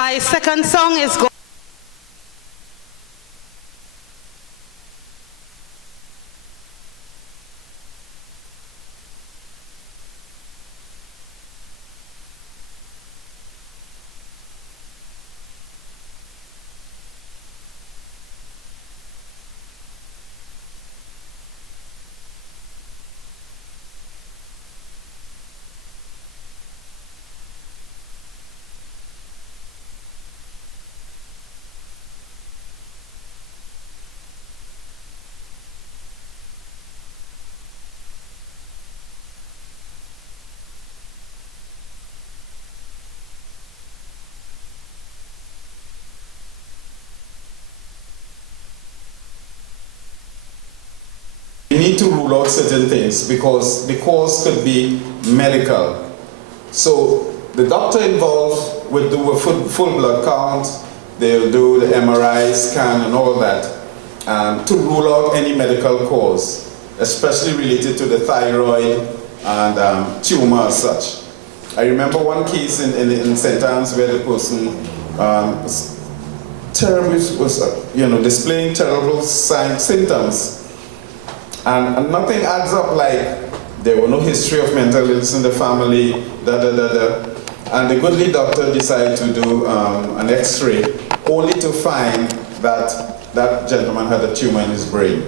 My second song is We need to rule out certain things because the cause could be medical. So the doctor involved will do a full blood count, they'll do the MRI scan and all that to rule out any medical cause, especially related to the thyroid and tumor as such. I remember one case in St. Anne's where the person was displaying terrible symptoms. And nothing adds up, like there were no history of mental illness in the family, And the goodly doctor decided to do an x-ray, only to find that that gentleman had a tumor in his brain.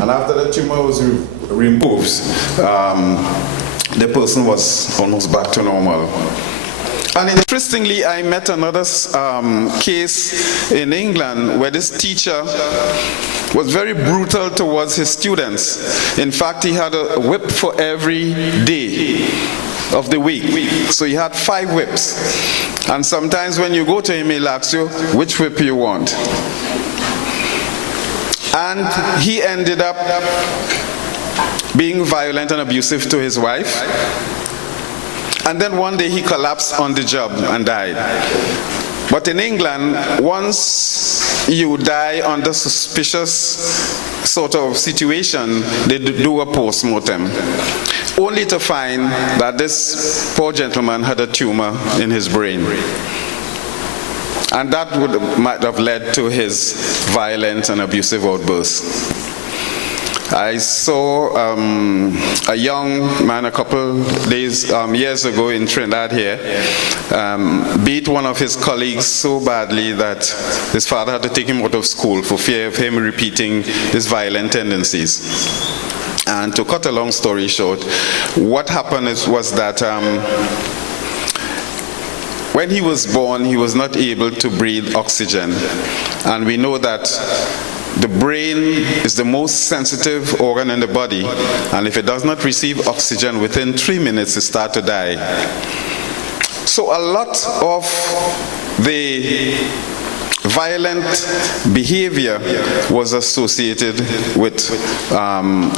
And after the tumor was removed, the person was almost back to normal. And interestingly, I met another case in England where this teacher was very brutal towards his students. In fact, he had a whip for every day of the week. So he had 5 whips. And sometimes when you go to him, he'll ask you, which whip you want? And he ended up being violent and abusive to his wife. And then one day he collapsed on the job and died. But in England, once you die under suspicious sort of situation, they do a post-mortem, only to find that this poor gentleman had a tumor in his brain. And that might have led to his violent and abusive outbursts. I saw a young man a couple years ago in Trinidad here beat one of his colleagues so badly that his father had to take him out of school for fear of him repeating his violent tendencies. And to cut a long story short, what happened was that when he was born, he was not able to breathe oxygen. And we know that the brain is the most sensitive organ in the body, and if it does not receive oxygen, within 3 minutes it starts to die. So a lot of the violent behavior was associated with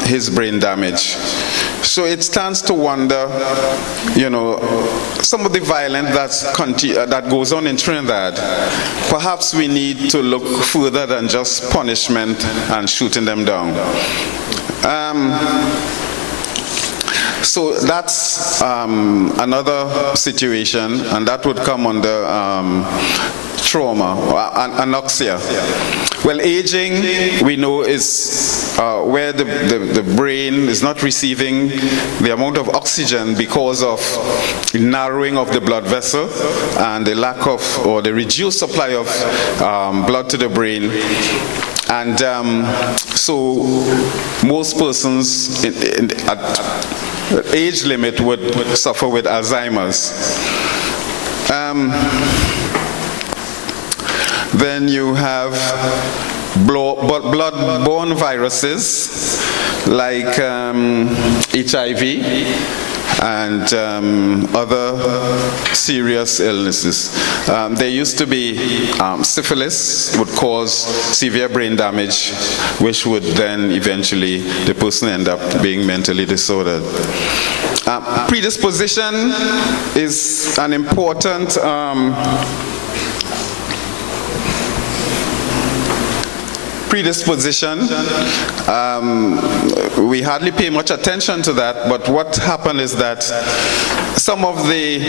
his brain damage. So it stands to wonder, some of the violence that goes on in Trinidad, perhaps we need to look further than just punishment and shooting them down. So that's another situation, and that would come under trauma, anoxia. Well, aging, we know, is where the brain is not receiving the amount of oxygen because of narrowing of the blood vessel and the lack of, or the reduced supply of blood to the brain. And so most persons at age limit would suffer with Alzheimer's. Then you have blood-borne viruses like HIV and other serious illnesses. There used to be syphilis would cause severe brain damage, which would then eventually the person end up being mentally disordered. Predisposition is an important predisposition. We hardly pay much attention to that, but what happened is that some of the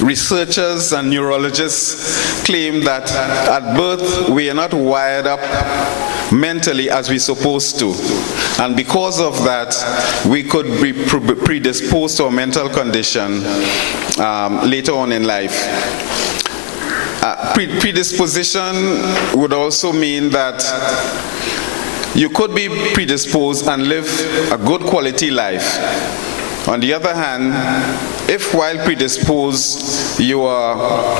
researchers and neurologists claim that at birth we are not wired up mentally as we're supposed to. And because of that, we could be predisposed to a mental condition later on in life. Predisposition would also mean that you could be predisposed and live a good quality life. On the other hand, if while predisposed you are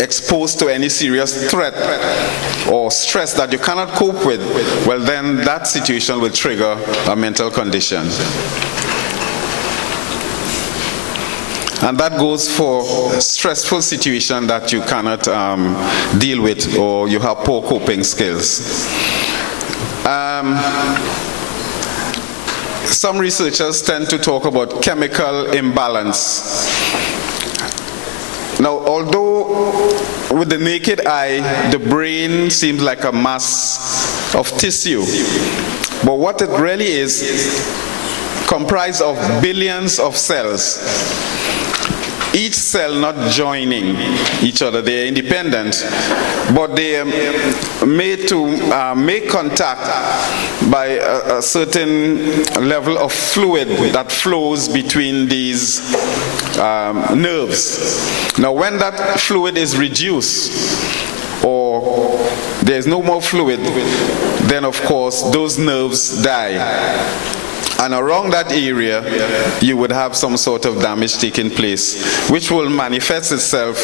exposed to any serious threat or stress that you cannot cope with, well then that situation will trigger a mental condition. And that goes for stressful situation that you cannot deal with, or you have poor coping skills. Some researchers tend to talk about chemical imbalance. Now, although with the naked eye, the brain seems like a mass of tissue, but what it really is comprised of billions of cells. Each cell not joining each other, they are independent, but they are made to make contact by a certain level of fluid that flows between these nerves. Now when that fluid is reduced, or there's no more fluid, then of course those nerves die. And around that area, you would have some sort of damage taking place, which will manifest itself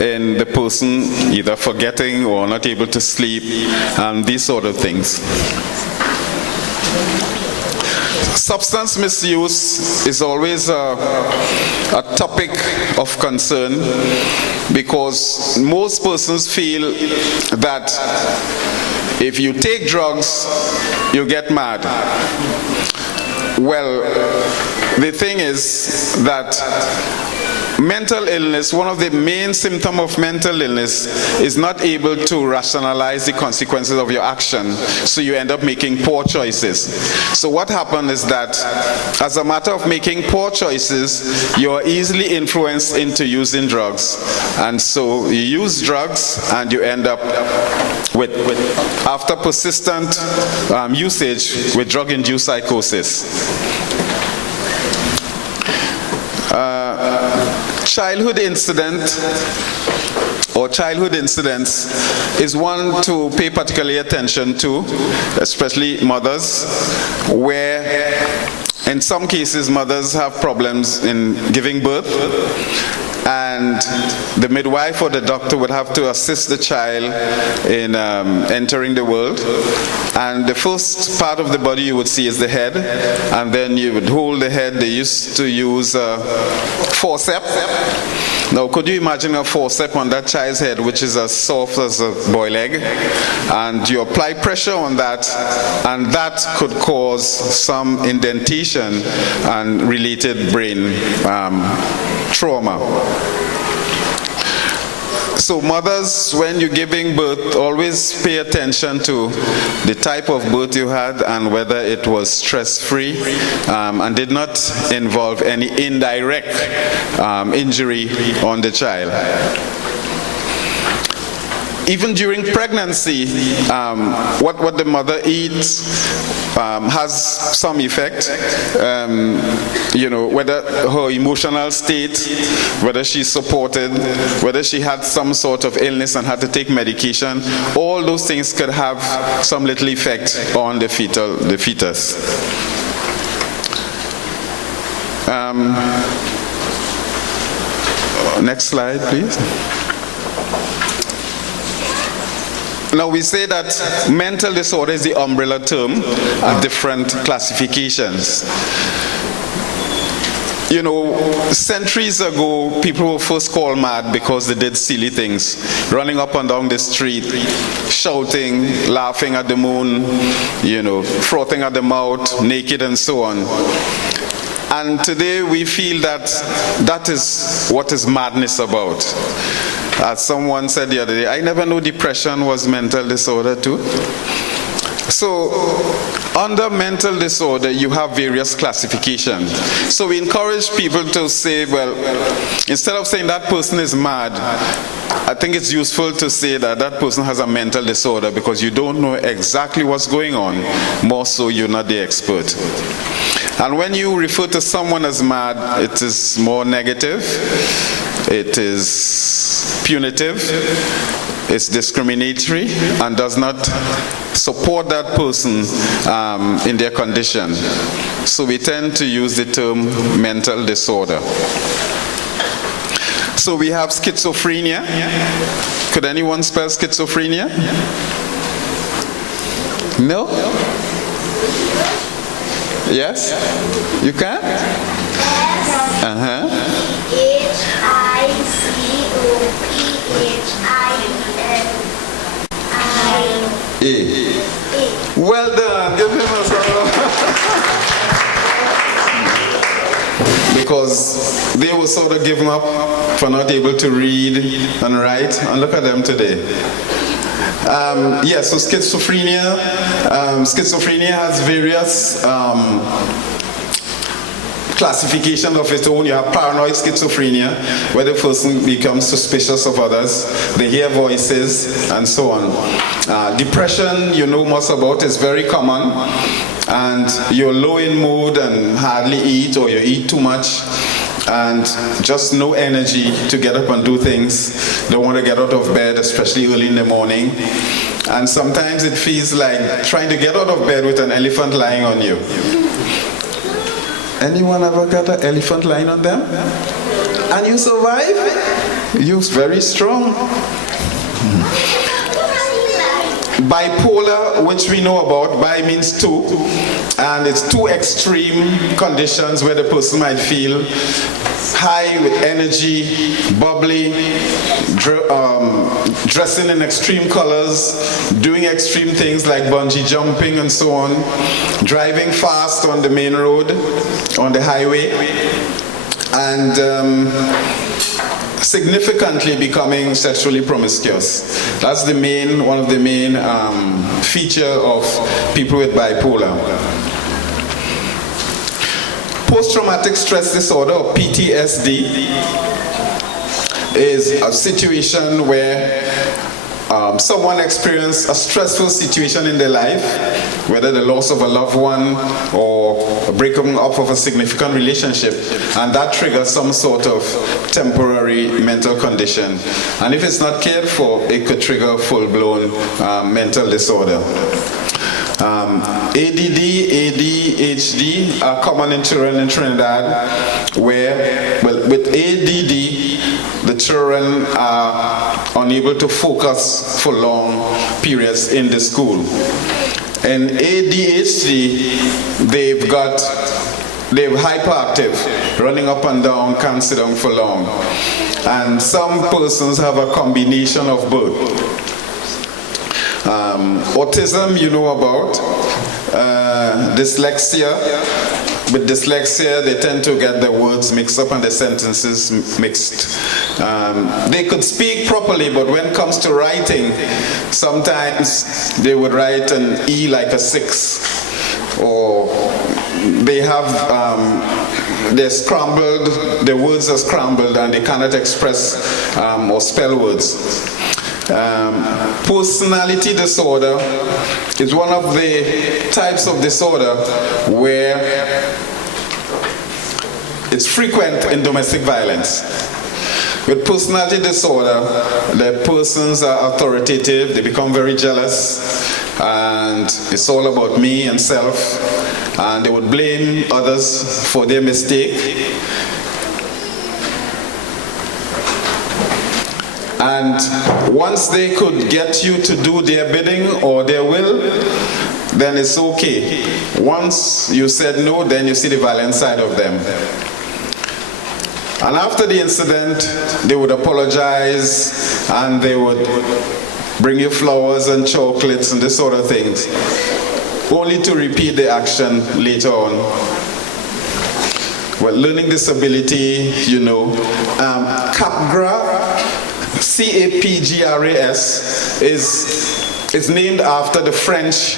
in the person either forgetting or not able to sleep, and these sort of things. Substance misuse is always a topic of concern, because most persons feel that if you take drugs, you get mad. Well, the thing is that mental illness, one of the main symptoms of mental illness is not able to rationalize the consequences of your action, so you end up making poor choices. So what happens is that as a matter of making poor choices, you are easily influenced into using drugs, and so you use drugs and you end up with after persistent usage, with drug-induced psychosis. Childhood incidents is one to pay particularly attention to, especially mothers, where in some cases mothers have problems in giving birth, and the midwife or the doctor would have to assist the child in entering the world. And the first part of the body you would see is the head, and then you would hold the head. They used to use forceps. Now, could you imagine a forceps on that child's head, which is as soft as a boiled egg, and you apply pressure on that, and that could cause some indentation and related brain trauma. So mothers, when you're giving birth, always pay attention to the type of birth you had and whether it was stress-free and did not involve any indirect injury on the child. Even during pregnancy, what the mother eats has some effect. Whether her emotional state, whether she's supported, whether she had some sort of illness and had to take medication, all those things could have some little effect on the fetus. Next slide, please. Now we say that mental disorder is the umbrella term of different classifications. Centuries ago, people were first called mad because they did silly things, running up and down the street, shouting, laughing at the moon, frothing at the mouth, naked and so on. And today we feel that that is what is madness about. As someone said the other day, I never knew depression was mental disorder too. So, under mental disorder, you have various classifications. So we encourage people to say, well, instead of saying that person is mad, I think it's useful to say that that person has a mental disorder, because you don't know exactly what's going on. More so, you're not the expert. And when you refer to someone as mad, it is more negative, it is punitive, it's discriminatory, and does not support that person in their condition. So we tend to use the term mental disorder. So we have schizophrenia. Could anyone spell schizophrenia? No? Yes? You can? Uh-huh. H-I-C-O-P-H-I-N-I-A. Well done. Give him a because they were sort of given up for not able to read and write, and look at them today. So schizophrenia. Schizophrenia has various classification of its own. You have paranoid schizophrenia, where the person becomes suspicious of others, they hear voices, and so on. Depression, you know most about, is very common, and you're low in mood and hardly eat, or you eat too much, and just no energy to get up and do things. Don't want to get out of bed, especially early in the morning. And sometimes it feels like trying to get out of bed with an elephant lying on you. Anyone ever got an elephant lying on them? And you survive? You're very strong. Bipolar, which we know about, bi means two, and it's two extreme conditions where the person might feel high with energy, bubbly, dressing in extreme colors, doing extreme things like bungee jumping and so on, driving fast on the main road, on the highway, and significantly becoming sexually promiscuous. That's one of the main feature of people with bipolar. Post-traumatic stress disorder, or PTSD, is a situation where someone experienced a stressful situation in their life, whether the loss of a loved one or a breaking up of a significant relationship, and that triggers some sort of temporary mental condition. And if it's not cared for, it could trigger full-blown mental disorder. ADD, ADHD are common in children in Trinidad, where, with ADD, the children are unable to focus for long periods in the school. In ADHD, they're hyperactive, running up and down, can't sit down for long. And some persons have a combination of both. Autism, you know about. Dyslexia. With dyslexia, they tend to get their words mixed up and the sentences mixed. They could speak properly, but when it comes to writing, sometimes they would write an E like a 6, or they have, they're scrambled, their words are scrambled and they cannot express or spell words. Personality disorder is one of the types of disorder where it's frequent in domestic violence. With personality disorder, the persons are authoritative, they become very jealous, and it's all about me and self, and they would blame others for their mistake. And once they could get you to do their bidding or their will, then it's okay. Once you said no, then you see the violent side of them. And after the incident, they would apologize and they would bring you flowers and chocolates and this sort of things, only to repeat the action later on. Well, learning disability, you know, CAPGRAS, C-A-P-G-R-A-S, is named after the French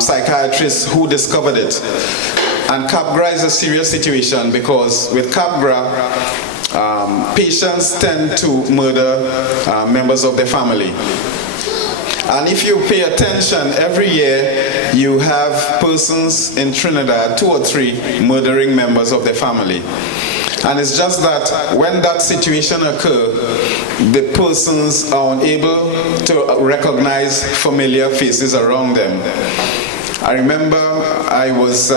psychiatrists who discovered it. And Capgras is a serious situation because with Capgras, patients tend to murder members of their family. And if you pay attention, every year you have persons in Trinidad, 2 or 3, murdering members of their family. And it's just that when that situation occurs, the persons are unable to recognize familiar faces around them. I remember I was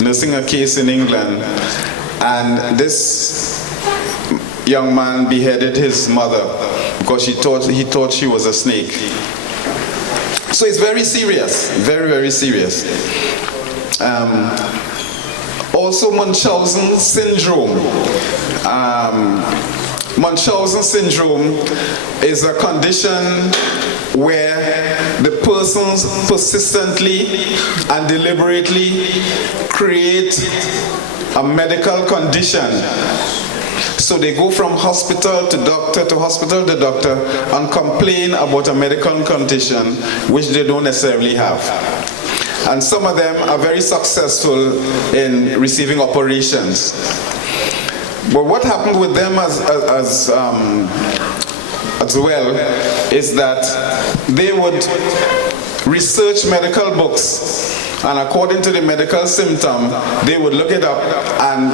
nursing a case in England, and this young man beheaded his mother because he thought she was a snake. So it's very serious, very, very serious. Also Munchausen syndrome. Munchausen syndrome is a condition where the persons persistently and deliberately create a medical condition. So they go from hospital to hospital to doctor and complain about a medical condition which they don't necessarily have. And some of them are very successful in receiving operations. But what happened with them as well is that they would research medical books, and according to the medical symptom, they would look it up and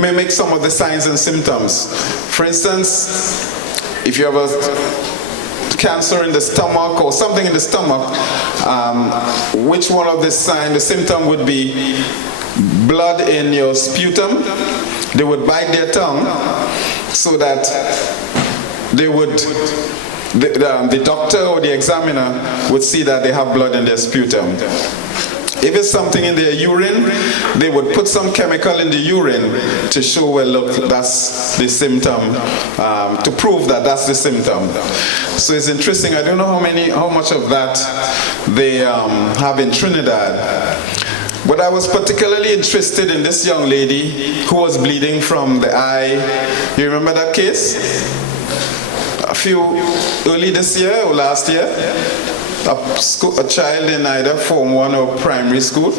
mimic some of the signs and symptoms. For instance, if you have a cancer in the stomach or something in the stomach, which one of the signs, the symptom would be blood in your sputum. They would bite their tongue so that they would, the doctor or the examiner would see that they have blood in their sputum. If it's something in their urine, they would put some chemical in the urine to show, well, look, that's the symptom, to prove that that's the symptom. So it's interesting. I don't know how much of that they have in Trinidad. But I was particularly interested in this young lady who was bleeding from the eye. You remember that case? Early this year or last year? A child in either Form 1 or primary school.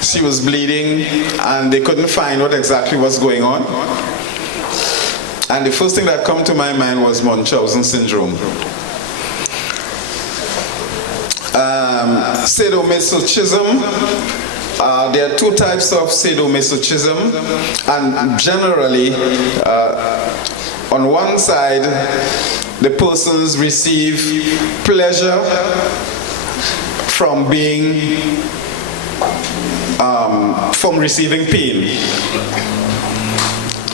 She was bleeding and they couldn't find what exactly was going on. And the first thing that came to my mind was Munchausen syndrome. Sadomasochism. There are 2 types of sadomasochism, and generally, on one side, the persons receive pleasure from receiving pain.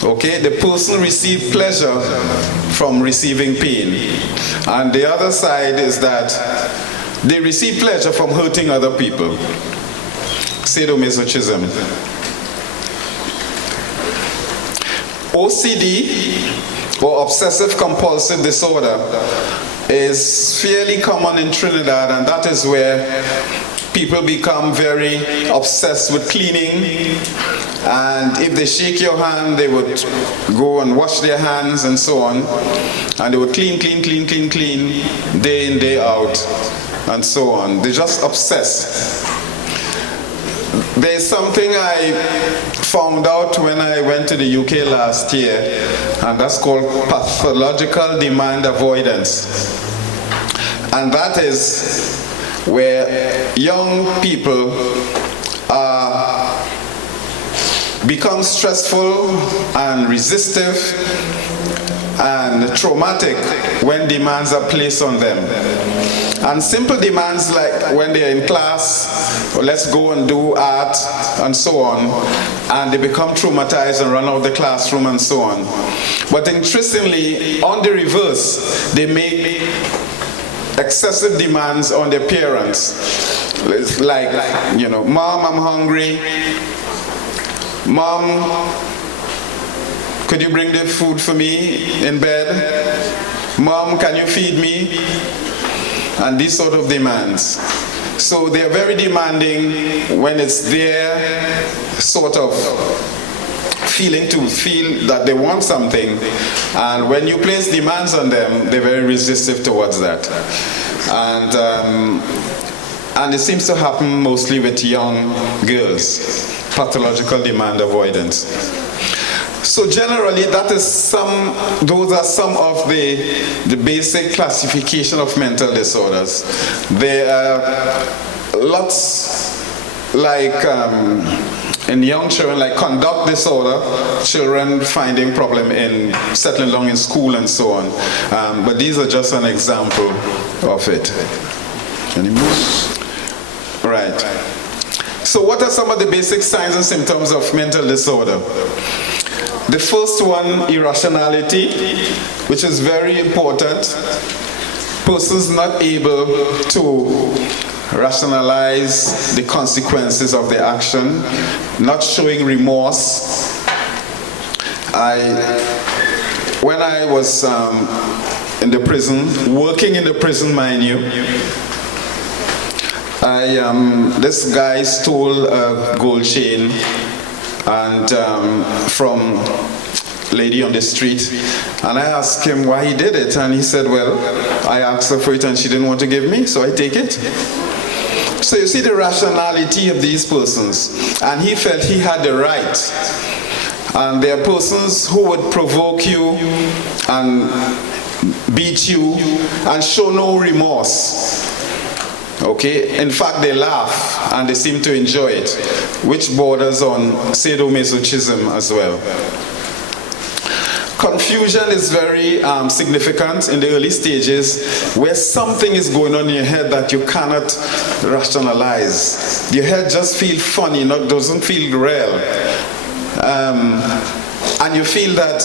Okay, the person receives pleasure from receiving pain, and the other side is that they receive pleasure from hurting other people. Sadomasochism. OCD, or obsessive compulsive disorder, is fairly common in Trinidad, and that is where people become very obsessed with cleaning, and if they shake your hand, they would go and wash their hands and so on, and they would clean day in, day out, and so on. They're just obsessed. There's something I found out when I went to the UK last year, and that's called pathological demand avoidance. And that is where young people become stressful and resistive and traumatic when demands are placed on them. And simple demands like when they're in class, or let's go and do art and so on, and they become traumatized and run out of the classroom and so on. But interestingly, on the reverse, they make excessive demands on their parents. It's like, you know, Mom, I'm hungry. Mom, could you bring the food for me in bed? Mom, can you feed me? And these sort of demands. So they are very demanding when it's their sort of feeling to feel that they want something, and when you place demands on them, they're very resistive towards that. And it seems to happen mostly with young girls, pathological demand avoidance. So generally, those are some of the basic classification of mental disorders. There are lots, like in young children, like conduct disorder, children finding problem in settling down in school and so on. But these are just an example of it. Any more? Right. So what are some of the basic signs and symptoms of mental disorder? The first one, irrationality, which is very important. Persons not able to rationalize the consequences of their action, not showing remorse. When I was in the prison, working in the prison, mind you, this guy stole a gold chain and from a lady on the street, and I asked him why he did it, and he said, well, I asked her for it and she didn't want to give me, so I take it. So you see the rationality of these persons, and he felt he had the right. And there are persons who would provoke you and beat you and show no remorse. Okay, in fact they laugh and they seem to enjoy it, which borders on sadomasochism as well. Confusion is very significant in the early stages, where something is going on in your head that you cannot rationalize. Your head just feels funny, doesn't feel real. And you feel that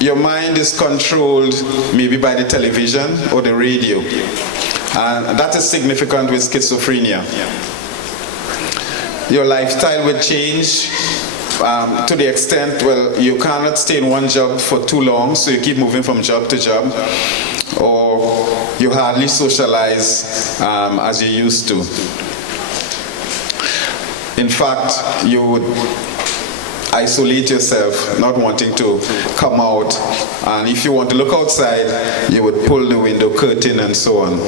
your mind is controlled maybe by the television or the radio. And that is significant with schizophrenia. Your lifestyle will change to the extent, well, you cannot stay in one job for too long, so you keep moving from job to job, or you hardly socialize as you used to. In fact, you would isolate yourself, not wanting to come out, and if you want to look outside, you would pull the window curtain and so on.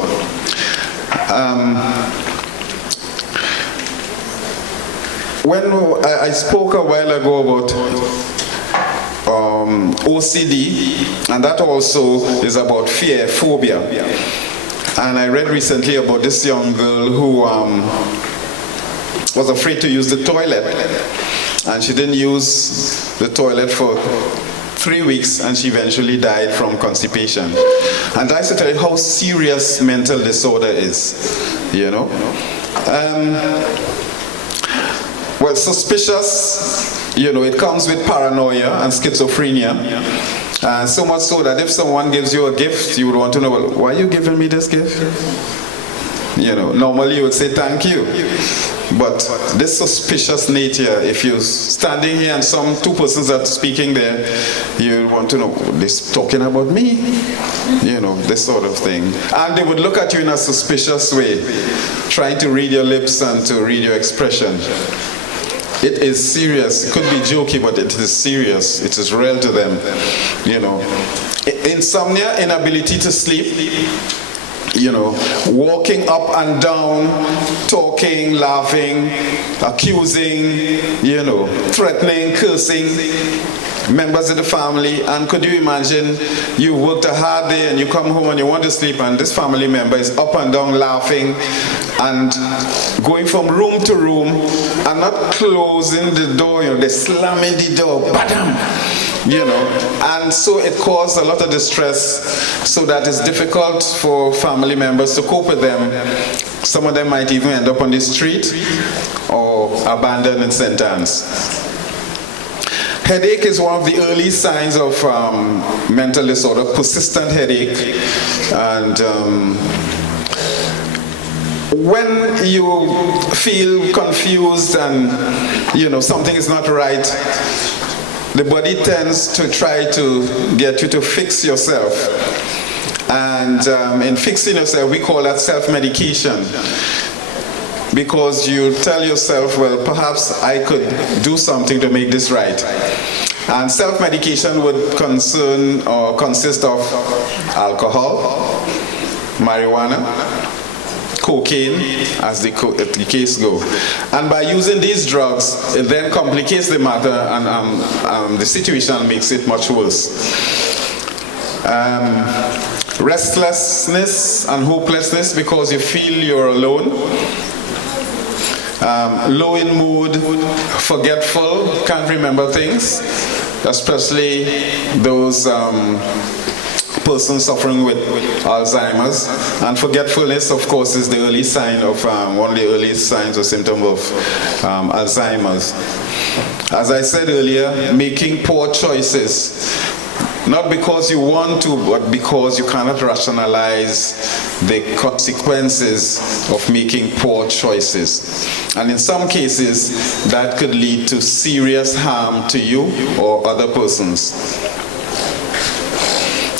When I spoke a while ago about OCD, and that also is about fear, phobia. And I read recently about this young girl who was afraid to use the toilet. And she didn't use the toilet for 3 weeks, and she eventually died from constipation. And that's to tell you how serious mental disorder is, you know. Well, suspicious, you know, it comes with paranoia and schizophrenia. So much so that if someone gives you a gift, you would want to know, well, why are you giving me this gift? You know, normally you would say thank you. But this suspicious nature, if you're standing here and some two persons are speaking there, you want to know, this talking about me? You know, this sort of thing. And they would look at you in a suspicious way, trying to read your lips and to read your expression. It is serious. It could be jokey, but it is serious. It is real to them, you know. Insomnia, inability to sleep, you know, walking up and down, talking, laughing, accusing, you know, threatening, cursing members of the family. And could you imagine, you worked a hard day and you come home and you want to sleep, and this family member is up and down laughing and going from room to room and not closing the door, you know, they're slamming the door, badam, you know. And so it caused a lot of distress, so that it's difficult for family members to cope with them. Some of them might even end up on the street or abandoned in St. Anne's. Headache is one of the early signs of mental disorder, persistent headache. And when you feel confused and, you know, something is not right, the body tends to try to get you to fix yourself. And in fixing yourself, we call that self-medication. because you tell yourself, well, perhaps I could do something to make this right. And self-medication would concern or consist of alcohol, marijuana, cocaine, as the case go. And by using these drugs, it then complicates the matter, and the situation makes it much worse. Restlessness and hopelessness because you feel you're alone. Low in mood, forgetful, can't remember things, especially those persons suffering with Alzheimer's. And forgetfulness, of course, is the early sign of one of the earliest signs or symptoms of Alzheimer's. As I said earlier, making poor choices. Not because you want to, but because you cannot rationalize the consequences of making poor choices. And in some cases, that could lead to serious harm to you or other persons.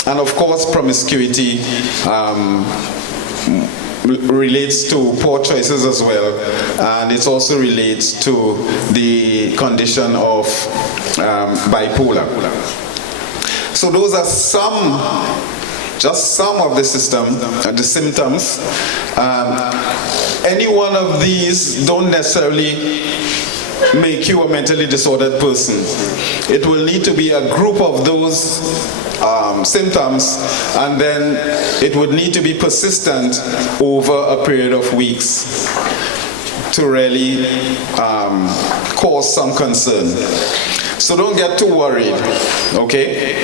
And of course, promiscuity relates to poor choices as well, and it also relates to the condition of bipolar. So those are just some of the symptoms. Any one of these don't necessarily make you a mentally disordered person. It will need to be a group of those symptoms, and then it would need to be persistent over a period of weeks to really cause some concern. So don't get too worried, okay?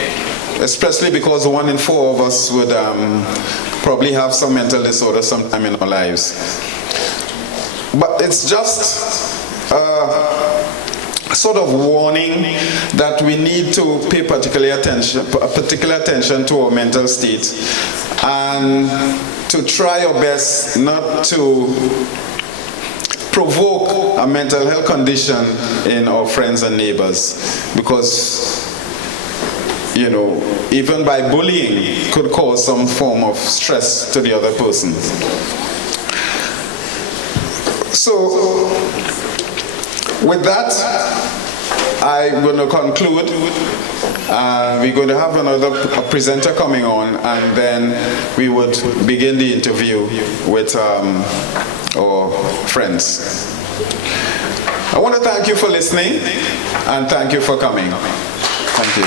Especially because 1 in 4 of us would probably have some mental disorder sometime in our lives. But it's just a sort of warning that we need to pay particular attention to our mental state, and to try our best not to provoke a mental health condition in our friends and neighbors, because even by bullying could cause some form of stress to the other person. So with that, I'm going to conclude. We're going to have another presenter coming on, and then we would begin the interview with our friends. I want to thank you for listening, and thank you for coming. Thank you.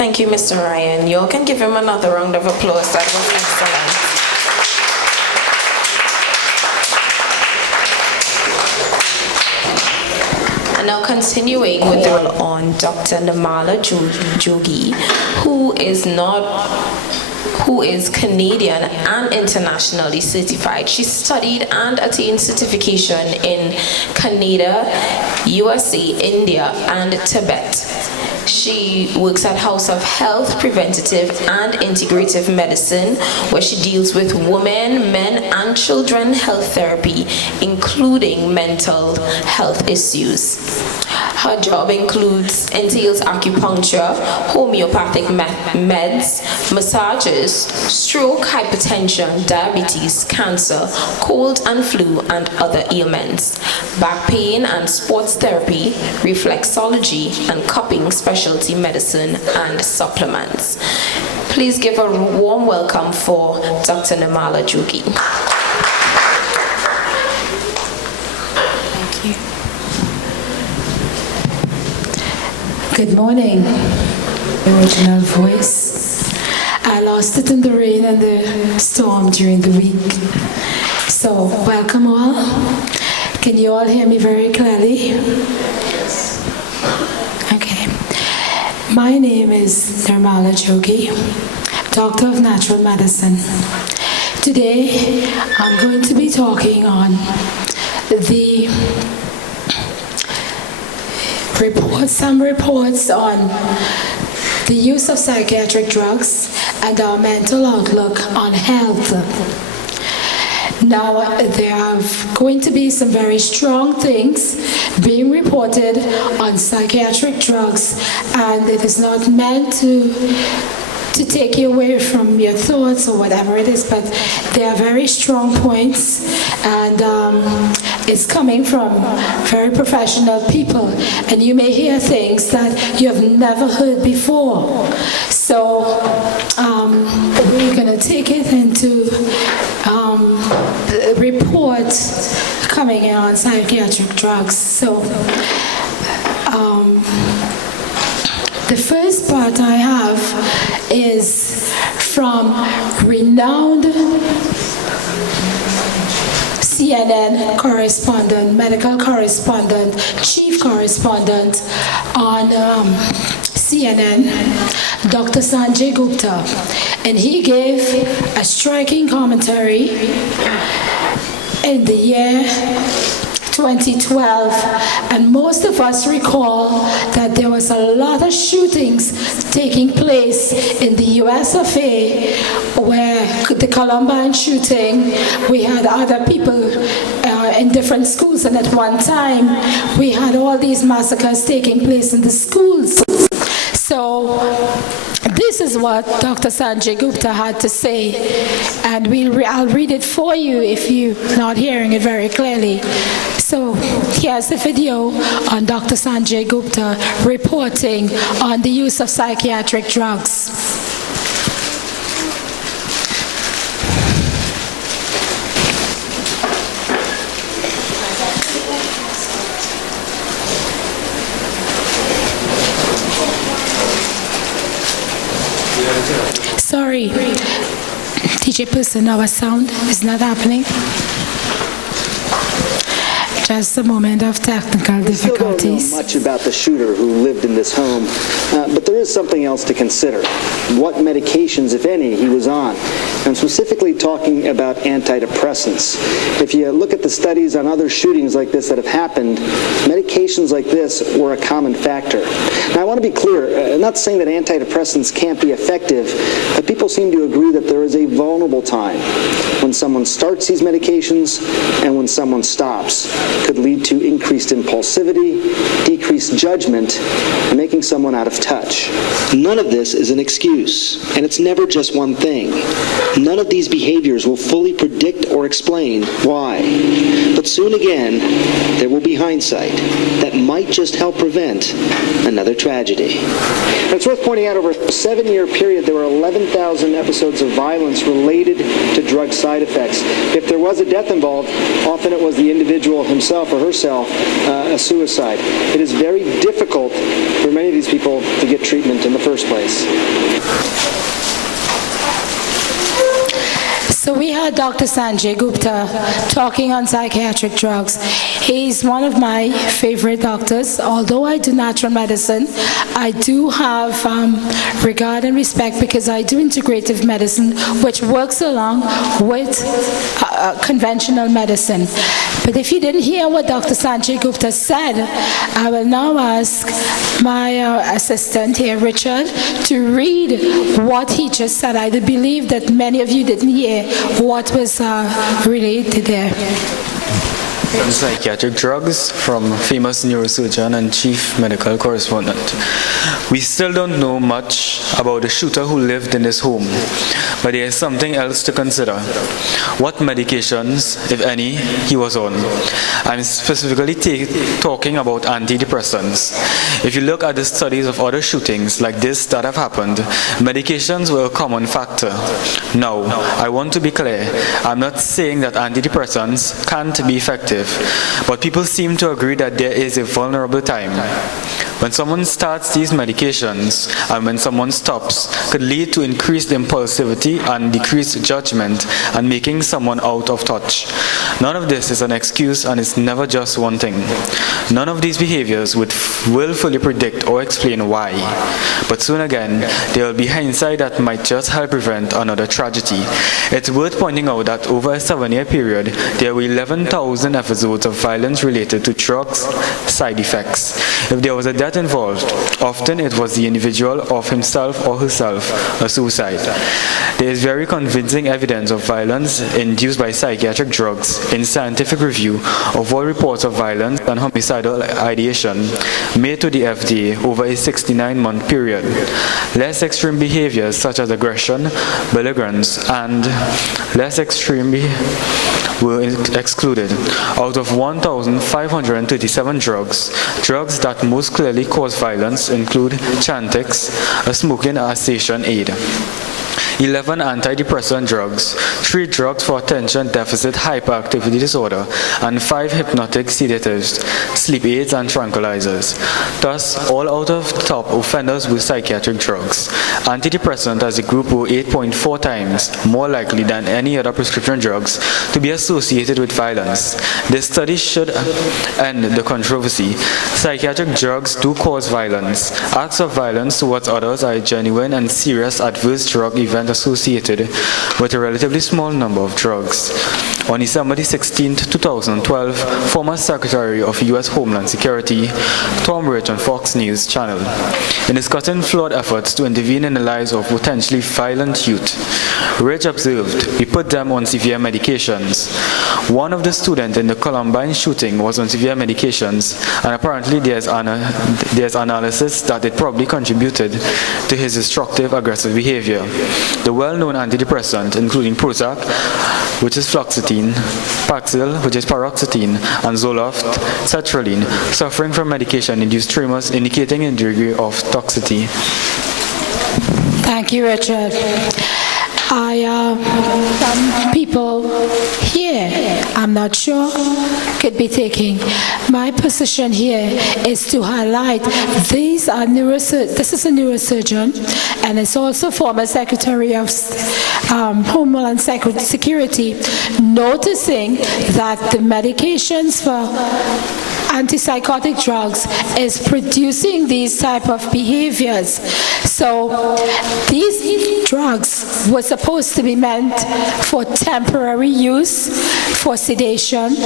Thank you, Mr. Ryan. You all can give him another round of applause. That was excellent. And now continuing with the on Dr. Namala Jogi, who is Canadian and internationally certified. She studied and attained certification in Canada, USA, India, and Tibet. She works at House of Health, Preventative and Integrative Medicine, where she deals with women, men, and children health therapy, including mental health issues. Her job entails acupuncture, homeopathic meds, massages, stroke, hypertension, diabetes, cancer, cold and flu, and other ailments, back pain and sports therapy, reflexology, and cupping specialty medicine and supplements. Please give a warm welcome for Dr. Namala Jogi. Thank you. Good morning. Original voice. I lost it in the rain and the storm during the week. So, welcome all. Can you all hear me very clearly? Yes. Okay. My name is Namala Jogi, Doctor of Natural Medicine. Today, I'm going to be talking on some reports on the use of psychiatric drugs and our mental outlook on health. Now, there are going to be some very strong things being reported on psychiatric drugs, and it is not meant to take you away from your thoughts or whatever it is, but they are very strong points, and it's coming from very professional people, and you may hear things that you have never heard before. So we're going to take it into the report coming in on psychiatric drugs. So the first part I have is from renowned CNN correspondent, medical correspondent, chief correspondent on CNN, Dr. Sanjay Gupta, and he gave a striking commentary in the year 2012, and most of us recall that there was a lot of shootings taking place in the US of A, where the Columbine shooting, we had other people in different schools, and at one time we had all these massacres taking place in the schools. So this is what Dr. Sanjay Gupta had to say, and I'll read it for you if you're not hearing it very clearly. So here's the video on Dr. Sanjay Gupta reporting on the use of psychiatric drugs. Sorry, DJ Person, our sound is not happening. Just a moment of technical difficulties. We still don't know much about the shooter who lived in this home, but there is something else to consider. What medications, if any, he was on. I'm specifically talking about antidepressants. If you look at the studies on other shootings like this that have happened, medications like this were a common factor. Now, I want to be clear, I'm not saying that antidepressants can't be effective, but people seem to agree that there is a vulnerable time when someone starts these medications and when someone stops. Could lead to increased impulsivity, decreased judgment, and making someone out of touch. None of this is an excuse, and it's never just one thing. None of these behaviors will fully predict or explain why. But soon again, there will be hindsight that might just help prevent another tragedy. It's worth pointing out, over a 7-year period, there were 11,000 episodes of violence related to drug side effects. If there was a death involved, often it was the individual himself or herself, a suicide. It is very difficult for many of these people to get treatment in the first place. So we had Dr. Sanjay Gupta talking on psychiatric drugs. He's one of my favorite doctors. Although I do natural medicine, I do have regard and respect because I do integrative medicine, which works along with conventional medicine. But if you didn't hear what Dr. Sanjay Gupta said, I will now ask my assistant here, Richard, to read what he just said. I do believe that many of you didn't hear what was related there. Psychiatric drugs from famous neurosurgeon and chief medical correspondent. We still don't know much about the shooter who lived in this home, but there is something else to consider. What medications, if any, he was on. I'm specifically talking about antidepressants. If you look at the studies of other shootings like this that have happened, medications were a common factor. Now, I want to be clear, I'm not saying that antidepressants can't be effective, but people seem to agree that there is a vulnerable time. When someone starts these medications and when someone stops, could lead to increased impulsivity and decreased judgment and making someone out of touch. None of this is an excuse, and it's never just one thing. None of these behaviors will fully predict or explain why. But soon again, there will be hindsight that might just help prevent another tragedy. It's worth pointing out that over a 7-year period, there were 11,000 episodes of violence related to drugs side effects. If there was a death death involved. Often it was the individual of himself or herself, a suicide. There is very convincing evidence of violence induced by psychiatric drugs in scientific review of all reports of violence and homicidal ideation made to the FDA over a 69-month period. Less extreme behaviors such as aggression, belligerence, and less extreme were excluded. Out of 1,537 drugs that most clearly cause violence include Chantix, a smoking cessation aid, 11 antidepressant drugs, 3 drugs for attention deficit hyperactivity disorder, and 5 hypnotic sedatives, sleep aids, and tranquilizers. Thus, all out of the top offenders with psychiatric drugs. Antidepressant as a group were 8.4 times more likely than any other prescription drugs to be associated with violence. This study should end the controversy. Psychiatric drugs do cause violence. Acts of violence towards others are a genuine and serious adverse drug event associated with a relatively small number of drugs. On December 16, 2012, former Secretary of U.S. Homeland Security Tom Rich on Fox News Channel, in discussing flawed efforts to intervene in the lives of potentially violent youth, Rich observed, "We put them on severe medications. One of the students in the Columbine shooting was on severe medications, and apparently there's analysis that it probably contributed to his destructive, aggressive behavior. The well-known antidepressant, including Prozac, which is fluoxetine, Paxil, which is paroxetine, and Zoloft, sertraline, suffering from medication-induced tremors indicating a degree of toxicity." Thank you, Richard. Some people here, I'm not sure, could be taking. My position here is to highlight this is a neurosurgeon, and it's also former Secretary of Homeland Security, noticing that the medications for antipsychotic drugs is producing these type of behaviors. So these drugs were supposed to be meant for temporary use, for sedation,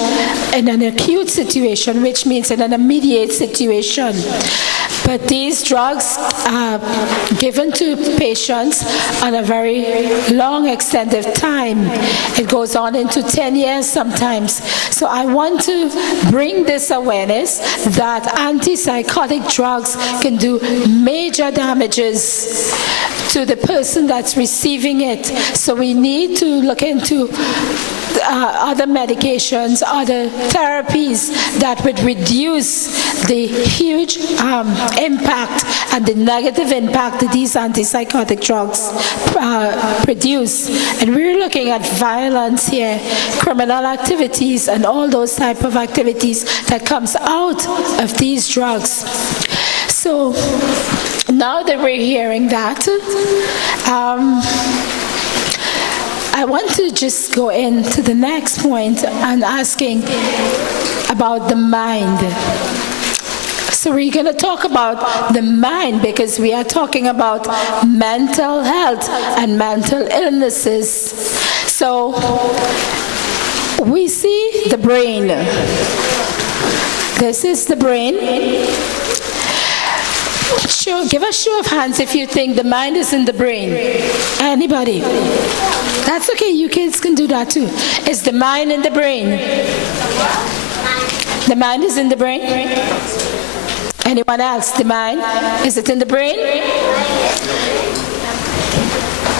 in an acute situation, which means in an immediate situation. But these drugs are given to patients on a very long extended time. It goes on into 10 years sometimes. So I want to bring this awareness that antipsychotic drugs can do major damages to the person that's receiving it. So we need to look into other medications, other therapies that would reduce the huge impact and the negative impact that these antipsychotic drugs produce. And we're looking at violence here, criminal activities, and all those type of activities that comes out of these drugs. So now that we're hearing that, I want to just go into the next point and asking about the mind. So we're going to talk about the mind because we are talking about mental health and mental illnesses. So we see the brain. This is the brain. Sure, give a show of hands if you think the mind is in the brain. Anybody? That's okay, you kids can do that too. Is the mind in the brain? The mind is in the brain? Anyone else? The mind? Is it in the brain?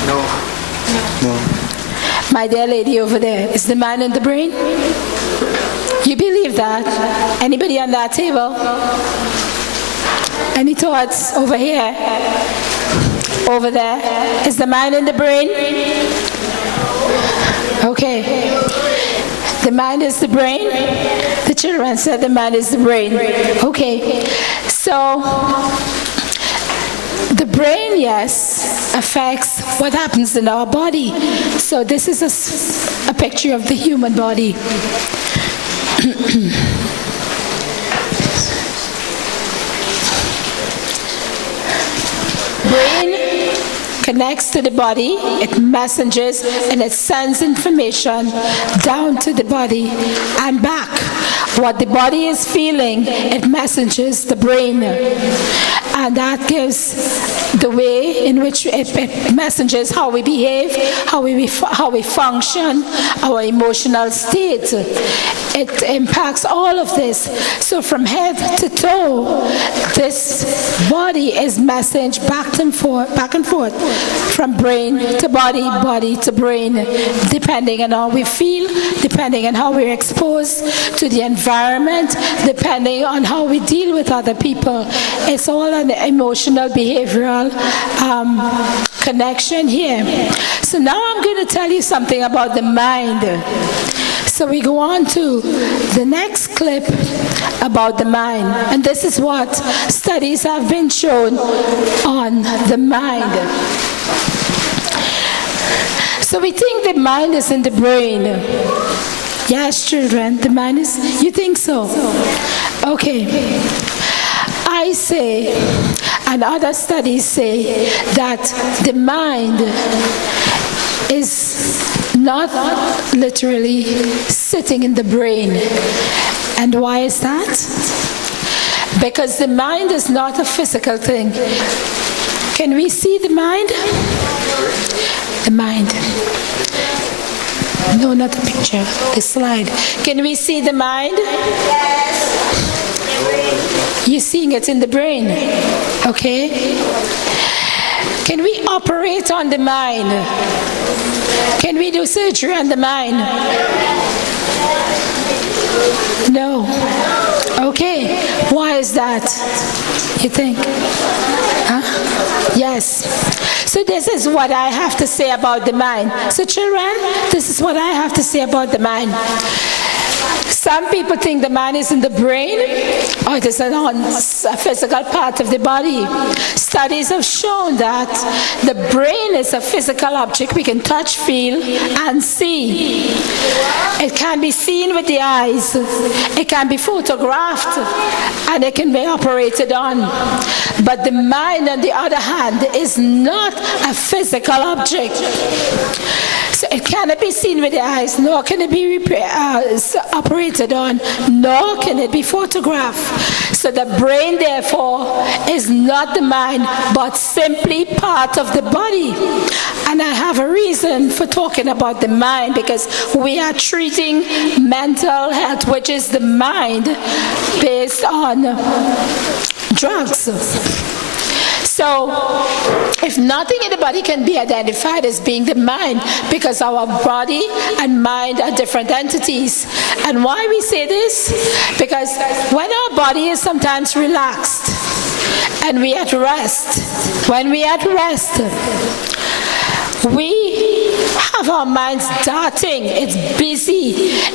No. My dear lady over there, is the mind in the brain? You believe that? Anybody on that table? Any thoughts over here? Over there? Is the mind in the brain? Okay. The mind is the brain? The children said the mind is the brain. Okay. So, the brain, yes, affects what happens in our body. So this is a picture of the human body. Brain connects to the body, it messengers, and it sends information down to the body and back. What the body is feeling, it messages the brain. And that gives the way in which it messages how we behave, how we function, our emotional state. It impacts all of this. So from head to toe, this body is messaged back and forth, from brain to body, body to brain, depending on how we feel, depending on how we're exposed to the environment, depending on how we deal with other people. It's all an emotional, behavioral connection here. So now I'm going to tell you something about the mind. So we go on to the next clip about the mind. And this is what studies have been shown on the mind. So we think the mind is in the brain. Yes, children, the mind is, you think so? Okay. I say, and other studies say, that the mind is not literally sitting in the brain. And why is that? Because the mind is not a physical thing. Can we see the mind? The mind. No, not the picture, the slide. Can we see the mind? Yes. You're seeing it in the brain, okay? Can we operate on the mind? Can we do surgery on the mind? No. Okay. Why is that, you think? Huh? Yes. So this is what I have to say about the mind. So children, this is what I have to say about the mind. Some people think the mind is in the brain, or it is a physical part of the body. Studies have shown that the brain is a physical object we can touch, feel, and see. It can be seen with the eyes, it can be photographed, and it can be operated on. But the mind, on the other hand, is not a physical object. So it cannot be seen with the eyes, nor can it be operated on, nor can it be photographed. So the brain, therefore, is not the mind, but simply part of the body. And I have a reason for talking about the mind, because we are treating mental health, which is the mind, based on drugs. So, if nothing in the body can be identified as being the mind, because our body and mind are different entities. And why we say this? Because when our body is sometimes relaxed and we at rest, when we at rest, we have our minds darting. It's busy.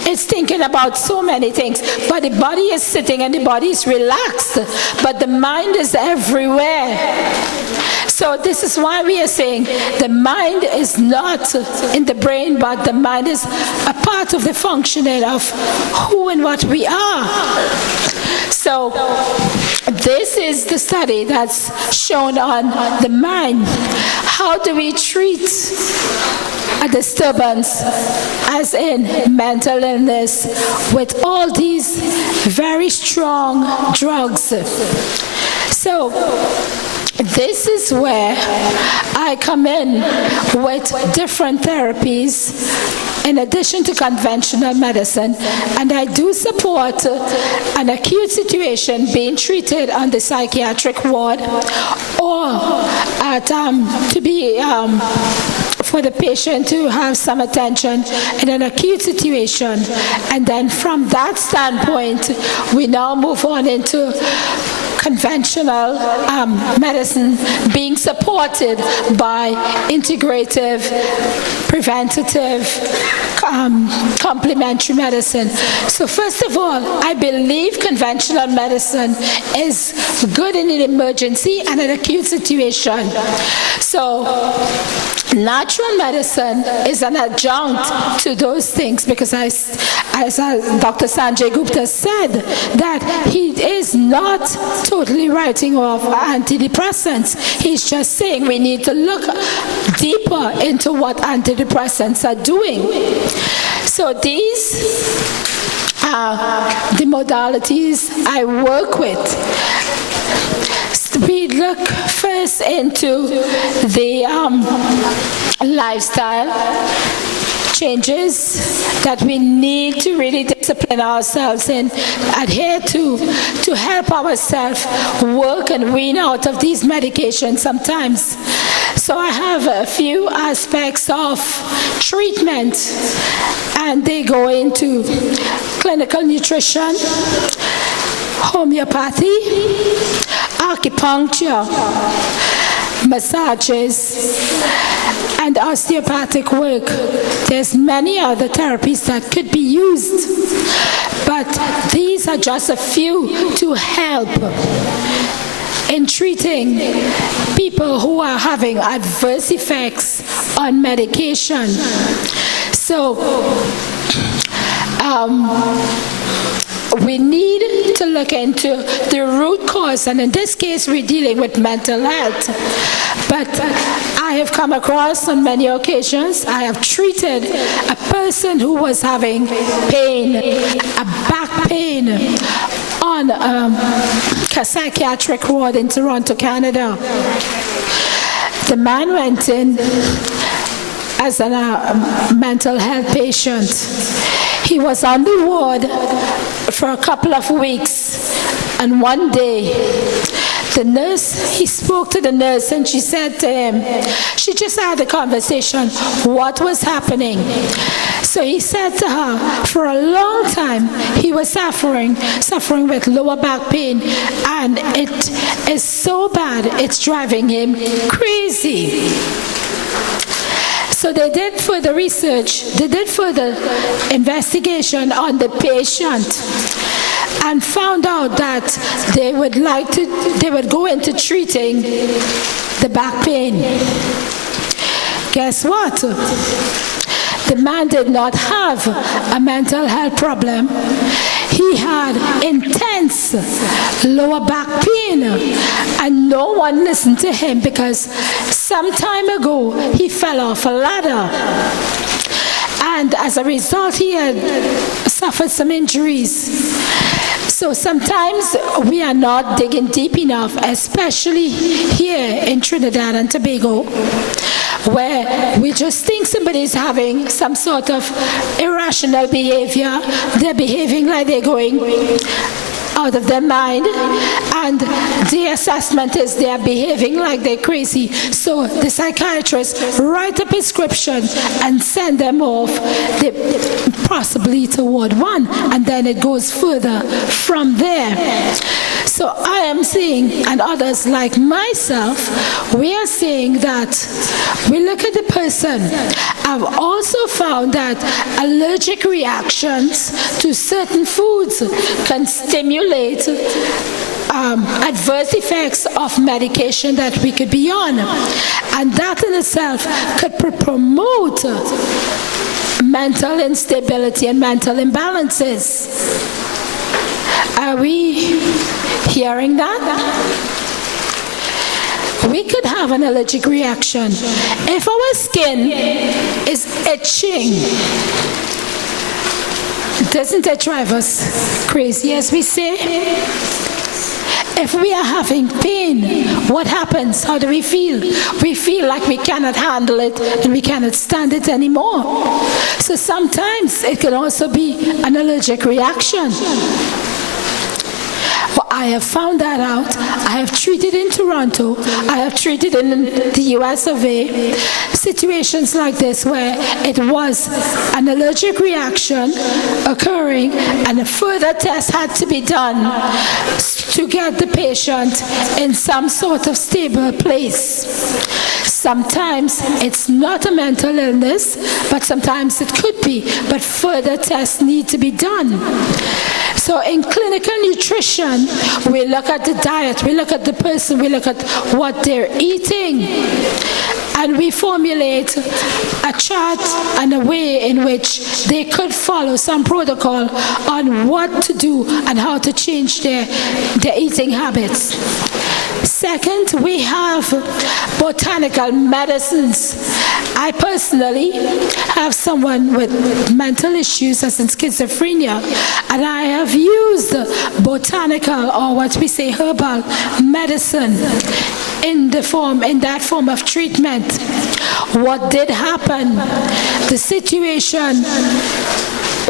It's thinking about so many things. But the body is sitting and the body is relaxed. But the mind is everywhere. So this is why we are saying the mind is not in the brain, but the mind is a part of the functioning of who and what we are. So this is the study that's shown on the mind. How do we treat a disturbance, as in mental illness, with all these very strong drugs? So this is where I come in with different therapies in addition to conventional medicine, and I do support an acute situation being treated on the psychiatric ward, or for the patient to have some attention in an acute situation. And then from that standpoint, we now move on into conventional medicine being supported by integrative, preventative, complementary medicine. So first of all, I believe conventional medicine is good in an emergency and an acute situation. So natural medicine is an adjunct to those things, because as Dr. Sanjay Gupta said, that he is not totally writing off antidepressants. He's just saying we need to look deeper into what antidepressants are doing. So these the modalities I work with. We look first into the lifestyle changes that we need to really discipline ourselves and adhere to help ourselves work and wean out of these medications sometimes. So I have a few aspects of treatment, and they go into clinical nutrition, homeopathy, acupuncture, massages, and osteopathic work. There's many other therapies that could be used, but these are just a few to help in treating people who are having adverse effects on medication. So, we need to look into the root cause, and in this case we're dealing with mental health. But I have come across on many occasions, I have treated a person who was having pain, a back pain, on a psychiatric ward in Toronto, Canada. The man went in as a mental health patient. He was on the ward for a couple of weeks, and one day he spoke to the nurse, and she said to him, she just had a conversation, what was happening. So he said to her, for a long time he was suffering with lower back pain, and it is so bad it's driving him crazy. So they did further research, they did further investigation on the patient, and found out that they would go into treating the back pain. Guess what? The man did not have a mental health problem. He had intense lower back pain, and no one listened to him because some time ago he fell off a ladder, and as a result he had suffered some injuries. So sometimes we are not digging deep enough, especially here in Trinidad and Tobago, where we just think somebody's having some sort of irrational behavior. They're behaving like they're going out of their mind, and the assessment is they are behaving like they're crazy. So the psychiatrist write a prescription and send them off, possibly to Ward 1, and then it goes further from there. So I am saying, and others like myself, we are saying that we look at the person. I've also found that allergic reactions to certain foods can stimulate adverse effects of medication that we could be on. And that in itself could promote mental instability and mental imbalances. Are we hearing that? We could have an allergic reaction. If our skin is itching, doesn't it drive us crazy, as we say? If we are having pain, what happens? How do we feel? We feel like we cannot handle it and we cannot stand it anymore. So sometimes it can also be an allergic reaction. Well, I have found that out. I have treated in Toronto. I have treated in the US of A situations like this where it was an allergic reaction occurring and a further test had to be done to get the patient in some sort of stable place. Sometimes it's not a mental illness, but sometimes it could be, but further tests need to be done. So in clinical nutrition, we look at the diet, we look at the person, we look at what they're eating, and we formulate a chart and a way in which they could follow some protocol on what to do and how to change their eating habits. Second, we have botanical medicines, I personally have someone with mental issues as in schizophrenia, and I have used botanical, or what we say herbal medicine in that form of treatment. What did happen? The situation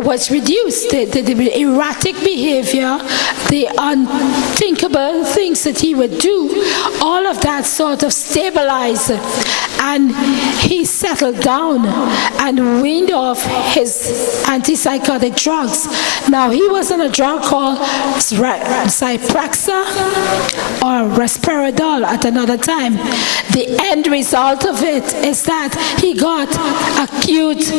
was reduced. The erratic behavior, the unthinkable things that he would do, all of that sort of stabilized, and he settled down and weaned off his antipsychotic drugs. Now, he was on a drug called Zyprexa or Risperidol at another time. The end result of it is that he got acute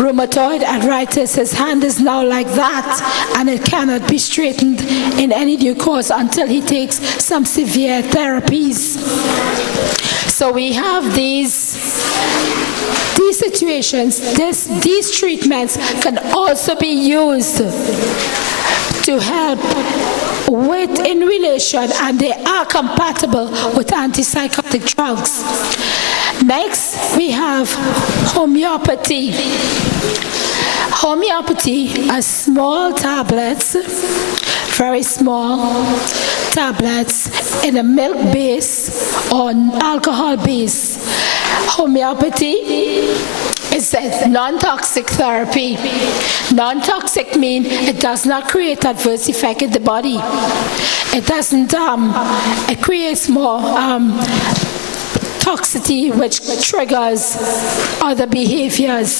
rheumatoid arthritis. His hand is now like that, and it cannot be straightened in any due course until he takes some severe therapies. So we have these situations. These treatments can also be used to help in relation, and they are compatible with antipsychotic drugs. Next, we have homeopathy. Homeopathy are small tablets, very small tablets in a milk base or alcohol base. Homeopathy is a non-toxic therapy. Non-toxic means it does not create adverse effect in the body. It doesn't, it creates more toxicity, which triggers other behaviors.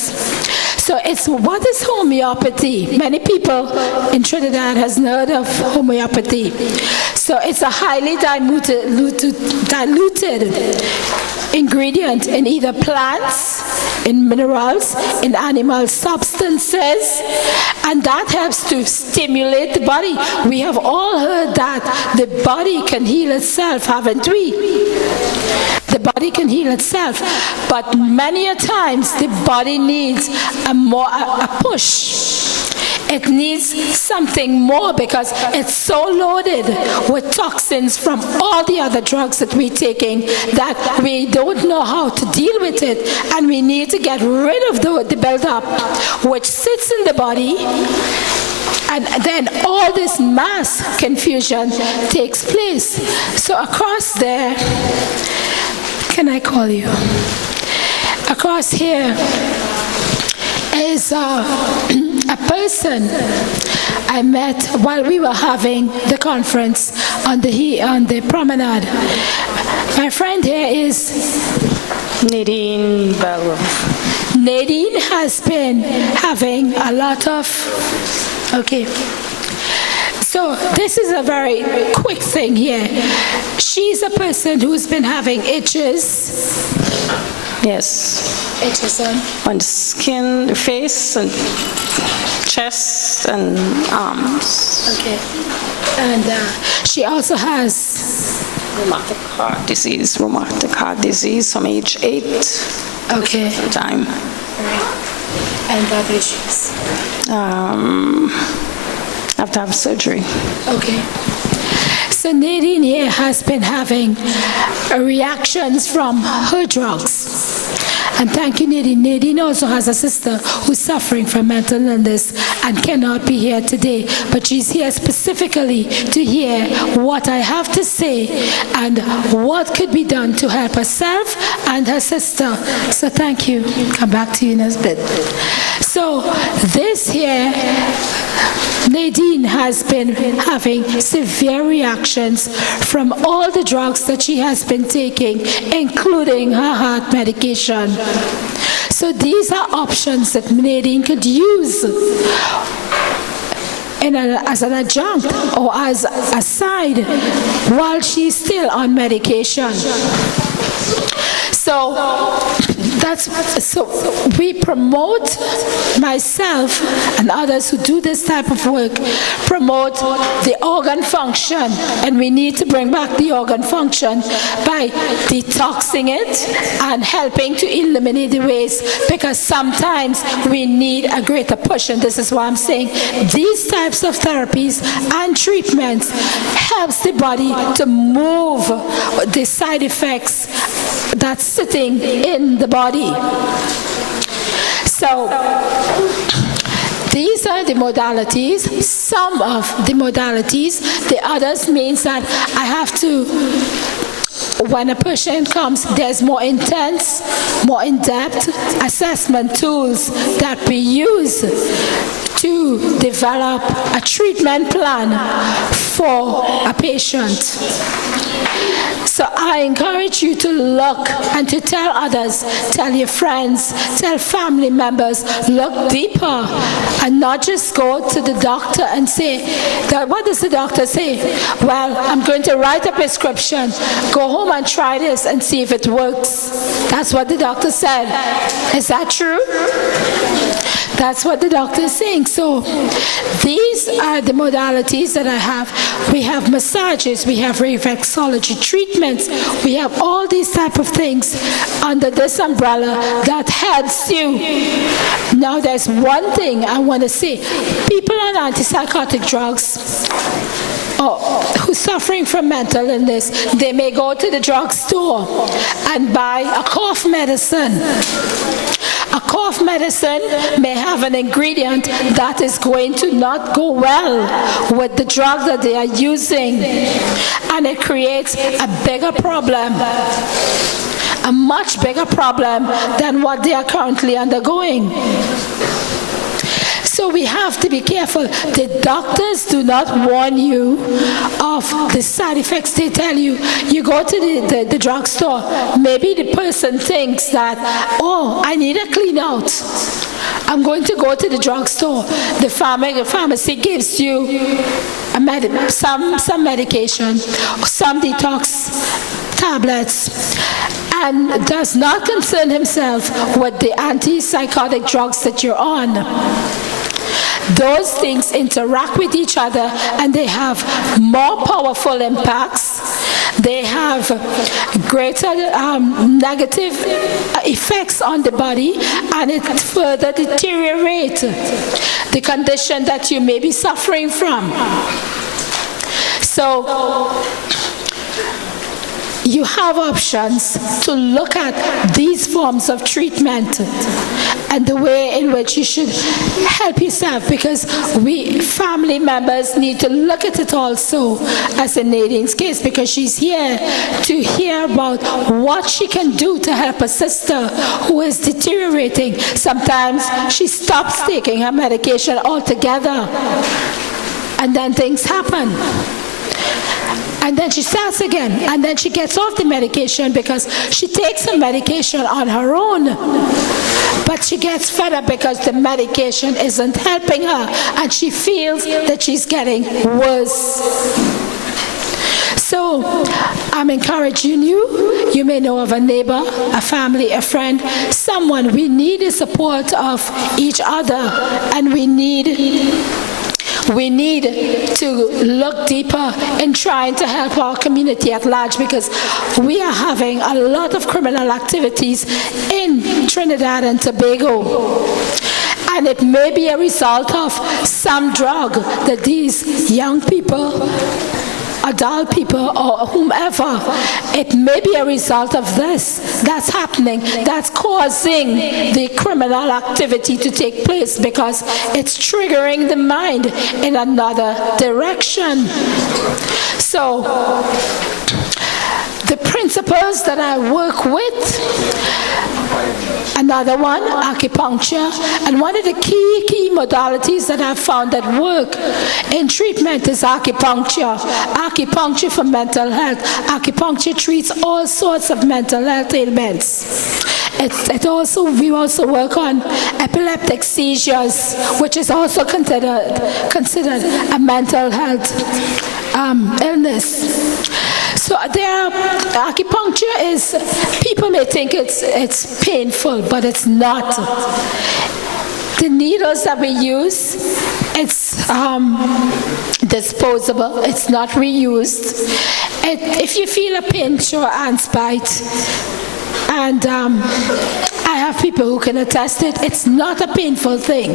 So what is homeopathy? Many people in Trinidad has heard of homeopathy. So it's a highly diluted ingredient in either plants, in minerals, in animal substances, and that helps to stimulate the body. We have all heard that the body can heal itself, haven't we? The body can heal itself, but many a times the body needs a push. It needs something more because it's so loaded with toxins from all the other drugs that we're taking that we don't know how to deal with it, and we need to get rid of the buildup which sits in the body, and then all this mass confusion takes place. So across there, can I call you? Across here is a person I met while we were having the conference on the promenade. My friend here is Nadine Bell. Nadine has been having a lot of, okay. So this is a very quick thing here. She's a person who's been having itches. Yes. Itches on the skin, the face, and chest, and arms. Okay. And she also has rheumatic heart disease from age 8. Okay. Time. Right. And other issues. Have to have surgery. Okay. So Nadine here has been having reactions from her drugs. And thank you, Nadine. Nadine also has a sister who's suffering from mental illness and cannot be here today. But she's here specifically to hear what I have to say and what could be done to help herself and her sister. So thank you. Come back to you in a bit. So this here, Nadine has been having severe reactions from all the drugs that she has been taking, including her heart medication. So these are options that Nadine could use as an adjunct or as a side while she's still on medication. So we promote, myself and others who do this type of work, promote the organ function, and we need to bring back the organ function by detoxing it and helping to eliminate the waste, because sometimes we need a greater push, and this is why I'm saying these types of therapies and treatments helps the body to move the side effects that's sitting in the body. So these are the modalities, some of the modalities. The others means that I have to, when a patient comes, there's more intense, more in-depth assessment tools that we use to develop a treatment plan for a patient. So I encourage you to look and to tell others, tell your friends, tell family members, look deeper and not just go to the doctor and say, what does the doctor say? Well, I'm going to write a prescription. Go home and try this and see if it works. That's what the doctor said. Is that true? That's what the doctor is saying. So these are the modalities that I have. We have massages, we have reflexology treatments, we have all these type of things under this umbrella that helps you. Now there's one thing I want to say. People on antipsychotic drugs who's suffering from mental illness, they may go to the drugstore and buy a cough medicine. A cough medicine may have an ingredient that is going to not go well with the drug that they are using, and it creates a bigger problem, a much bigger problem than what they are currently undergoing. So we have to be careful. The doctors do not warn you of the side effects. They tell you, you go to the drugstore, maybe the person thinks that, oh, I need a clean out. I'm going to go to the drugstore. The pharmacy gives you some medication, some detox tablets, and does not concern himself with the antipsychotic drugs that you're on. Those things interact with each other and they have more powerful impacts. They have greater negative effects on the body, and it further deteriorates the condition that you may be suffering from. So you have options to look at these forms of treatment and the way in which you should help yourself, because we family members need to look at it also, as in Nadine's case, because she's here to hear about what she can do to help a sister who is deteriorating. Sometimes she stops taking her medication altogether, and then things happen. And then she starts again, and then she gets off the medication because she takes the medication on her own. But she gets fed up because the medication isn't helping her, and she feels that she's getting worse. So I'm encouraging you. You may know of a neighbor, a family, a friend, someone. We need the support of each other, and we need to look deeper in trying to help our community at large, because we are having a lot of criminal activities in Trinidad and Tobago. And it may be a result of some drug that these young people, adult people, or whomever, it may be a result of this that's happening, that's causing the criminal activity to take place, because it's triggering the mind in another direction. So the principles that I work with, another one, acupuncture, and one of the key modalities that I've found that work in treatment is acupuncture. Acupuncture for mental health. Acupuncture treats all sorts of mental health ailments. We also work on epileptic seizures, which is also considered a mental health illness. So acupuncture is, people may think it's painful, but it's not. The needles that we use, it's disposable, it's not reused. If you feel a pinch or ants bite, and I have people who can attest it. It's not a painful thing.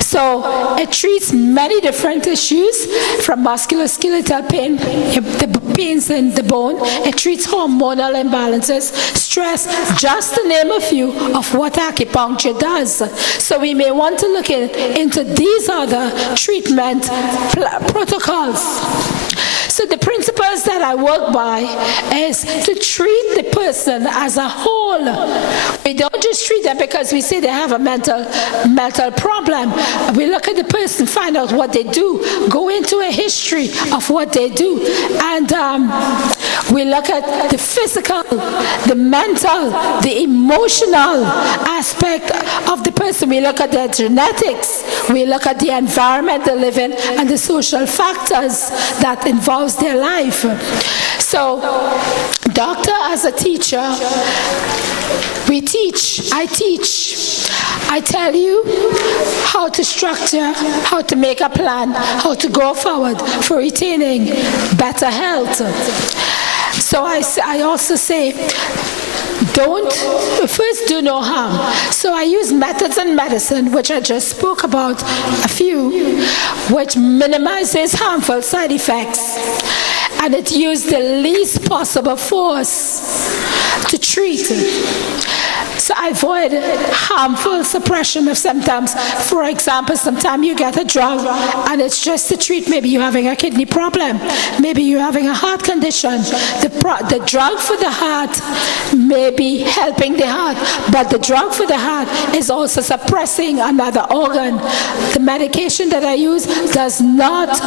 So it treats many different issues, from musculoskeletal pain, the pains in the bone. It treats hormonal imbalances, stress, just to name a few of what acupuncture does. So we may want to look into these other treatment protocols. So the principles that I work by is to treat the person as a whole. We don't just treat them because we say they have a mental problem. We look at the person, find out what they do, go into a history of what they do, and we look at the physical, the mental, the emotional aspect of the person. We look at their genetics, we look at the environment they live in, and the social factors that involves their life. So, doctor as a teacher, I teach. I tell you how to structure, how to make a plan, how to go forward for retaining better health. So I also say, do no harm. So I use methods in medicine, which I just spoke about a few, which minimizes harmful side effects. And it used the least possible force to treat. So I avoid harmful suppression of symptoms. For example, sometimes you get a drug and it's just to treat, maybe you're having a kidney problem, maybe you're having a heart condition. The drug for the heart may be helping the heart, but the drug for the heart is also suppressing another organ. The medication that I use does not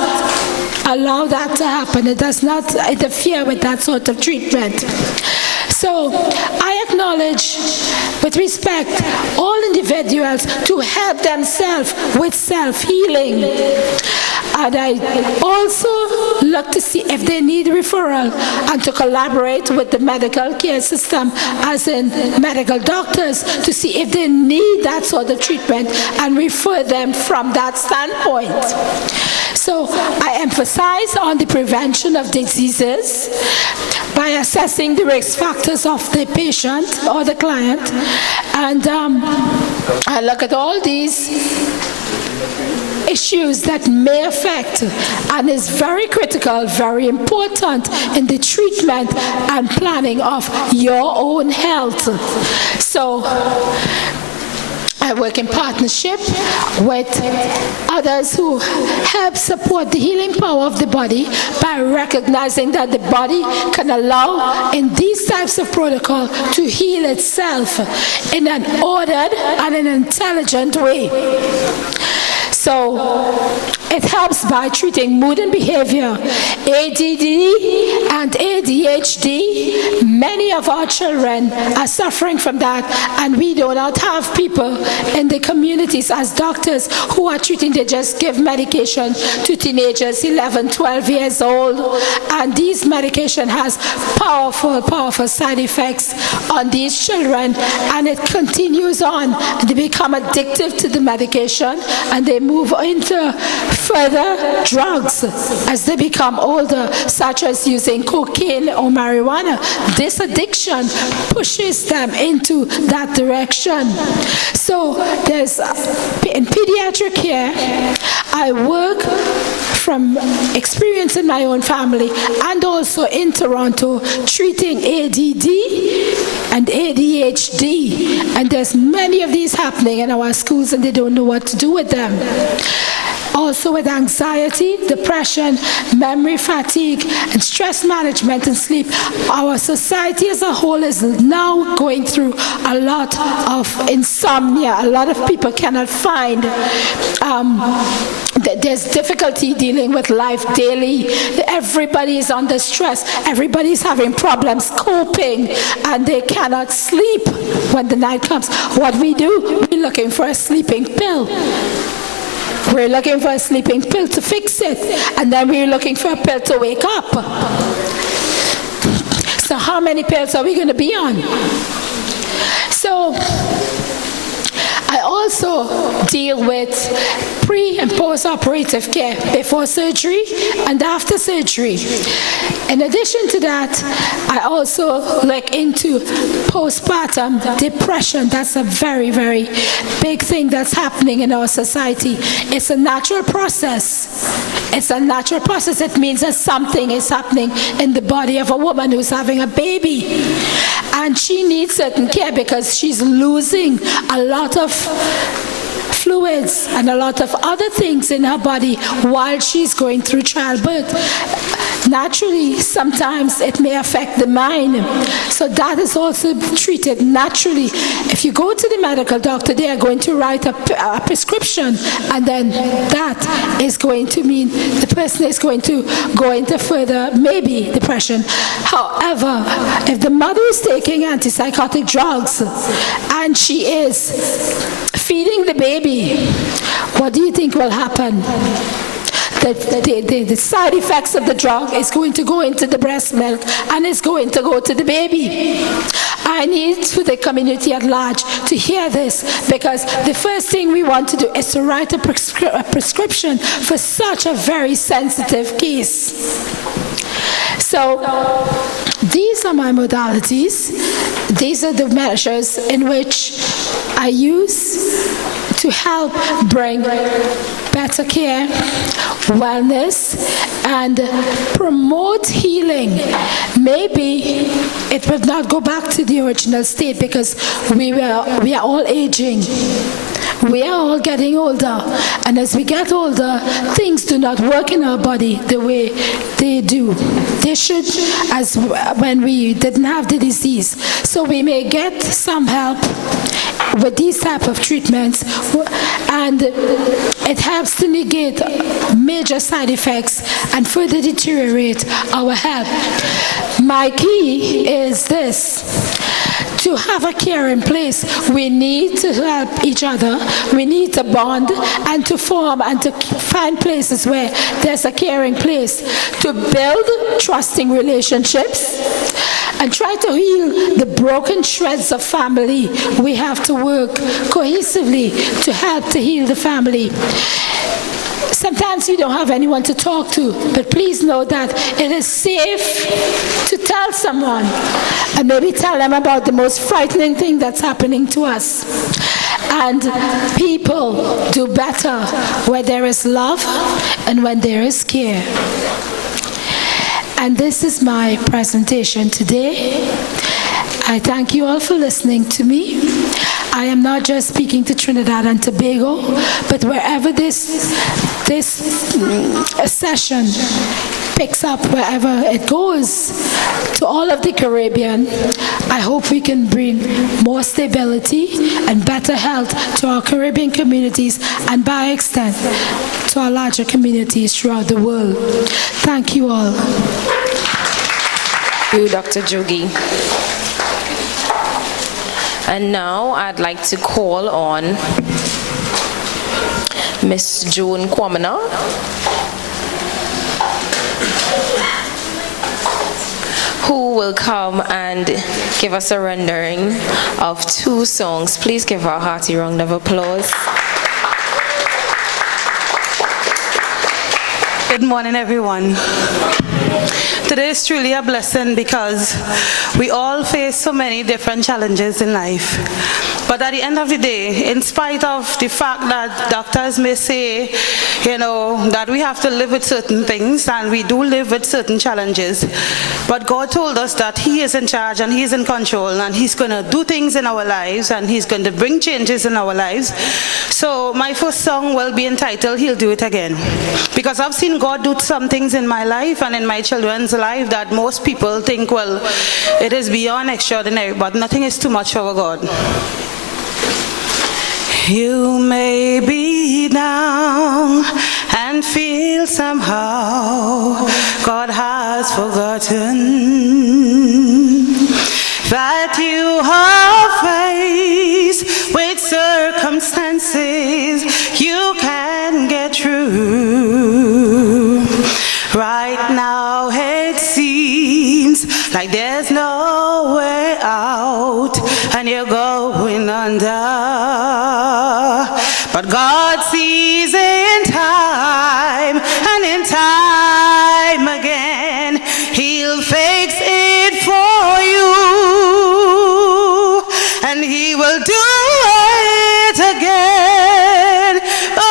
allow that to happen. It does not interfere with that sort of treatment. So I acknowledge, with respect, all individuals to help themselves with self-healing. And I also look to see if they need referral and to collaborate with the medical care system, as in medical doctors, to see if they need that sort of treatment and refer them from that standpoint. So I emphasize on the prevention of diseases by assessing the risk factors of the patient or the client, and I look at all these issues that may affect and is very critical, very important in the treatment and planning of your own health. So I work in partnership with others who help support the healing power of the body by recognizing that the body can allow in these types of protocol to heal itself in an ordered and an intelligent way. So it helps by treating mood and behavior, ADD and ADHD. Many of our children are suffering from that, and we do not have people in the communities as doctors who are treating. They just give medication to teenagers 11, 12 years old, and these medication has powerful side effects on these children, and it continues on. They become addictive to the medication, and they move into further drugs as they become older, such as using cocaine or marijuana. This addiction pushes them into that direction. So there's, in pediatric care, I work from experience in my own family and also in Toronto, treating ADD and ADHD. And there's many of these happening in our schools, and they don't know what to do with them. Also with anxiety, depression, memory fatigue, and stress management and sleep. Our society as a whole is now going through a lot of insomnia. A lot of people cannot find, there's difficulty dealing with life daily. Everybody is under stress. Everybody's having problems coping, and they cannot sleep when the night comes. What we do, we're looking for a sleeping pill. We're looking for a sleeping pill to fix it, and then we're looking for a pill to wake up. So how many pills are we going to be on? So I also deal with pre- and post-operative care before surgery and after surgery. In addition to that, I also look into postpartum depression. That's a very, very big thing that's happening in our society. It's a natural process. It's a natural process. It means that something is happening in the body of a woman who's having a baby. And she needs certain care because she's losing a lot of fluids and a lot of other things in her body while she's going through childbirth. Naturally, sometimes it may affect the mind. So that is also treated naturally. If you go to the medical doctor, they are going to write a prescription, and then that is going to mean the person is going to go into further, maybe, depression. However, if the mother is taking antipsychotic drugs and she is feeding the baby, what do you think will happen? The side effects of the drug is going to go into the breast milk and it's going to go to the baby. I need for the community at large to hear this, because the first thing we want to do is to write a prescription for such a very sensitive case. So these are my modalities. These are the measures in which I use to help bring better care, wellness, and promote healing. Maybe it will not go back to the original state because we are all aging. We are all getting older, and as we get older, things do not work in our body the way they do. They should, as when we didn't have the disease. So we may get some help with these type of treatments, and it helps to negate major side effects and further deteriorate our health. My key is this: to have a care in place, we need to help each other, we need to bond and to form and to find places where there's a caring place, to build trusting relationships and try to heal the broken shreds of family. We have to work cohesively to help to heal the family. Sometimes you don't have anyone to talk to, but please know that it is safe to tell someone and maybe tell them about the most frightening thing that's happening to us. And people do better where there is love and when there is care. And this is my presentation today. I thank you all for listening to me. I am not just speaking to Trinidad and Tobago, but wherever this session picks up, wherever it goes, to all of the Caribbean, I hope we can bring more stability and better health to our Caribbean communities, and by extent, to our larger communities throughout the world. Thank you all. Thank you, Dr. Jogi. And now I'd like to call on Miss Joan Kwamina, who will come and give us a rendering of 2 songs. Please give her a hearty round of applause. Good morning, everyone. Today is truly a blessing because we all face so many different challenges in life. But at the end of the day, in spite of the fact that doctors may say, that we have to live with certain things, and we do live with certain challenges, but God told us that He is in charge and He is in control, and He's going to do things in our lives, and He's going to bring changes in our lives. So my first song will be entitled, He'll Do It Again. Because I've seen God do some things in my life and in my children's life that most people think, well, it is beyond extraordinary, but nothing is too much for our God. You may be down and feel somehow God has forgotten that you are faced with circumstances you can get through. Right now it seems like there's no way out and you're going under. He'll do it again. Oh,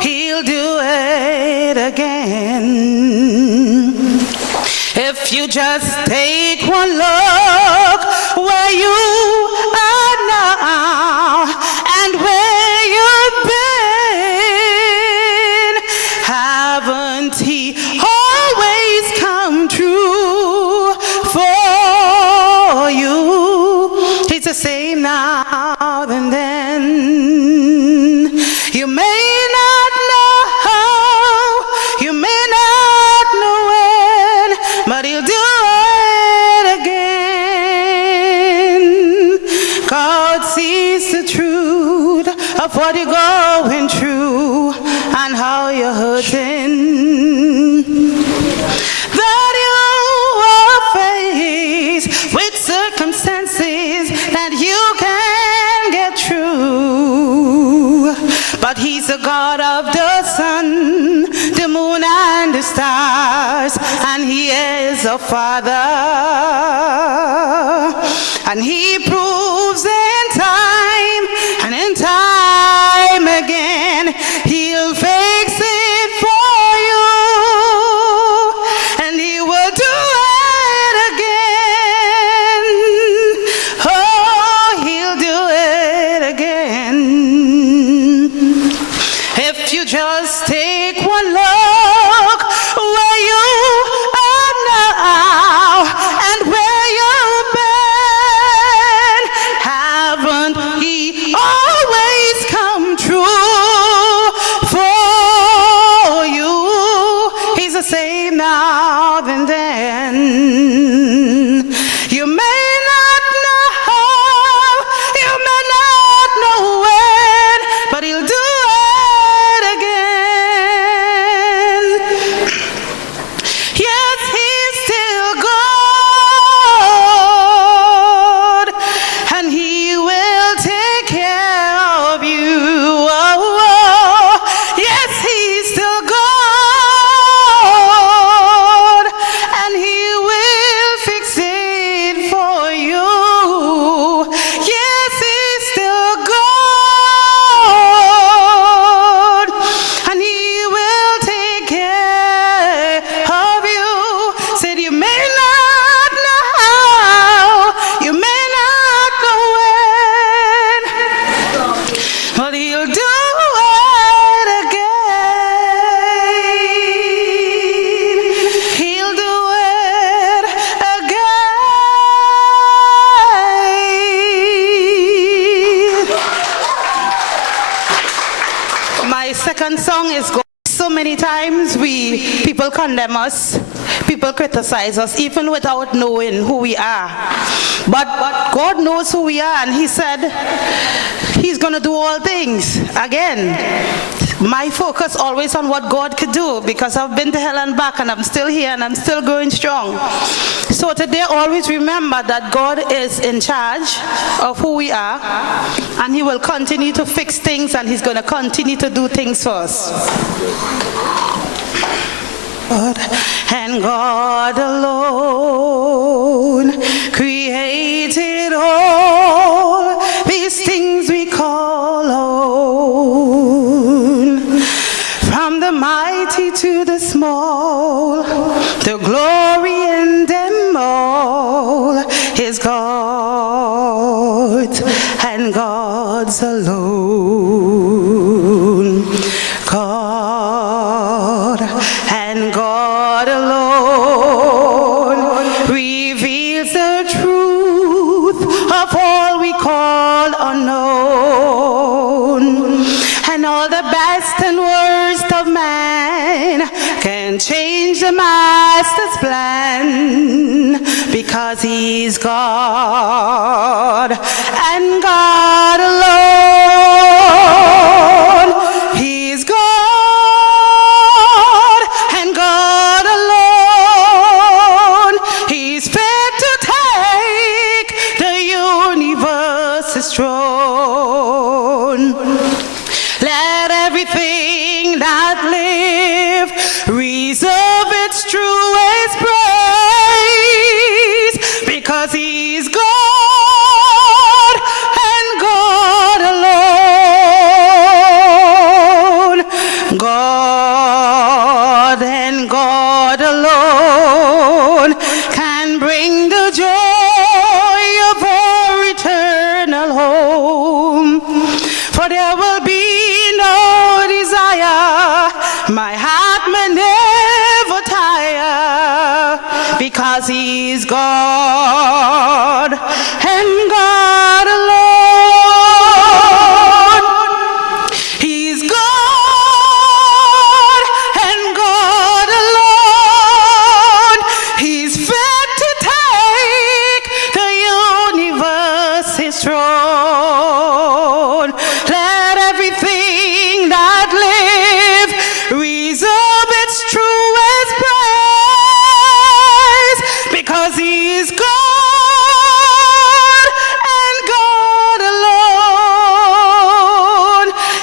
he'll do it again. If you just take one look where you are now and where you've been, haven't he always come true for you? He's the same now and then. You may not know how, you may not know when, but he'll do it again. God sees the truth of what you're going through and how you're hurting. That you are faced with circumstances that you can get through. But he's the God of the sun, the moon and the stars, and he is a father. And he proves in time and in time again, he'll fix it for you, and he will do it again. Oh, he'll do it again. If you just take one look where you are now and where you've been, haven't he always come true for you? He's the same now and then. You may not know how, you may not know when, but he'll do it again. Yes, he's still God, and he will take care of you. Oh, yes, he's still God, and he will fix it for you. Yes, he's still God, and he will take care of you. Said you may not know how, you may not know when, but he'll do it again. He'll do it again. My second song is go. So many times people condemn us, people criticize us, even without knowing who we are. But God knows who we are, and he said he's going to do all things again. My focus always on what God could do, because I've been to hell and back, and I'm still here, and I'm still going strong. So today, always remember that God is in charge of who we are, and he will continue to fix things, and he's going to continue to do things for us. And God alone created all these things we call own. From the mighty to the small, the glory in them all is God's, and God's alone. God and God alone reveals the truth of all we call unknown. And all the best and worst of man can change the master's plan, because he's God and God alone. He's God and God alone. He's fit to take the universe's throne. Let everything that live reserve its truest praise, because he's God bring the joy of our eternal home. For there will be no desire, my heart may never tire, because he is God and God alone. He is God and God alone. He's fit to take the universe's throne. Let everything that live reserve its truest praise, because he is God and God alone.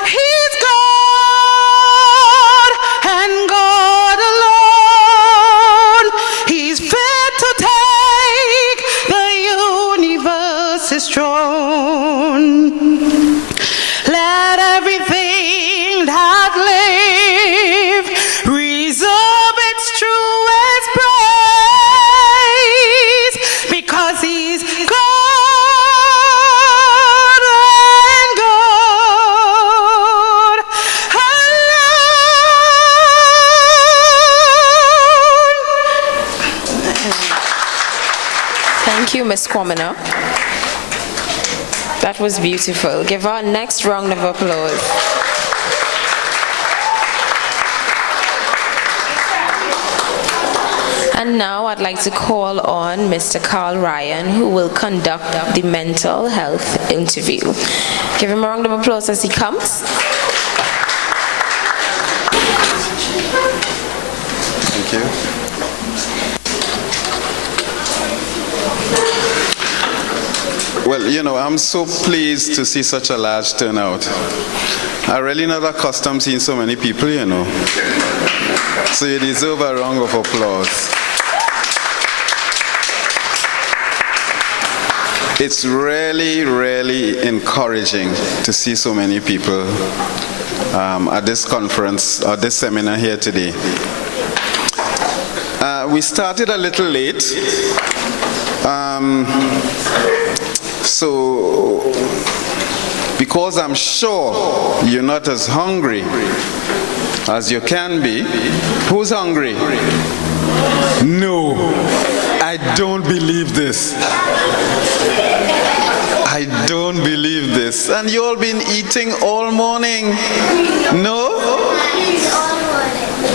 He's God and God alone. He's fit to take the universe's throne. Let everything that live reserve its truest praise, because he's God and God alone. Thank you, Ms. Kwamina. That was beautiful. Give our next round of applause. And now I'd like to call on Mr. Carl Ryan, who will conduct the mental health interview. Give him a round of applause as he comes. Thank you. Well, you know, I'm so pleased to see such a large turnout. I'm really not accustomed to seeing so many people, you know. So you deserve a round of applause. It's really, really encouraging to see so many people at this conference, or this seminar here today. We started a little late. So, because I'm sure you're not as hungry as you can be, who's hungry? No, I don't believe this. I don't believe this. And you all been eating all morning? No?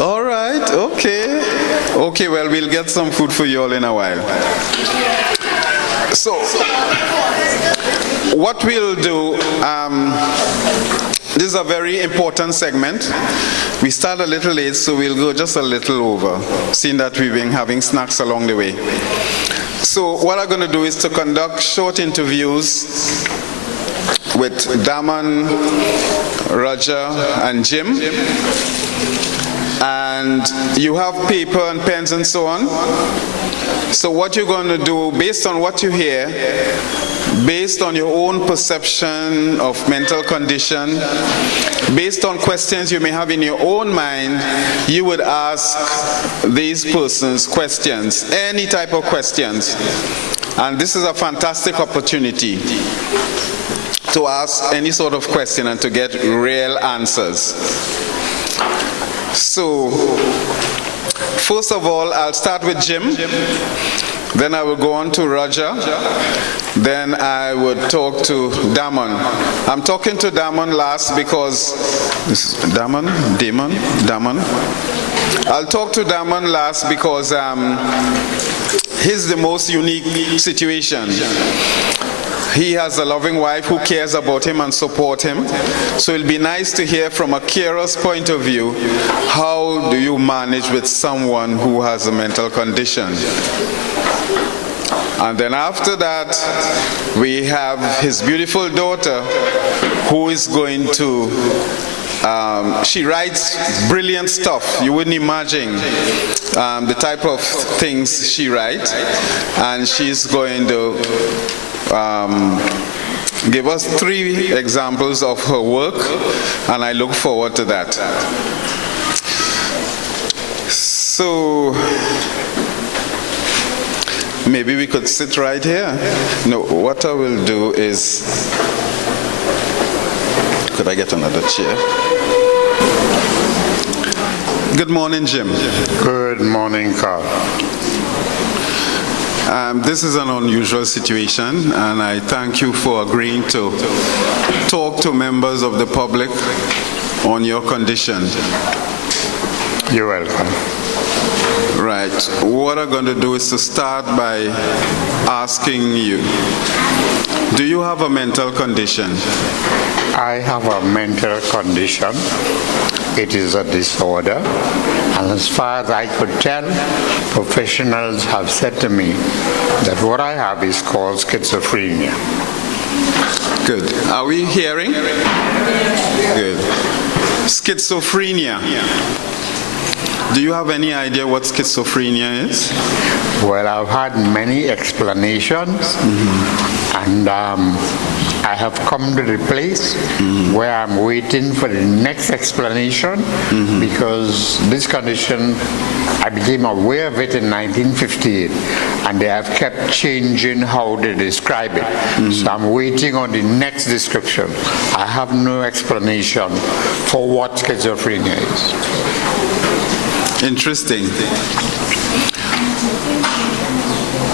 All right, okay. Okay, well, we'll get some food for you all in a while. So, what we'll do, this is a very important segment. We start a little late, so we'll go just a little over, seeing that we've been having snacks along the way. So what I'm going to do is to conduct short interviews with Daman, Roger, and Jim. And you have paper and pens and so on. So what you're going to do, based on what you hear, based on your own perception of mental condition, based on questions you may have in your own mind, you would ask these persons questions, any type of questions. And this is a fantastic opportunity to ask any sort of question and to get real answers. So, first of all, I'll start with Jim. Then I will go on to Roger. Then I would talk to Damon. I'm talking to Damon last because Damon. I'll talk to Damon last because he's the most unique situation. He has a loving wife who cares about him and supports him. So it'll be nice to hear from a carer's point of view, how do you manage with someone who has a mental condition? And then after that, we have his beautiful daughter who is going to, she writes brilliant stuff. You wouldn't imagine the type of things she writes. And she's going to give us 3 examples of her work, and I look forward to that. So, maybe we could sit right here. No, what I will do is, could I get another chair? Good morning, Jim. Good morning, Carl. This is an unusual situation, and I thank you for agreeing to talk to members of the public on your condition. You're welcome. Right. What I'm going to do is to start by asking you, do you have a mental condition? I have a mental condition. It is a disorder. And as far as I could tell, professionals have said to me that what I have is called schizophrenia. Good. Are we hearing? Good. Schizophrenia. Do you have any idea what schizophrenia is? Well, I've had many explanations, and I have come to the place where I'm waiting for the next explanation, because this condition, I became aware of it in 1958, and they have kept changing how they describe it. So I'm waiting on the next description. I have no explanation for what schizophrenia is. Interesting.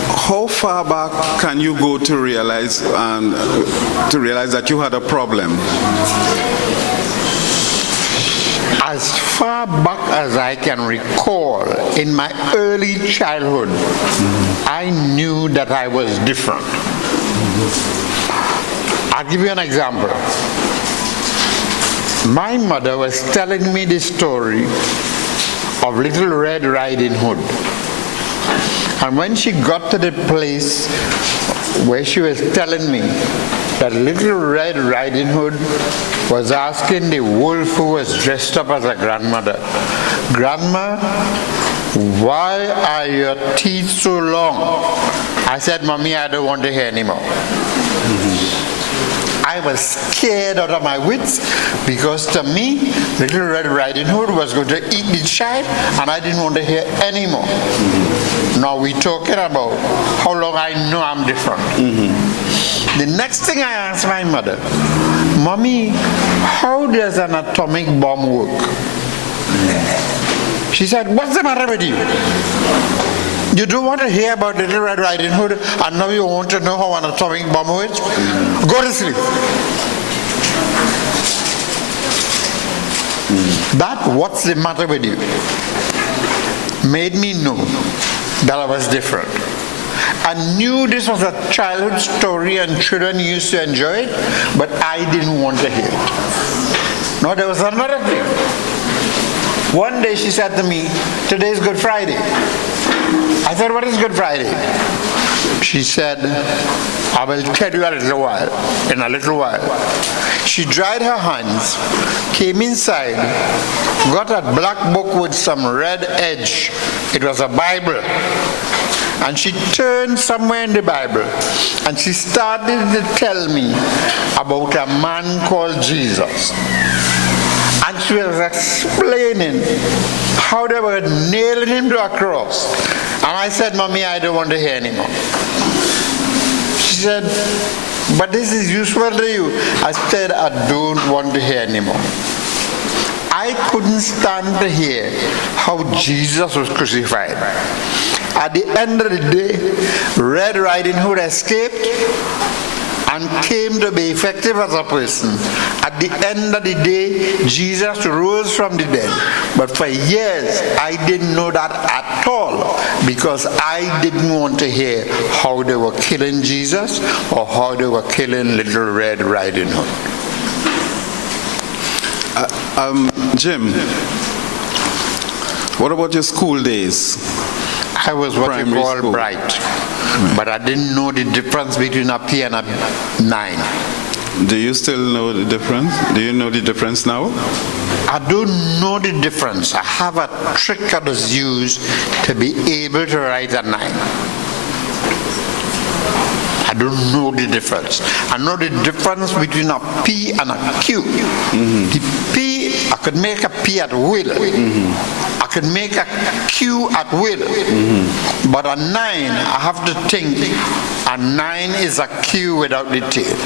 How far back can you go to realize that you had a problem? As far back as I can recall, in my early childhood, I knew that I was different. I'll give you an example. My mother was telling me the story of Little Red Riding Hood. And when she got to the place where she was telling me that Little Red Riding Hood was asking the wolf who was dressed up as a grandmother, "Grandma, why are your teeth so long?" I said, "Mommy, I don't want to hear anymore." I was scared out of my wits, because to me, Little Red Riding Hood was going to eat the child, and I didn't want to hear anymore. Now we're talking about how long I know I'm different. The next thing I asked my mother, "Mommy, how does an atomic bomb work?" She said, "What's the matter with you? You don't want to hear about Little Red Riding Hood, and now you want to know how an atomic bomb works? Go to sleep." That "what's the matter with you" made me know that I was different. I knew this was a childhood story and children used to enjoy it, but I didn't want to hear it. Now there was another thing. One day she said to me, "Today is Good Friday." I said, "What is Good Friday?" She said, "I will tell you in a little while. She dried her hands, came inside, got a black book with some red edge. It was a Bible. And she turned somewhere in the Bible, and she started to tell me about a man called Jesus. And she was explaining how they were nailing him to a cross. And I said, "Mommy, I don't want to hear anymore." She said, "But this is useful to you." I said, "I don't want to hear anymore." I couldn't stand to hear how Jesus was crucified. At the end of the day, Red Riding Hood escaped and came to be effective as a person. At the end of the day, Jesus rose from the dead. But for years, I didn't know that at all, because I didn't want to hear how they were killing Jesus or how they were killing Little Red Riding Hood. Jim, what about your school days? I was what you Primary call school. bright, but I didn't know the difference between a P and a 9. Do you still know the difference? Do you know the difference now? I don't know the difference. I have a trick I was used to be able to write a 9. I don't know the difference. I know the difference between a P and a Q. The P, I could make a P at will. I could make a Q at will. But a 9, I have to think a 9 is a Q without the tail.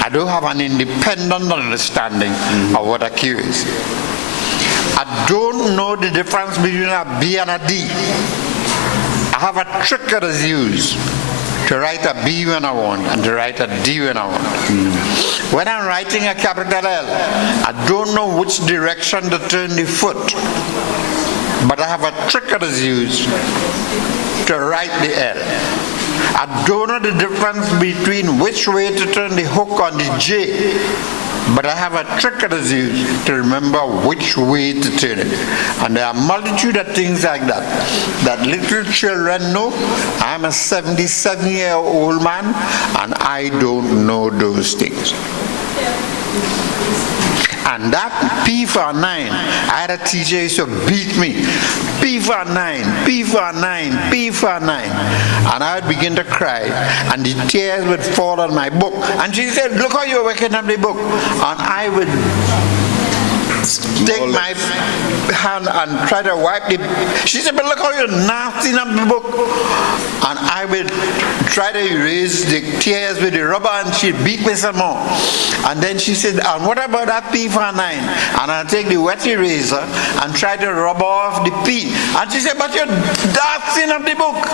I don't have an independent understanding of what a Q is. I don't know the difference between a B and a D. I have a trick that is used to write a B when I want and to write a D when I want. When I'm writing a capital L, I don't know which direction to turn the foot, but I have a trick that is used to write the L. I don't know the difference between which way to turn the hook on the J, but I have a trick that is used to remember which way to turn it. And there are a multitude of things like that that little children know. I'm a 77-year-old man, and I don't know those things. And that P for 9, I had a teacher who used to beat me. P for 9, P for 9, P for 9. And I would begin to cry, and the tears would fall on my book. And she said, look how you're working on the book. And I would take my hand and try to wipe the... She said, but look how you're nasty on the book. And I would try to erase the tears with the rubber, and she'd beat me some more. And then she said, and what about that P for 9? And I'd take the wet eraser and try to rub off the P. And she said, but you're dancing up the book.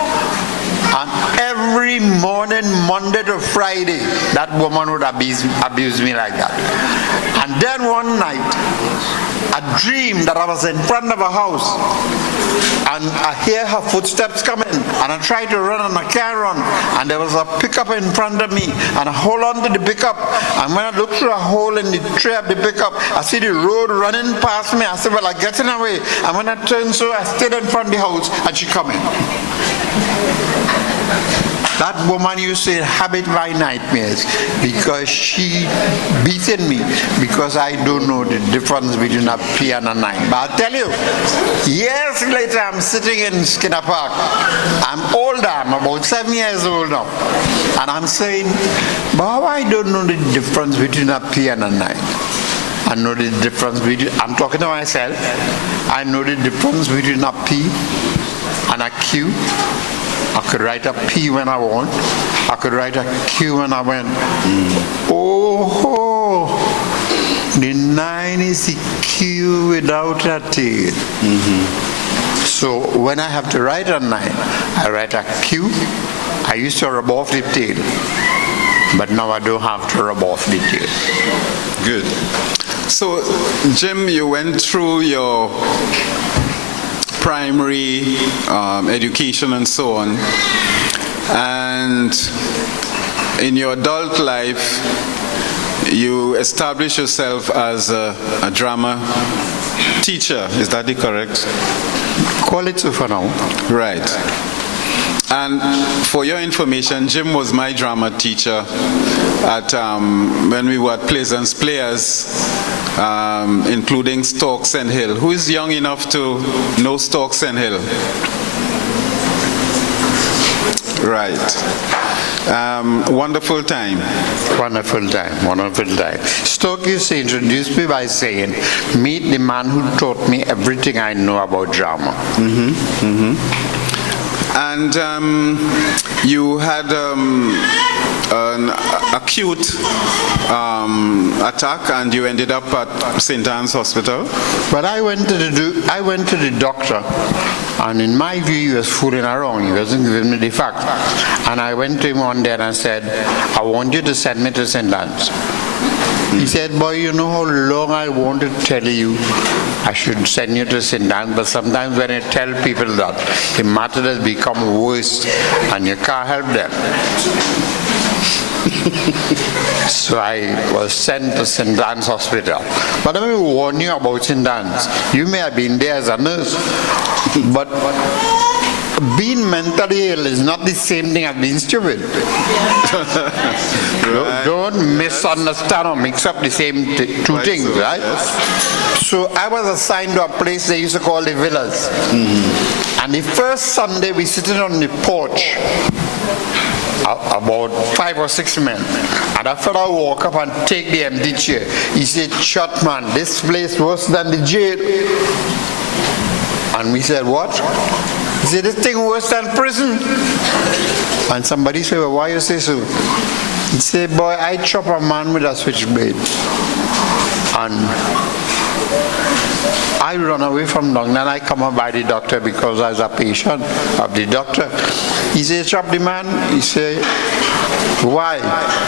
And every morning, Monday to Friday, that woman would abuse me like that. And then one night, I dreamed that I was in front of a house, and I hear her footsteps coming, and I try to run and I can't run, and there was a pickup in front of me, and I hold on to the pickup, and when I look through a hole in the tray of the pickup, I see the road running past me. I said, well, I'm getting away. And when I turned, so I stayed in front of the house, and she come in. That woman used to inhabit my nightmares because she beaten me because I don't know the difference between a P and a 9. But I'll tell you, years later I'm sitting in Skinner Park. I'm older, I'm about 7 years old now. And I'm saying, but I don't know the difference between a P and a 9. I know the difference between, I'm talking to myself, I know the difference between a P and a Q. I could write a P when I want. I could write a Q when I want. Oh, the 9 is a Q without a tail. So when I have to write a 9, I write a Q. I used to rub off the tail, but now I don't have to rub off the tail. Good. So, Jim, you went through your primary education and so on, and in your adult life you established yourself as a drama teacher. Is that correct? Call it so for now. Right. And for your information, Jim was my drama teacher at when we were at Pleasance Players, including Stokes and Hill. Who is young enough to know Stokes and Hill? Right. Wonderful time. Wonderful time, wonderful time. Stokes used to introduce me by saying, meet the man who taught me everything I know about drama. And you had an acute attack, and you ended up at St. Anne's Hospital. But I went to the doctor, and in my view, he was fooling around. He wasn't giving me the fact. And I went to him one day and I said, I want you to send me to St. Anne's. He said, boy, you know how long I want to tell you I should send you to St. Anne's, but sometimes when I tell people that, the matter has become worse and you can't help them. So I was sent to St. Anne's Hospital. But let me warn you about St. Anne's. You may have been there as a nurse, but being mentally ill is not the same thing as being stupid. Don't misunderstand or mix up the same two things, right? So I was assigned to a place they used to call the Villas. And the first Sunday we sitting on the porch, about 5 or 6 men. And after I walk up and take the empty chair, he said, "Shut man, this place worse than the jail." And we said, "What?" He said, "This thing worse than prison." And somebody said, "Well, why you say so?" He said, "Boy, I chop a man with a switchblade. And I run away from down there, and I come up by the doctor because I was a patient of the doctor." He said, "Chop the man." He said, "Why?"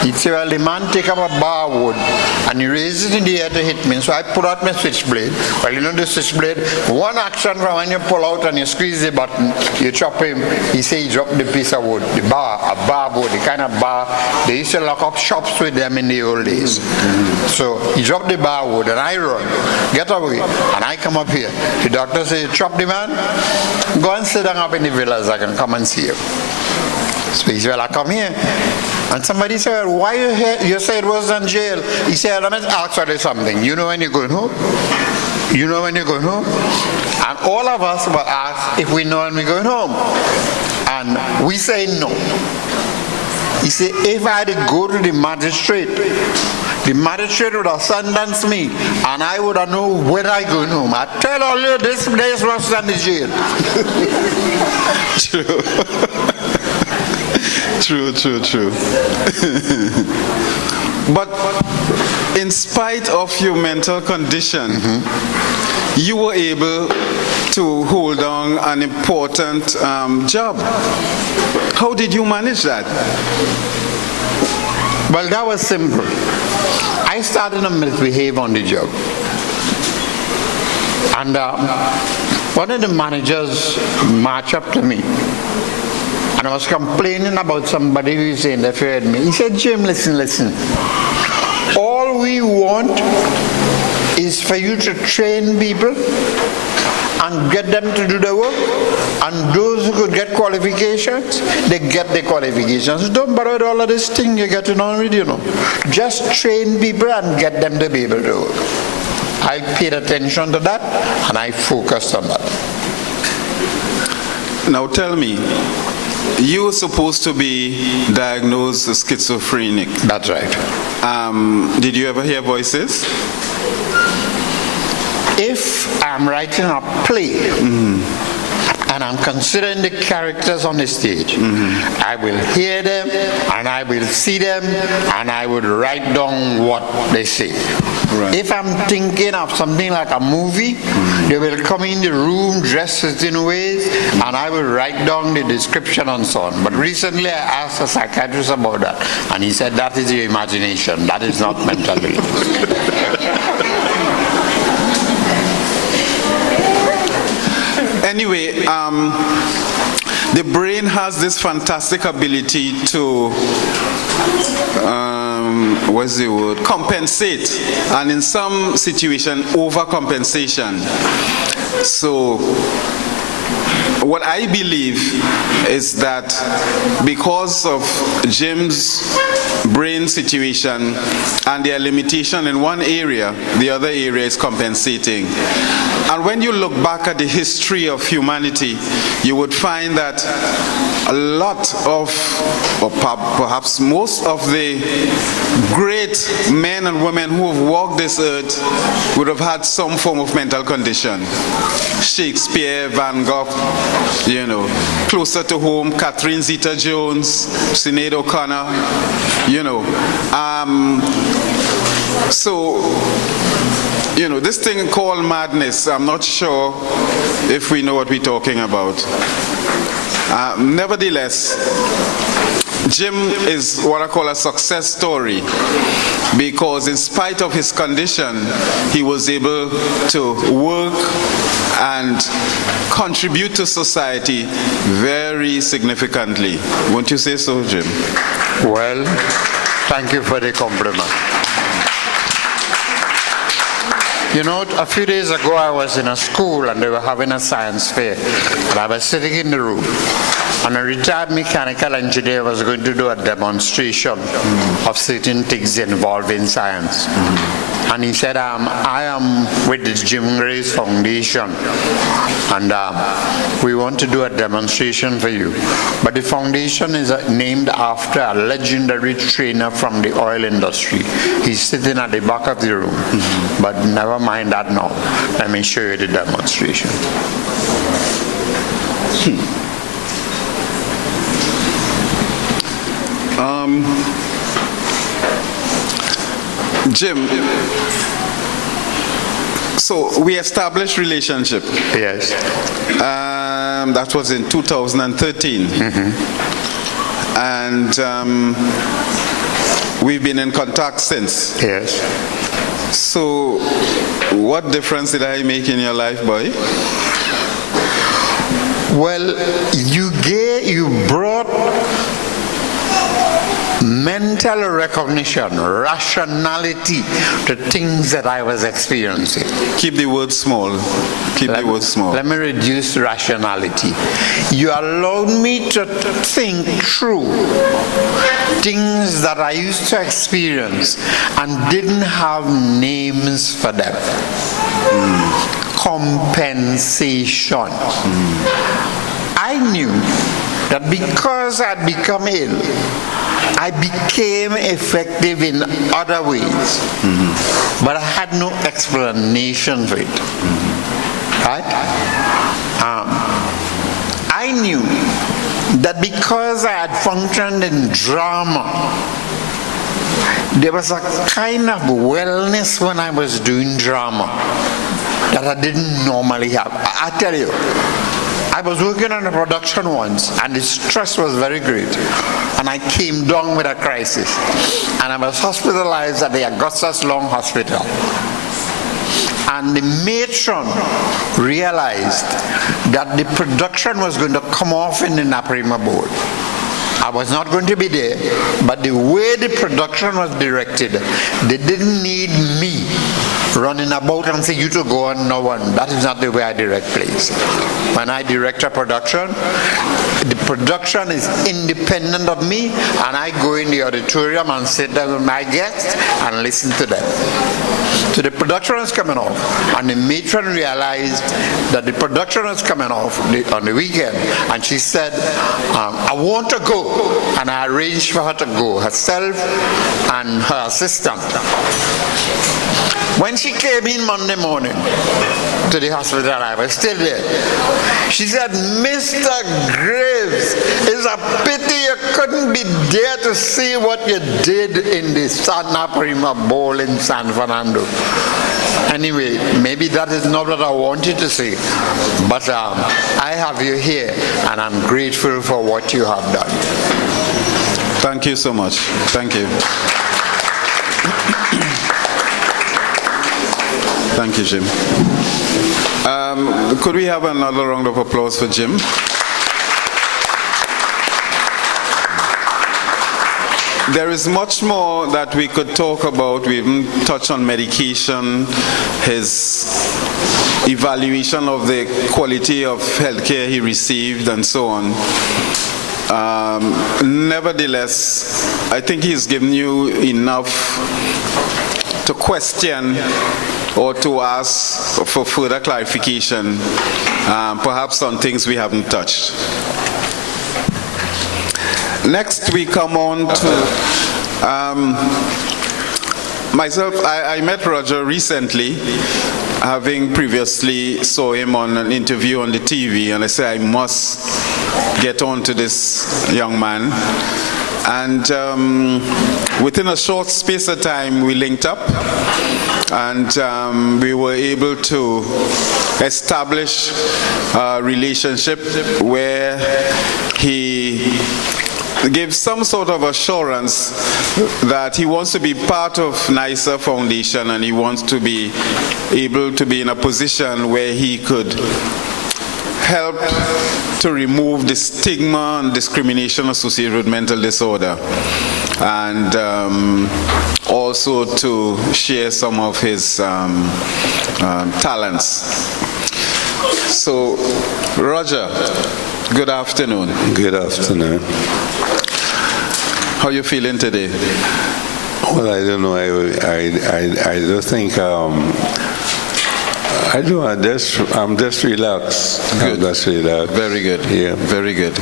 He said, "Well, the man take up a bar wood and he raised it in the air to hit me. So I put out my switchblade." Well, you know the switchblade, one action from when you pull out and you squeeze the button, you chop him. He said he dropped the piece of wood, the bar, a bar wood, the kind of bar. They used to lock up shops with them in the old days. So he dropped the bar wood and I run, get away, and I come up here. The doctor said, "Chop the man, go and sit down up in the villas, I can come and see you." So he said, "Well, I come here." And somebody said, "Well, why you here? You said it was in jail." He said, "Let me ask you something. You know when you're going home? You know when you're going home?" And all of us were asked if we know when we're going home. And we say no. He said, "If I had to go to the magistrate would have sentenced me, and I would have known when I go home. I tell all you, this place was than the jail." True. True. But in spite of your mental condition, you were able to hold on an important job. How did you manage that? Well, that was simple. I started to misbehave on the job. And one of the managers marched up to me. And I was complaining about somebody who used to interfere with me. He said, "Jim, listen. All we want is for you to train people and get them to do the work. And those who could get qualifications, they get the qualifications. Don't bother with all of this thing you're getting on with, Just train people and get them to be able to work." I paid attention to that and I focused on that. Now tell me, you were supposed to be diagnosed schizophrenic. That's right. Did you ever hear voices? If I'm writing a play and I'm considering the characters on the stage, I will hear them and I will see them and I would write down what they say. Right. If I'm thinking of something like a movie, they will come in the room dressed in ways and I will write down the description and so on. But recently I asked a psychiatrist about that and he said that is your imagination, that is not mental illness. Anyway, the brain has this fantastic ability to, what's the word? Compensate, and in some situation, overcompensation. So, what I believe is that because of Jim's brain situation and their limitation in one area, the other area is compensating. And when you look back at the history of humanity, you would find that a lot of, or perhaps most of the great men and women who have walked this earth would have had some form of mental condition. Shakespeare, Van Gogh, closer to home, Catherine Zeta-Jones, Sinead O'Connor, this thing called madness, I'm not sure if we know what we're talking about. Nevertheless, Jim is what I call a success story because in spite of his condition, he was able to work and contribute to society very significantly. Won't you say so, Jim? Well, thank you for the compliment. A few days ago I was in a school and they were having a science fair and I was sitting in the room and a retired mechanical engineer was going to do a demonstration of certain things involving science. And he said, I am with the Jim Grace Foundation, and we want to do a demonstration for you. But the foundation is named after a legendary trainer from the oil industry. He's sitting at the back of the room. But never mind that now. Let me show you the demonstration. Jim, so we established relationship. Yes. That was in 2013. And we've been in contact since. Yes. So what difference did I make in your life, boy? Well, you brought mental recognition, rationality to things that I was experiencing. Keep the word small. Let me reduce rationality. You allowed me to think through things that I used to experience and didn't have names for them. Compensation. I knew that because I'd become ill, I became effective in other ways, but I had no explanation for it. Right? I knew that because I had functioned in drama, there was a kind of wellness when I was doing drama that I didn't normally have. I tell you, I was working on a production once, and the stress was very great. And I came down with a crisis. And I was hospitalized at the Augustus Long Hospital. And the matron realized that the production was going to come off in the Naparima board. I was not going to be there, but the way the production was directed, they didn't need me running about and say, you to go on, no one. That is not the way I direct plays. When I direct a production, the production is independent of me, and I go in the auditorium and sit down with my guests and listen to them. So the production was coming off, and the matron realized that the production was coming off on the weekend, and she said, I want to go. And I arranged for her to go, herself and her assistant. When she came in Monday morning to the hospital, I was still there. She said, Mr. Graves, it's a pity you couldn't be there to see what you did in the Naparima Bowl in San Fernando. Anyway, maybe that is not what I wanted to say, but I have you here, and I'm grateful for what you have done. Thank you so much. Thank you. Thank you, Jim. Could we have another round of applause for Jim? There is much more that we could talk about. We even touched on medication, his evaluation of the quality of healthcare he received, and so on. Nevertheless, I think he's given you enough to question or to ask for further clarification, perhaps on things we haven't touched. Next, we come on to myself. I met Roger recently, having previously saw him on an interview on the TV, and I said I must get on to this young man. And within a short space of time, we linked up, and we were able to establish a relationship where he gave some sort of assurance that he wants to be part of NISA Foundation, and he wants to be able to be in a position where he could help to remove the stigma and discrimination associated with mental disorder, and also to share some of his talents. So, Roger, good afternoon. Good afternoon. How are you feeling today? Well, I don't know. I don't think. I do. I'm just relaxed. Good. I'm just relaxed. Very good. Yeah. Very good.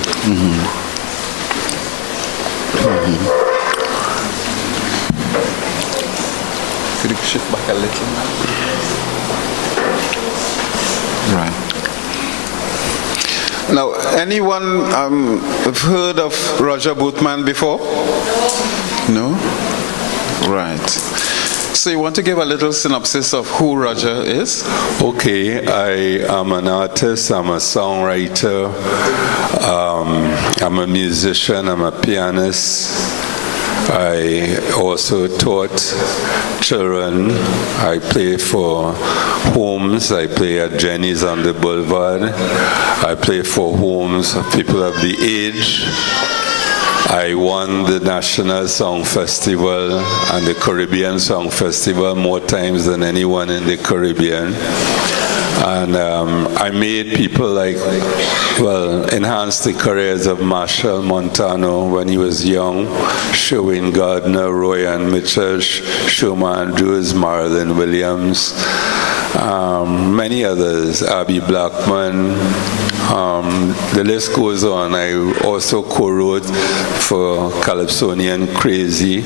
Could you shift back a little? Right. Now, anyone have heard of Roger Bootman before? No? Right. So you want to give a little synopsis of who Roger is? Okay, I am an artist, I'm a songwriter, I'm a musician, I'm a pianist. I also taught children. I play for homes. I play at Jenny's on the Boulevard. I play for homes of people of the age. I won the National Song Festival and the Caribbean Song Festival more times than anyone in the Caribbean. And I made people enhance the careers of Marshall Montano when he was young, Sherwin Gardner, Roy and Mitchell, Shuma Andrews, Marilyn Williams, many others, Abby Blackman. The list goes on. I also co-wrote for Calypsonian Crazy,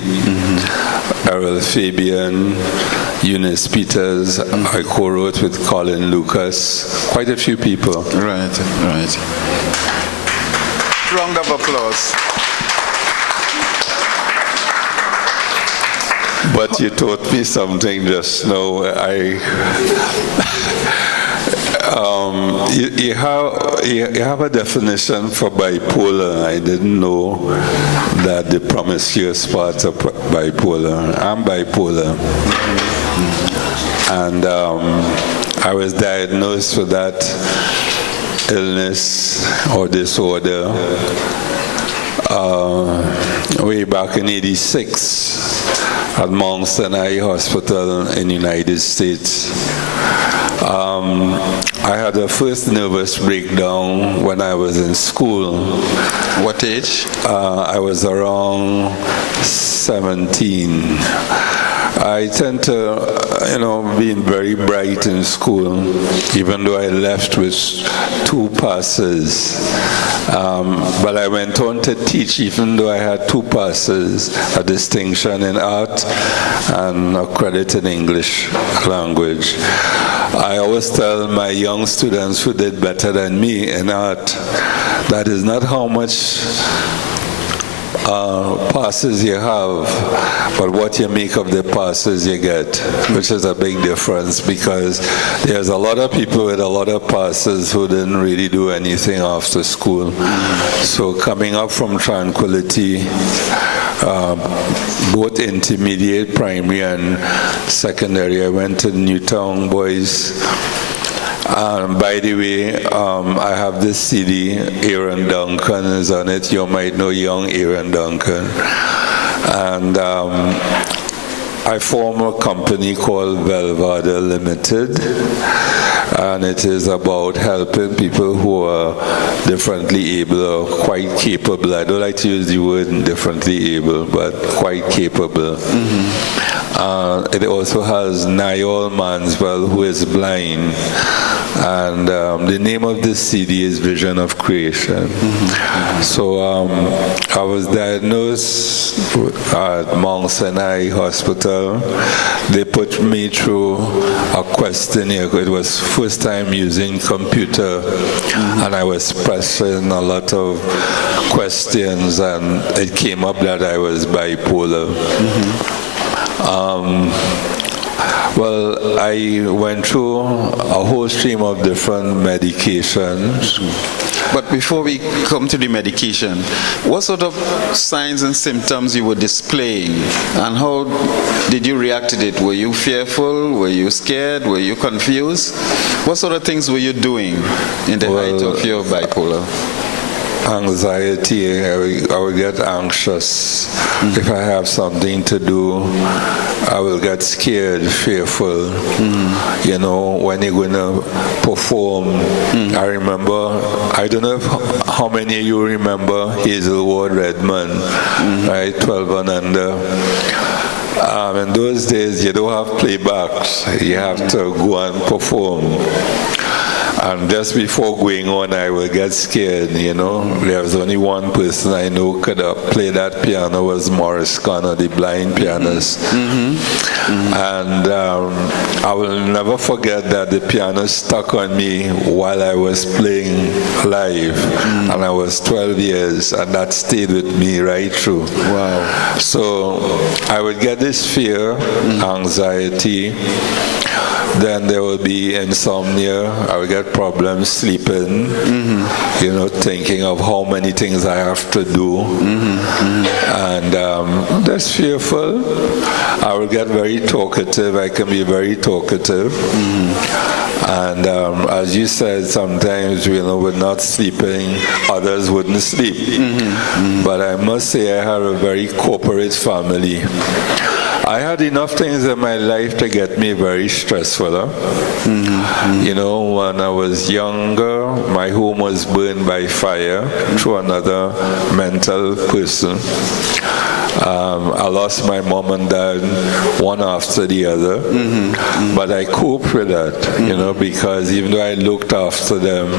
Errol Fabian, Eunice Peters. I co-wrote with Colin Lucas. Quite a few people. Right. Round of applause. But you taught me something just now. You have a definition for bipolar. I didn't know that the promiscuous part of bipolar. I'm bipolar. And I was diagnosed with that illness or disorder way back in '86 at Mount Sinai Hospital in the United States. I had a first nervous breakdown when I was in school. What age? I was around 17. I tend to, being very bright in school, even though I left with 2 passes. But I went on to teach, even though I had 2 passes, a distinction in art and a credit in English language. I always tell my young students who did better than me in art, that is not how much passes you have, but what you make of the passes you get, which is a big difference, because there's a lot of people with a lot of passes who didn't really do anything after school. So coming up from Tranquility, both intermediate, primary, and secondary, I went to Newtown Boys. By the way, I have this CD, Aaron Duncan is on it. You might know young Aaron Duncan. And I form a company called Velvada Limited. And it is about helping people who are differently able or quite capable. I don't like to use the word differently able, but quite capable. It also has Niall Manswell, who is blind. And the name of this CD is Vision of Creation. So I was diagnosed at Mount Sinai Hospital. They put me through a questionnaire. It was first time using computer, and I was pressing a lot of questions, and it came up that I was bipolar. Well, I went through a whole stream of different medications. But before we come to the medication, what sort of signs and symptoms you were displaying, and how did you react to it? Were you fearful? Were you scared? Were you confused? What sort of things were you doing in the height of your bipolar? Anxiety. I will get anxious. If I have something to do, I will get scared, fearful. When you're going to perform. I remember, I don't know how many of you remember Hazelwood Redmond, right? 12 and under. In those days, you don't have playbacks. You have to go and perform. And just before going on, I would get scared, you know. There was only one person I know could play that piano, was Morris Connor, the blind pianist. And I will never forget that the piano stuck on me while I was playing live. And I was 12 years, and that stayed with me right through. Wow. So I would get this fear, anxiety. Then there will be insomnia. I will get problems sleeping, you know, thinking of how many things I have to do. And that's fearful. I will get very talkative. I can be very talkative. And as you said, sometimes, you know, we're not sleeping, others wouldn't sleep. But I must say I have a very corporate family. I had enough things in my life to get me very stressful. You know, when I was younger, my home was burned by fire through another mental person. I lost my mom and dad one after the other, but I coped with that, you know, because even though I looked after them,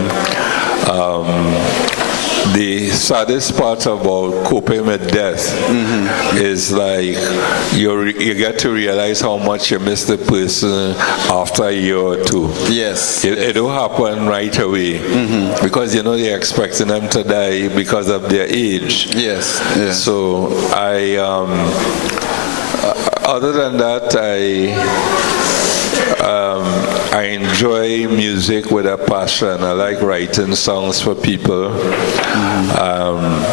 the saddest part about coping with death is like you get to realize how much you miss the person after a year or two. Yes. It don't happen right away because, you know, they're expecting them to die because of their age. Yes. So I, other than that, I enjoy music with a passion. I like writing songs for people.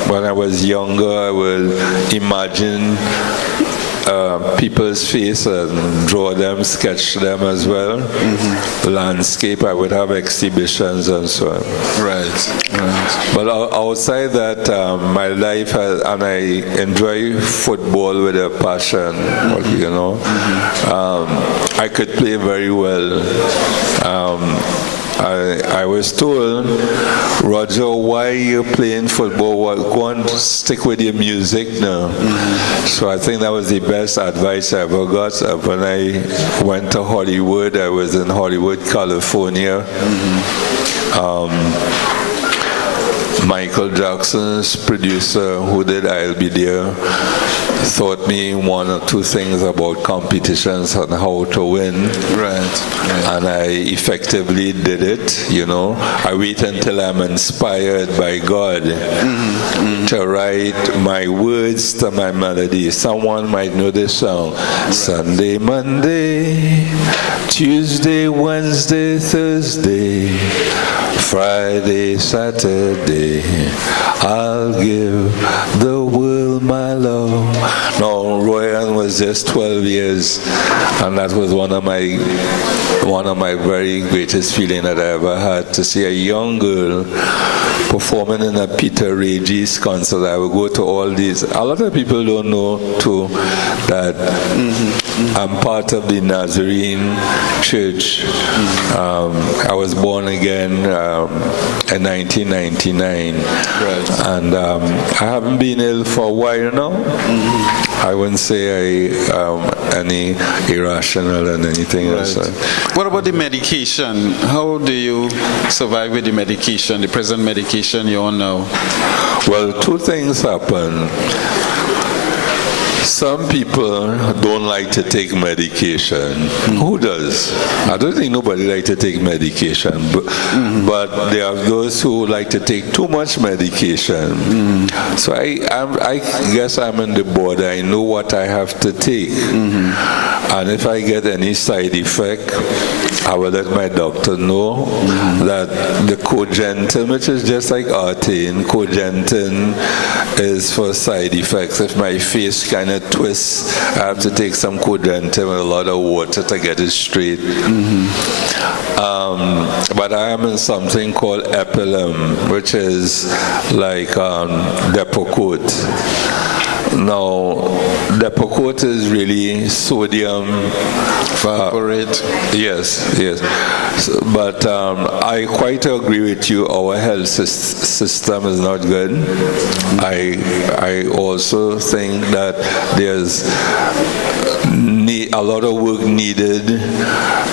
When I was younger, I would imagine people's face and draw them, sketch them as well. Landscape, I would have exhibitions and so on. Right. But outside that, my life has, and I enjoy football with a passion, you know. I could play very well. I was told, Roger, why you're playing football? Well, go and stick with your music now. So I think that was the best advice I ever got. When I went to Hollywood, I was in Hollywood, California. Michael Jackson's producer, who did I'll Be There, taught me one or two things about competitions and how to win. Right. And I effectively did it, you know. I wait until I'm inspired by God to write my words to my melody. Someone might know this song. Right. Sunday, Monday, Tuesday, Wednesday, Thursday, Friday, Saturday, I'll give the world my love. No, Royan was just 12 years, and that was one of my very greatest feelings that I ever had, to see a young girl performing in a Peter Reggie's concert. I would go to all these. A lot of people don't know too that I'm part of the Nazarene Church. I was born again in 1999, and I haven't been ill for a while now. I wouldn't say I any irrational and anything else. What about the medication? How do you survive with the medication, the present medication you're on now? Well, two things happen. Some people don't like to take medication. Who does? I don't think nobody likes to take medication, but there are those who like to take too much medication. So I guess I'm in the border. I know what I have to take. And if I get any side effect, I will let my doctor know that the Cogentin, which is just like Artane, Cogentin is for side effects. If my face kind of twists, I have to take some Cogentin with a lot of water to get it straight. But I am in something called Epilim, which is like Depakote. Now, Depakote is really sodium valproate. Yes. But I quite agree with you. Our health system is not good. I also think that there's a lot of work needed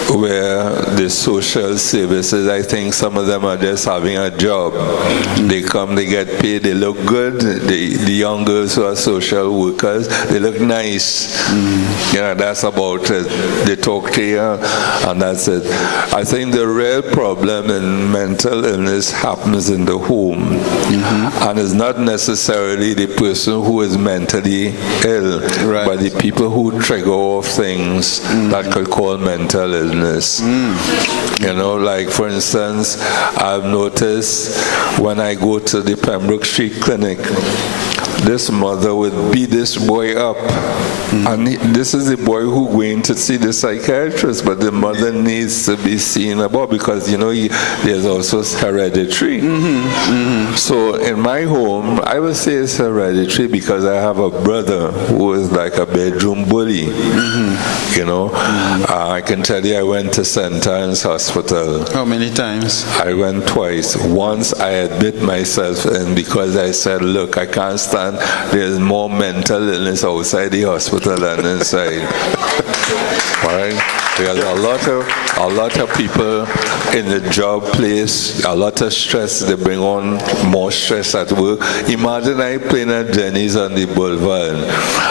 where the social services, I think some of them are just having a job. They come, they get paid, they look good. The young girls who are social workers, they look nice. That's about it. They talk to you, and that's it. I think the real problem in mental illness happens in the home, and it's not necessarily the person who is mentally ill, but the people who trigger off things that could cause mental illness. Like for instance, I've noticed when I go to the Pembroke Street Clinic, this mother would beat this boy up. And this is the boy who going to see the psychiatrist, but the mother needs to be seen about because, there's also hereditary. So in my home, I would say it's hereditary because I have a brother who is like a bedroom bully. I can tell you I went to St. Anne's Hospital. How many times? I went twice. Once I admit myself in because I said, look, I can't stand, there's more mental illness outside the hospital than inside. All right? There's a lot of people in the job place, a lot of stress. They bring on more stress at work. Imagine I playing at Jenny's on the boulevard,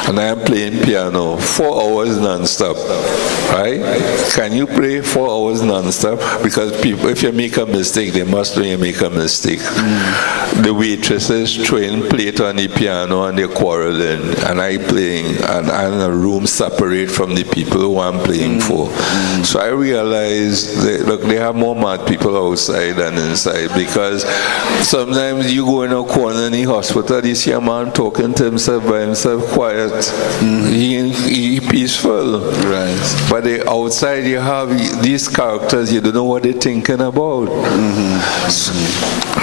and I'm playing piano 4 hours non-stop. Right? Can you play 4 hours non-stop? Because people, if you make a mistake, they must know you make a mistake. The waitresses throwing plate on the piano and they're quarreling, and I playing, and I'm in a room separate from the people who I'm playing for. So I realized that, they have more mad people outside than inside, because sometimes you go in a corner in the hospital, you see a man talking to himself by himself, quiet. He peaceful. Right. But outside you have these characters, you don't know what they're thinking about.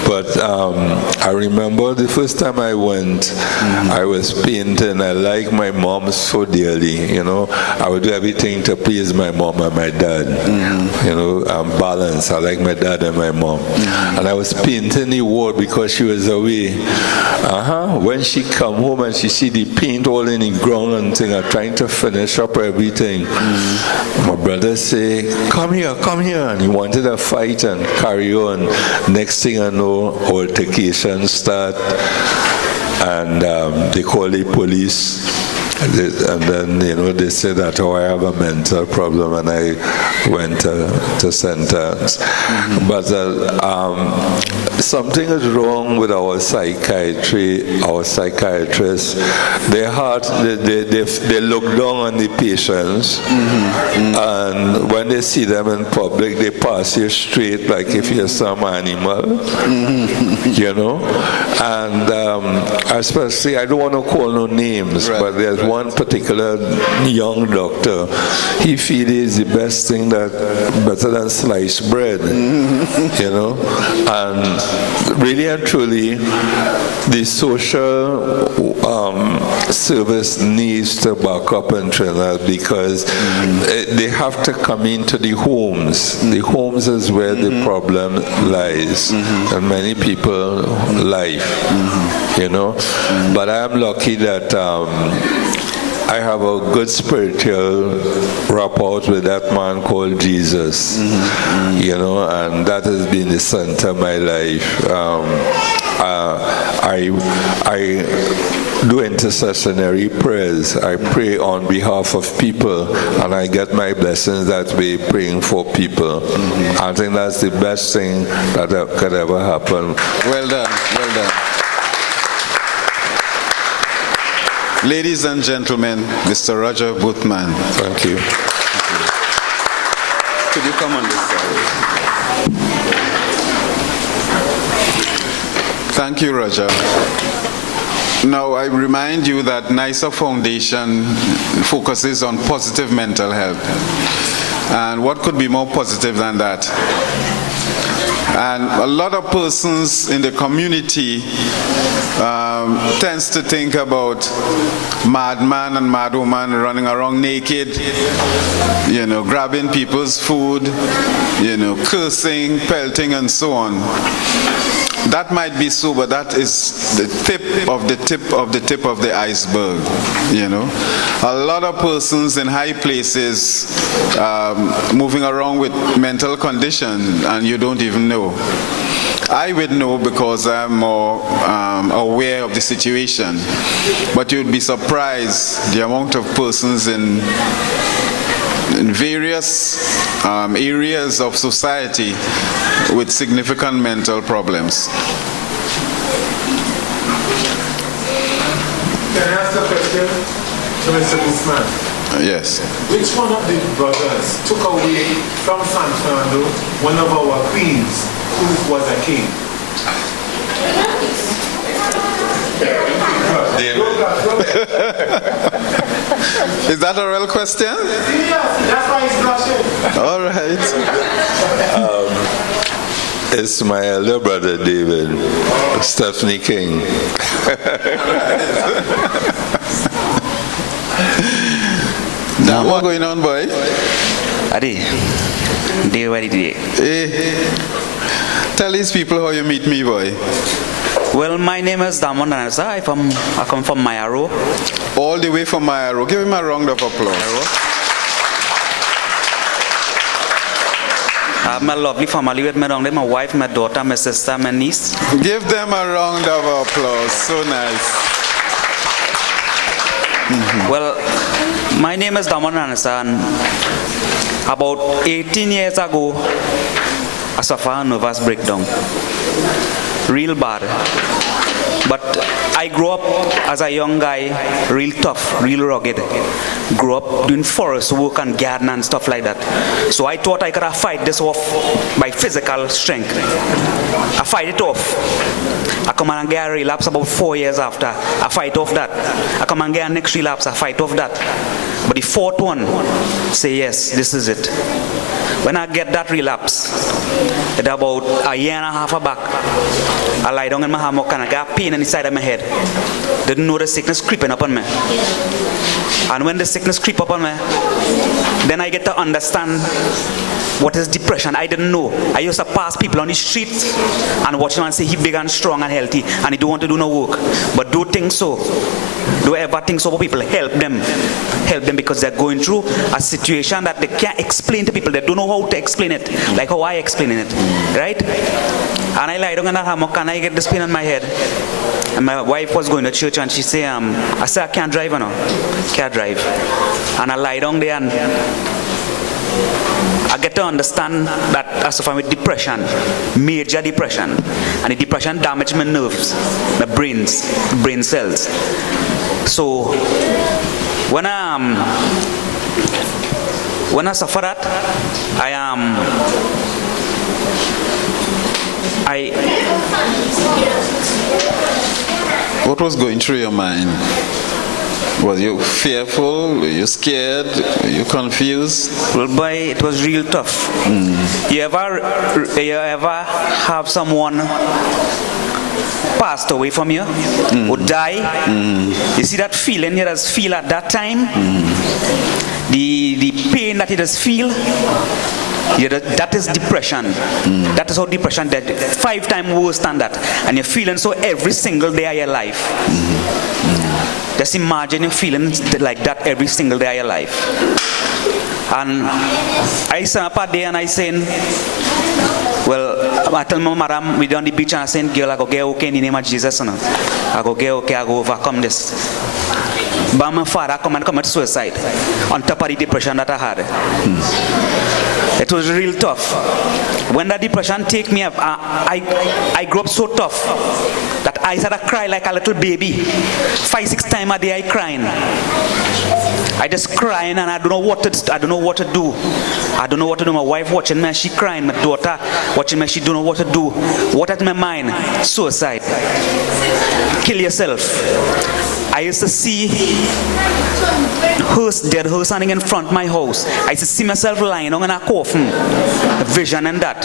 But I remember the first time I went, I was painting. I like my mom so dearly, I would do everything to please my mom and my dad. I'm balanced. I like my dad and my mom. And I was painting the wall because she was away. When she come home and she see the paint all in the ground and thing, I'm trying to finish up everything. My brother say, come here, and he wanted a fight and carry on. Next thing I know, altercation start, and they call the police. And then, they said that, I have a mental problem, and I went to St. Anne's. But something is wrong with our psychiatry, our psychiatrists. They look down on the patients, and when they see them in public, they pass you straight like if you're some animal, And especially, I don't want to call no names, but there's one particular young doctor. He feels it's the best thing better than sliced bread, And really and truly, the social service needs to back up in Trinidad because they have to come into the homes. The homes is where the problem lies, and many people life, But I am lucky that I have a good spiritual rapport with that man called Jesus, and that has been the center of my life. I do intercessionary prayers. I pray on behalf of people, and I get my blessings that way praying for people. I think that's the best thing that could ever happen. Well done, well done. Ladies and gentlemen, Mr. Roger Boothman. Thank you. Could you come on this side? Thank you, Roger. Now, I remind you that NISA Foundation focuses on positive mental health. And what could be more positive than that? And a lot of persons in the community tends to think about madman and madwoman running around naked, grabbing people's food, cursing, pelting, and so on. that might be so, but that is the tip of the tip of the tip of the iceberg, you know. A lot of persons in high places moving around with mental condition, and you don't even know. I would know because I'm more aware of the situation, but you'd be surprised the amount of persons in various areas of society with significant mental problems. Can I ask a question to Mr. Guzman? Yes. Which one of the brothers took away from San Fernando one of our queens who was a king? Is that a real question? Yes, that's why he's blushing. All right. It's my elder brother, David, Stephanie King. Now, what's going on, boy? Adi, day by day. Hey, tell these people how you meet me, boy. Well, my name is Damon Nanasa. I come from Mayaro. All the way from Mayaro. Give him a round of applause. I have my lovely family with me around there. My wife, my daughter, my sister, my niece. Give them a round of applause. So nice. Well, my name is Damon Nanasa, and about 18 years ago, I suffered a nervous breakdown. Real bad. But I grew up as a young guy, real tough, real rugged. Grew up doing forest work and garden and stuff like that. So I thought I could fight this off by physical strength. I fight it off. I come and get a relapse about 4 years after. I fight off that. I come and get a next relapse. I fight off that. But the fourth one, say yes, this is it. When I get that relapse, at about a year and a half back, I lie down in my hammock and I got pain inside of my head. Didn't know the sickness creeping up on me. And when the sickness creep up on me, then I get to understand what is depression. I didn't know. I used to pass people on the street and watch them and say he big and strong and healthy and he don't want to do no work. But do think so. Do ever think so for people. Help them. Help them because they're going through a situation that they can't explain to people. They don't know how to explain it. Like how I explain it. Right? And I lie down in that hammock and I get this pain on my head. And my wife was going to church and she said, I said, I can't drive now. Can't drive. And I lie down there and I get to understand that I suffer with depression, major depression. And the depression damaged my nerves, my brain cells. So when I suffer that, What was going through your mind? Were you fearful? Were you scared? Were you confused? Well, boy, it was real tough. You ever have someone passed away from you or die? You see that feeling you just feel at that time? The pain that you just feel? That is depression. That is how depression did. 5 times worse than that. And you're feeling so every single day of your life. Just imagine you're feeling like that every single day of your life. And I stand up a day and I saying, well, I tell my madam, we down the beach and I saying, girl, I go get okay in the name of Jesus. I go get okay, I go overcome this. But my father come and commit suicide on top of the depression that I had. It was real tough. When that depression take me up, I grew up so tough that I started to cry like a little baby. 5-6 times a day I crying. I just crying and I don't know what to do. I don't know what to do. My wife watching me, she crying. My daughter watching me, she don't know what to do. What at my mind? Suicide. Kill yourself. I used to see dead hearse standing in front of my house. I used to see myself lying on a coffin. A vision and that.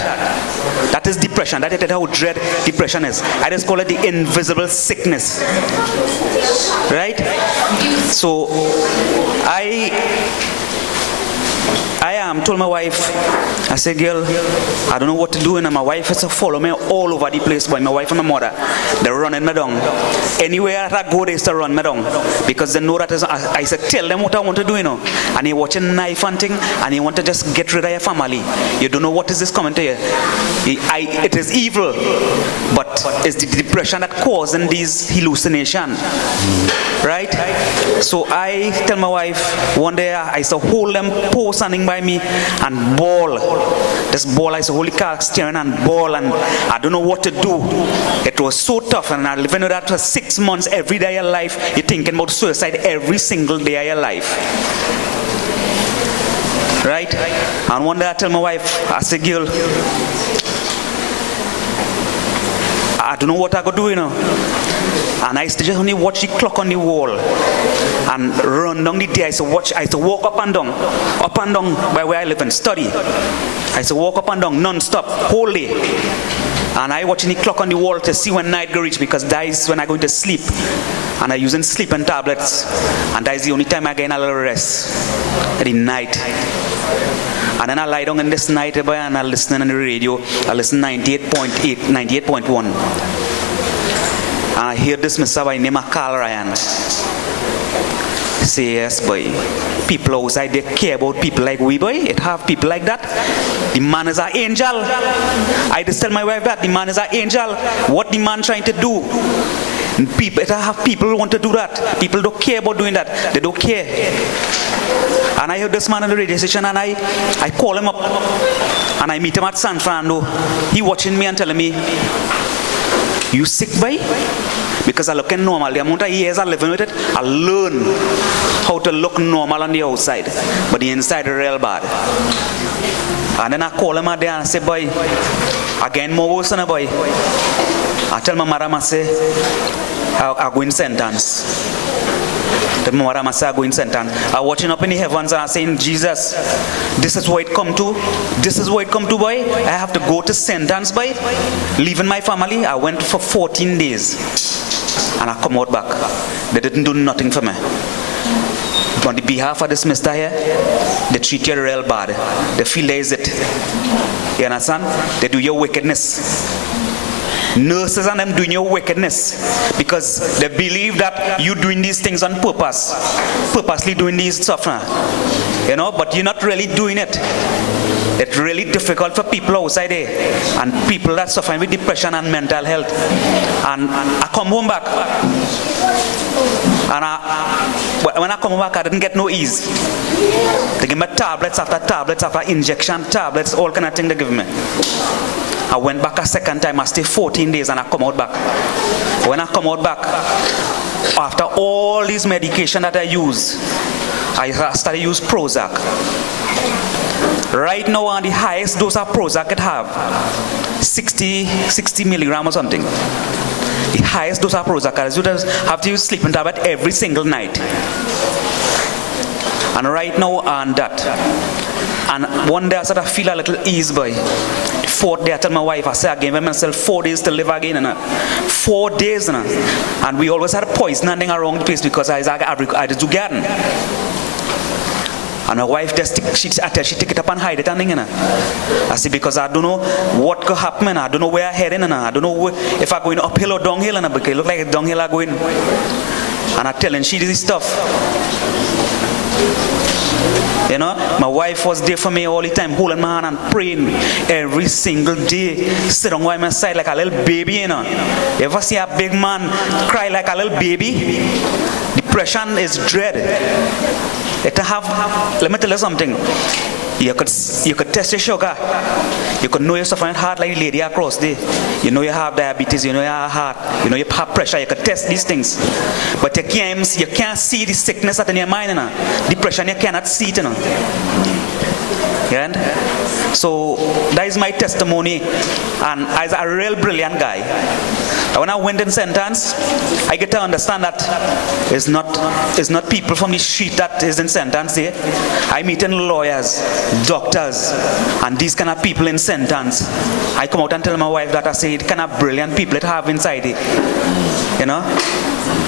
That is depression. That is how dread depression is. I just call it the invisible sickness. Right? So I I told my wife, I said, girl, I don't know what to do, and my wife has to follow me all over the place. But my wife and my mother, they're running me down. Anywhere that I go, they used to run me down because they know that I said, tell them what I want to do, And you watching knife hunting, and you want to just get rid of your family. You don't know what is this coming to you. It is evil, but it's the depression that causing these hallucinations, right? So I tell my wife one day I used to hold them poor standing by me and bawl. This bawl, I used to hold the car steering and bawl, and I don't know what to do. It was so tough, and I living with that for 6 months. Every day of your life, you're thinking about suicide every single day of your life. Right? And one day I tell my wife, I say, girl, I don't know what I could do, And I used to just only watch the clock on the wall and run down the day. I used to walk up and down by where I live and study. I used to walk up and down non-stop, whole day. And I watching the clock on the wall to see when night go reach, because that is when I go to sleep. And I using sleeping tablets. And that is the only time I get a little rest at the night. And then I lie down in this night and I listen on the radio. I listen 98.8, 98.1. And I hear this Mr. by name of Carl Ryan. Say, yes, boy. People outside, they care about people like we, boy. It have people like that. The man is an angel. I just tell my wife that. The man is an angel. What the man trying to do? It have people who want to do that. People don't care about doing that. They don't care. And I heard this man on the radio station, and I call him up. And I meet him at San Fernando. He watching me and telling me, you sick, boy? Because I look normal. The amount of years I living with it, I learn how to look normal on the outside, but the inside is real bad. And then I call him out there and I say, boy, again more worse than a boy. I tell my mother, I say, I go in sentence. The mother I say, I go in sentence. I watching up in the heavens and I saying, Jesus, this is what it come to. This is what it come to, boy. I have to go to sentence, boy. Leaving my family. I went for 14 days. And I come out back. They didn't do nothing for me. On the behalf of this mister here, they treat you real bad. They feel there is it. You understand? They do your wickedness. Nurses and them doing your wickedness because they believe that you doing these things on purpose. Purposely doing these stuff. But you're not really doing it. It's really difficult for people outside there and people that suffer with depression and mental health. And I come home back. And when I come home back, I didn't get no ease. They give me tablets after injection, tablets, all kind of things they give me. I went back a second time. I stayed 14 days and I come out back. When I come out back, after all these medication that I use, I started to use Prozac. Right now, on the highest dose of Prozac it have 60 milligrams or something. The highest dose of Prozac, you have to use sleeping tablet every single night. And right now on that, and one day I started to feel a little ease, boy. The fourth day I tell my wife, I say I gave myself 4 days to live again. 4 days. And we always had poisoning around the place because I just do garden. And my wife she take it up and hide it and thing. I say because I don't know what could happen. I don't know where I'm heading. I don't know if I'm going uphill or downhill. Because it look like downhill I'm going. And I'm telling she this stuff. My wife was there for me all the time, holding my hand and praying every single day. Sit on by my side like a little baby. You ever see a big man cry like a little baby? Depression is dread. Let me tell you something. You could test your sugar. You could know you're suffering heart like the lady across there. You know you have diabetes. You know you have heart. You know you have pressure. You could test these things. But you can't see the sickness that's in your mind. Depression, you cannot see it. So that is my testimony. And as a real brilliant guy, when I went in sentence, I get to understand that it's not people from the street that is in sentence there. I meet in lawyers, doctors, and these kind of people in sentence. I come out and tell my wife that I say it kind of brilliant people that have inside it.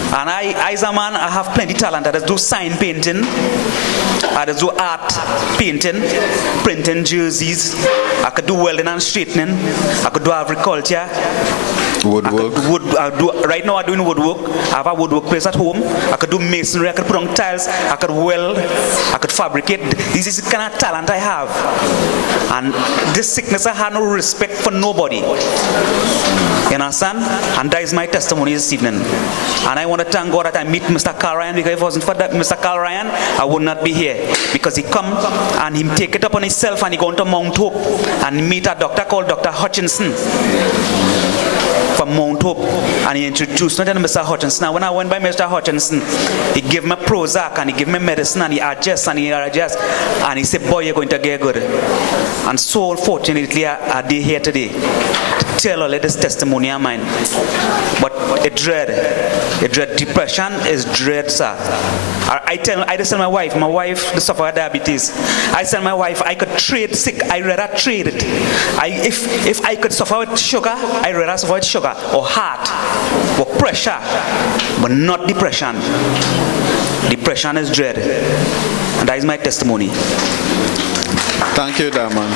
And I as a man, I have plenty talent. I just do sign painting, I just do art painting, printing jerseys, I could do welding and straightening, I could do agriculture. Woodwork? Right now I'm doing woodwork. I have a woodwork place at home. I could do masonry, I could put on tiles, I could weld, I could fabricate. This is the kind of talent I have. And this sickness, I have no respect for nobody. You understand? And that is my testimony this evening. And I want to thank God that I meet Mr. Carl Ryan, because if it wasn't for that, Mr. Carl Ryan, I would not be here. Because he come and he take it upon himself and he go into Mount Hope and meet a doctor called Dr. Hutchinson from Mount Hope, and he introduced me to Mr. Hutchinson. Now when I went by Mr. Hutchinson, he gave me Prozac and he gave me medicine and he adjusts and he said, boy, you're going to get good. And so fortunately I did here today to tell all of this testimony of mine. But a dread depression is dread, sir. I just tell my wife suffer with diabetes. I tell my wife I could trade sick, I rather trade it. If I could suffer with sugar, I rather suffer with sugar or heart or pressure, but not depression. Depression is dread. And that is my testimony. Thank you, Damon.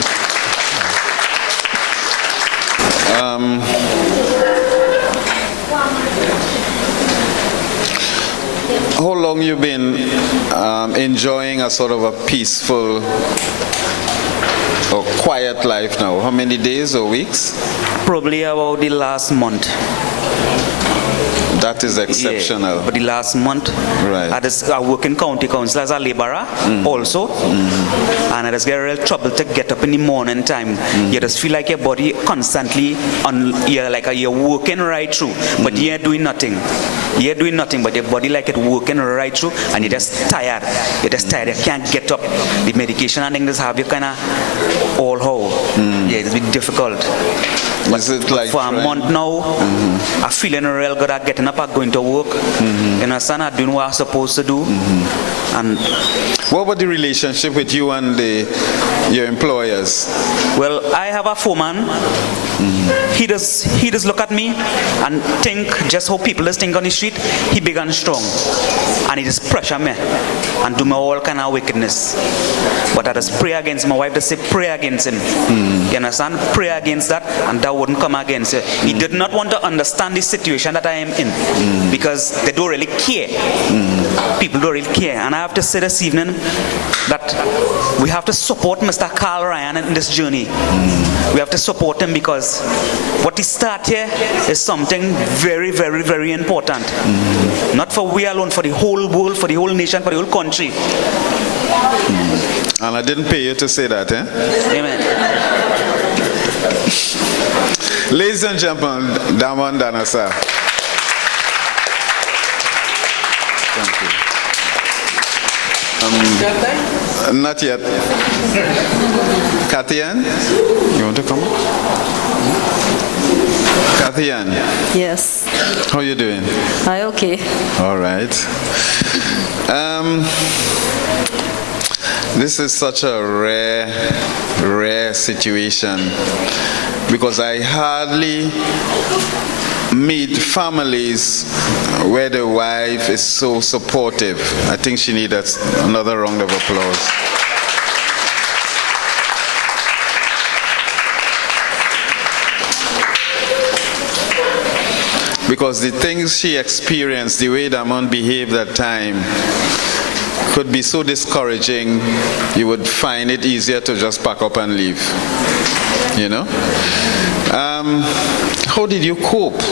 How long you been enjoying a sort of a peaceful or quiet life now? How many days or weeks? Probably about the last month. That is exceptional. Yeah, but the last month, right. I work in county council as a laborer also, and I just get real trouble to get up in the morning time. You just feel like your body constantly you're working right through, but you're doing nothing. You're doing nothing, but your body like it working right through, and you're just tired. You're just tired. You can't get up. The medication and things have you kind of all how. Yeah, it's been difficult. But is it like for a month now, I'm feeling real good at getting up and going to work. You understand? I'm doing what I'm supposed to do. And what about the relationship with you and your employers? Well, I have a foreman. He does look at me and think just how people just think on the street. He big and strong, and he just pressure me and do me all kind of wickedness. But I just pray against my wife. Just say pray against him. You understand? Pray against that, and that wouldn't come against it. He did not want to understand the situation that I am in, because they don't really care. People don't really care. And I have to say this evening that we have to support Mr. Carl Ryan in this journey. We have to support him, because what he started here is something very, very, very important. Not for we alone, for the whole world, for the whole nation, for the whole country. And I didn't pay you to say that, eh? Amen. Ladies and gentlemen, Damon Danasa. Thank you. Not yet. Kathian, you want to come? Kathian. Yes. How are you doing? Hi, okay. All right. This is such a rare situation, because I hardly meet families where the wife is so supportive. I think she needs another round of applause. Because the things she experienced, the way Damon behaved that time, could be so discouraging, you would find it easier to just pack up and leave. You know? How did you cope?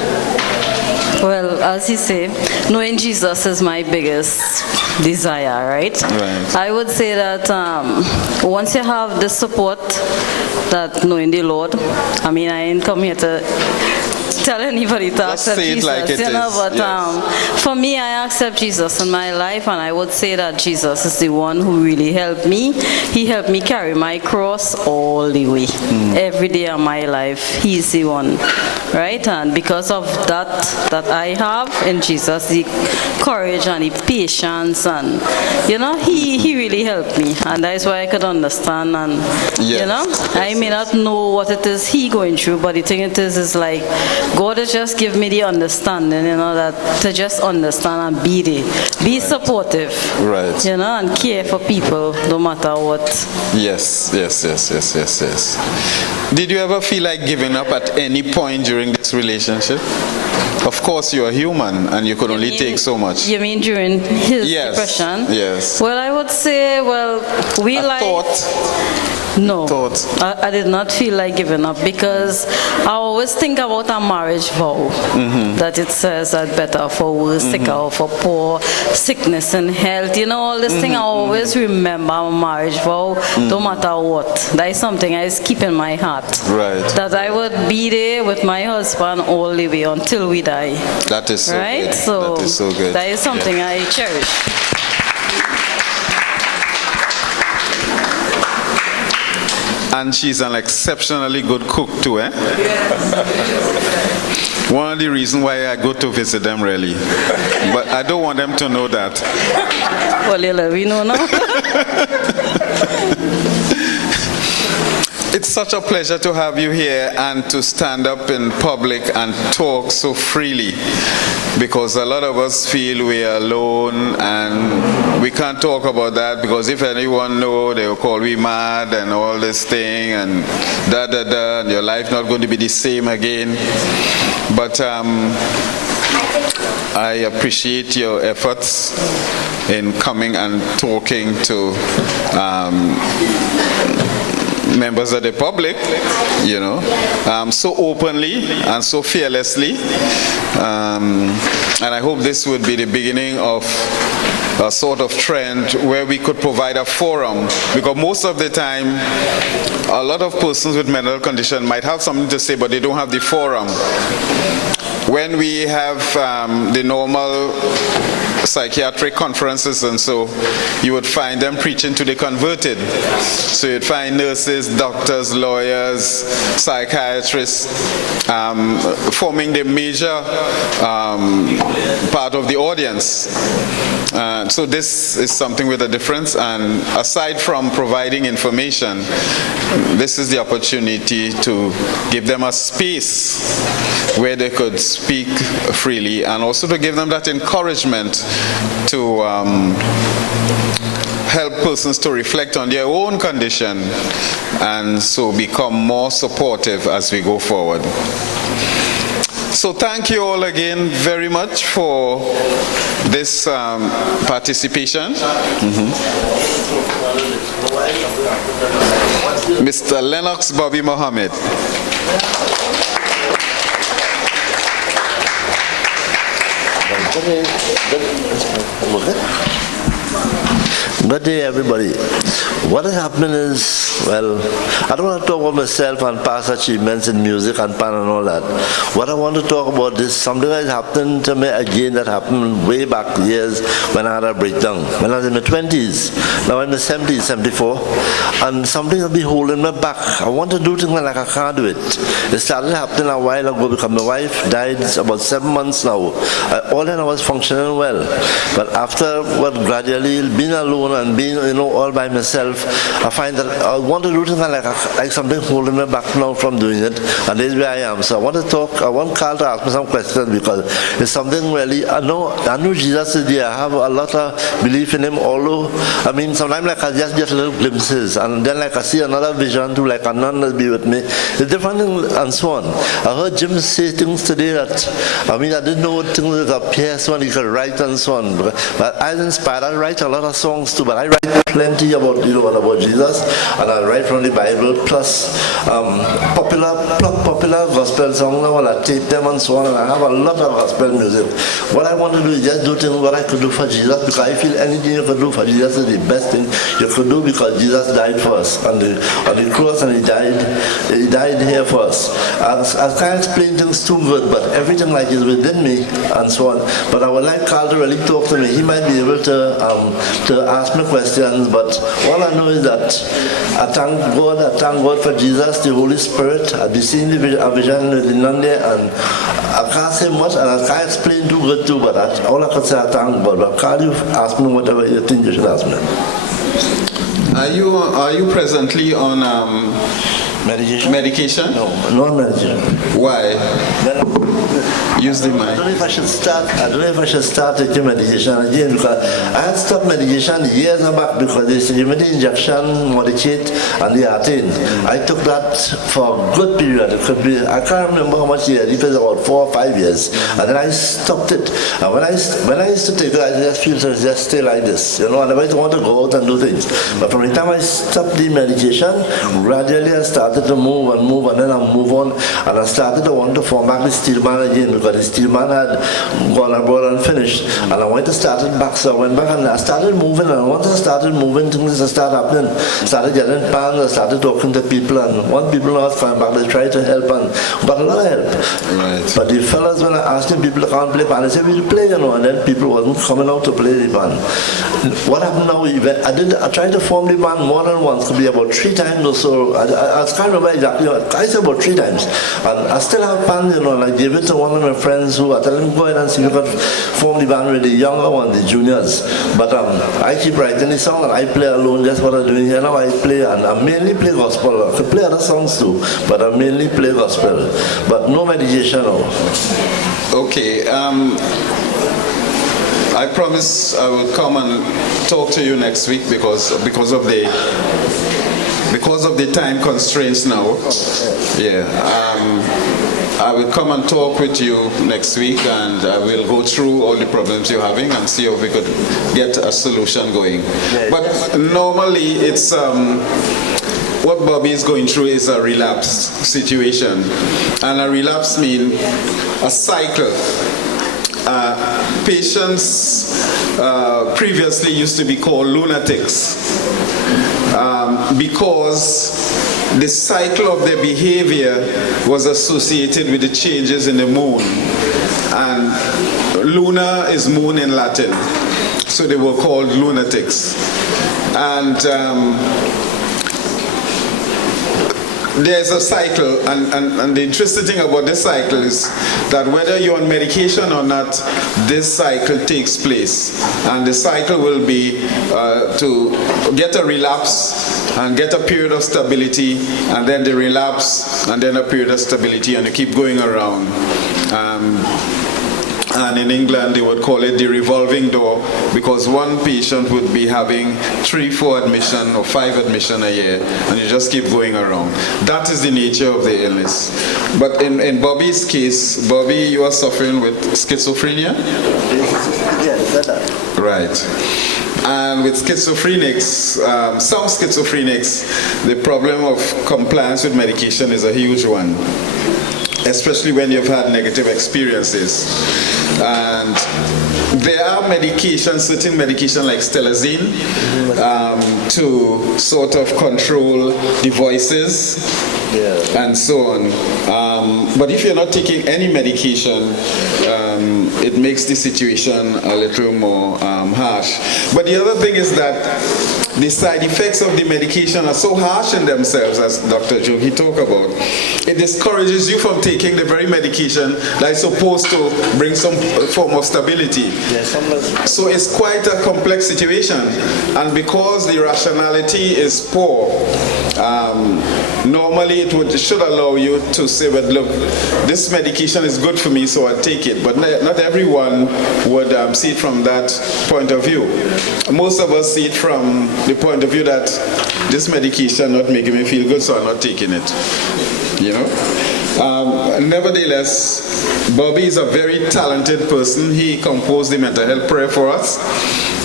Well, as you say, knowing Jesus is my biggest desire, right? Right. I would say that once you have the support, that knowing the Lord, I mean, I ain't come here to tell anybody to accept Jesus, like it you know, is. but Yes. for me, I accept Jesus in my life, and I would say that Jesus is the one who really helped me. He helped me carry my cross all the way. Every day of my life, He's the one, right? And because of that I have in Jesus, the courage and the patience, and you know, He really helped me, and that's why I could understand. And Yes. you know, I may not know what it is He going through, but the thing it is like God has just give me the understanding, that to just understand and be there. Be supportive. Right. And care for people no matter what. Yes. Did you ever feel like giving up at any point during this relationship? Of course, you're human and you could only take so much. You mean during his depression? Yes. Well, I would say, No, I did not feel like giving up because I always think about a marriage vow, that it says that better for worse, sicker or for poor, sickness and health. All this thing I always remember a marriage vow, no matter what. That is something I keep in my heart. Right. That I would be there with my husband all the way until we die. That is so right? good. So that is so good. That is something I cherish. And she's an exceptionally good cook too, eh? One of the reasons why I go to visit them, really. But I don't want them to know that. Well, we know now. It's such a pleasure to have you here and to stand up in public and talk so freely, because a lot of us feel we are alone and we can't talk about that, because if anyone know, they will call me mad and all this thing and and your life not going to be the same again. But I appreciate your efforts in coming and talking to members of the public, so openly and so fearlessly. And I hope this would be the beginning of a sort of trend where we could provide a forum, because most of the time, a lot of persons with mental condition might have something to say, but they don't have the forum. When we have the normal psychiatric conferences and so, you would find them preaching to the converted. So you'd find nurses, doctors, lawyers, psychiatrists forming the major part of the audience. So this is something with a difference, and aside from providing information, this is the opportunity to give them a space where they could speak freely, and also to give them that encouragement to help persons to reflect on their own condition and so become more supportive as we go forward. So thank you all again very much for this participation. Mr. Lennox Bobby Mohammed. Good day, everybody. What has happened is, well, I don't want to talk about myself and past achievements in music and pan and all that. What I want to talk about is something that happened to me again, that happened way back years when I had a breakdown. When I was in my 20s, now I'm in the 70s, 74, and something has been holding me back. I want to do things like I can't do it. It started happening a while ago because my wife died about 7 months now. All then I was functioning well. But after gradually being alone and being, all by myself, I find that I want to do things like something holding me back now from doing it, and this is where I am. So I want to talk, I want Carl to ask me some questions, because it's something really, I know Jesus is there. I have a lot of belief in him, although, sometimes I just get little glimpses, and then I see another vision too, like a nun will be with me. It's different and so on. I heard Jim say things today that, I didn't know what things that appear, so on, he could write and so on. But I was inspired. I write a lot of songs too, but I write plenty about Jesus, and I write from the Bible, plus popular gospel songs. I tape them and so on, and I have a lot of gospel music. What I want to do is just do things what I could do for Jesus, because I feel anything you could do for Jesus is the best thing you could do, because Jesus died for us on the cross, and he died here for us. I can't explain things too good, but everything like is within me and so on. But I would like Carl to really talk to me. He might be able to ask me questions, but all I know is that I thank God for Jesus, the Holy Spirit. I've been seeing a vision with the nun there, and I can't say much, and I can't explain too good too, but all I can say, I thank God. But Carl, you ask me whatever you think you should ask me. Are you presently on medication? No, not medication. Why? use the mic. I don't know if I should start taking medication again, because I had stopped medication years back because they said you made the injection, Modicate, and the Artin. I took that for a good period. It could be, I can't remember how much years. It was about 4 or 5 years, and then I stopped it. And when I used to take it, I just feel to just stay like this, and I never want to go out and do things. But from the time I stopped the medication, gradually I started to move, and then I move on, and I started to want to form back the steel band again, because the steel band had gone abroad and finished, and I wanted to start it back. So I went back and I started moving, and once I started moving, things started happening. Started getting plans, I started talking to people, and once people now coming back, they tried to help, and got a lot of help. Right. But the fellas, when I asked them, people can't play band, they said, we'll play, and then people wasn't coming out to play the band. What happened now, I tried to form the band more than once, could be about 3 times or so. I can't remember exactly, I said about 3 times. And I still have band, and I gave it to one of my friends who I tell him, go ahead and see if you can form the band with the younger one, the juniors. But I keep writing the song, and I play alone, that's what I'm doing here now. I play, and I mainly play gospel. I can play other songs too, but I mainly play gospel. But no medication now. Okay, I promise I will come and talk to you next week because of the time constraints now. Yeah. I will come and talk with you next week, and I will go through all the problems you're having and see if we could get a solution going. But normally it's what Bobby is going through is a relapse situation, and a relapse means a cycle. Patients previously used to be called lunatics because the cycle of their behavior was associated with the changes in the moon. And luna is moon in Latin, so they were called lunatics. And there's a cycle, and the interesting thing about this cycle is that whether you're on medication or not, this cycle takes place. And the cycle will be to get a relapse and get a period of stability, and then the relapse, and then a period of stability, and you keep going around. And in England, they would call it the revolving door, because one patient would be having 3, 4 admission or 5 admission a year, and you just keep going around. That is the nature of the illness. But in Bobby's case, Bobby, you are suffering with schizophrenia? Yes, right. And with schizophrenics, some schizophrenics, the problem of compliance with medication is a huge one, especially when you've had negative experiences. And there are medications, certain medications like stelazine, to sort of control the voices and so on. But if you're not taking any medication, it makes the situation a little more harsh. But the other thing is that the side effects of the medication are so harsh in themselves, as Dr. Jogi talked about. It discourages you from taking the very medication that is supposed to bring some form of stability. So it's quite a complex situation. And because the rationality is poor, normally it should allow you to say, well, look, this medication is good for me, so I'll take it. But not everyone would see it from that point of view. Most of us see it from the point of view that this medication not making me feel good, so I'm not taking it. You know? Nevertheless, Bobby is a very talented person. He composed the mental health prayer for us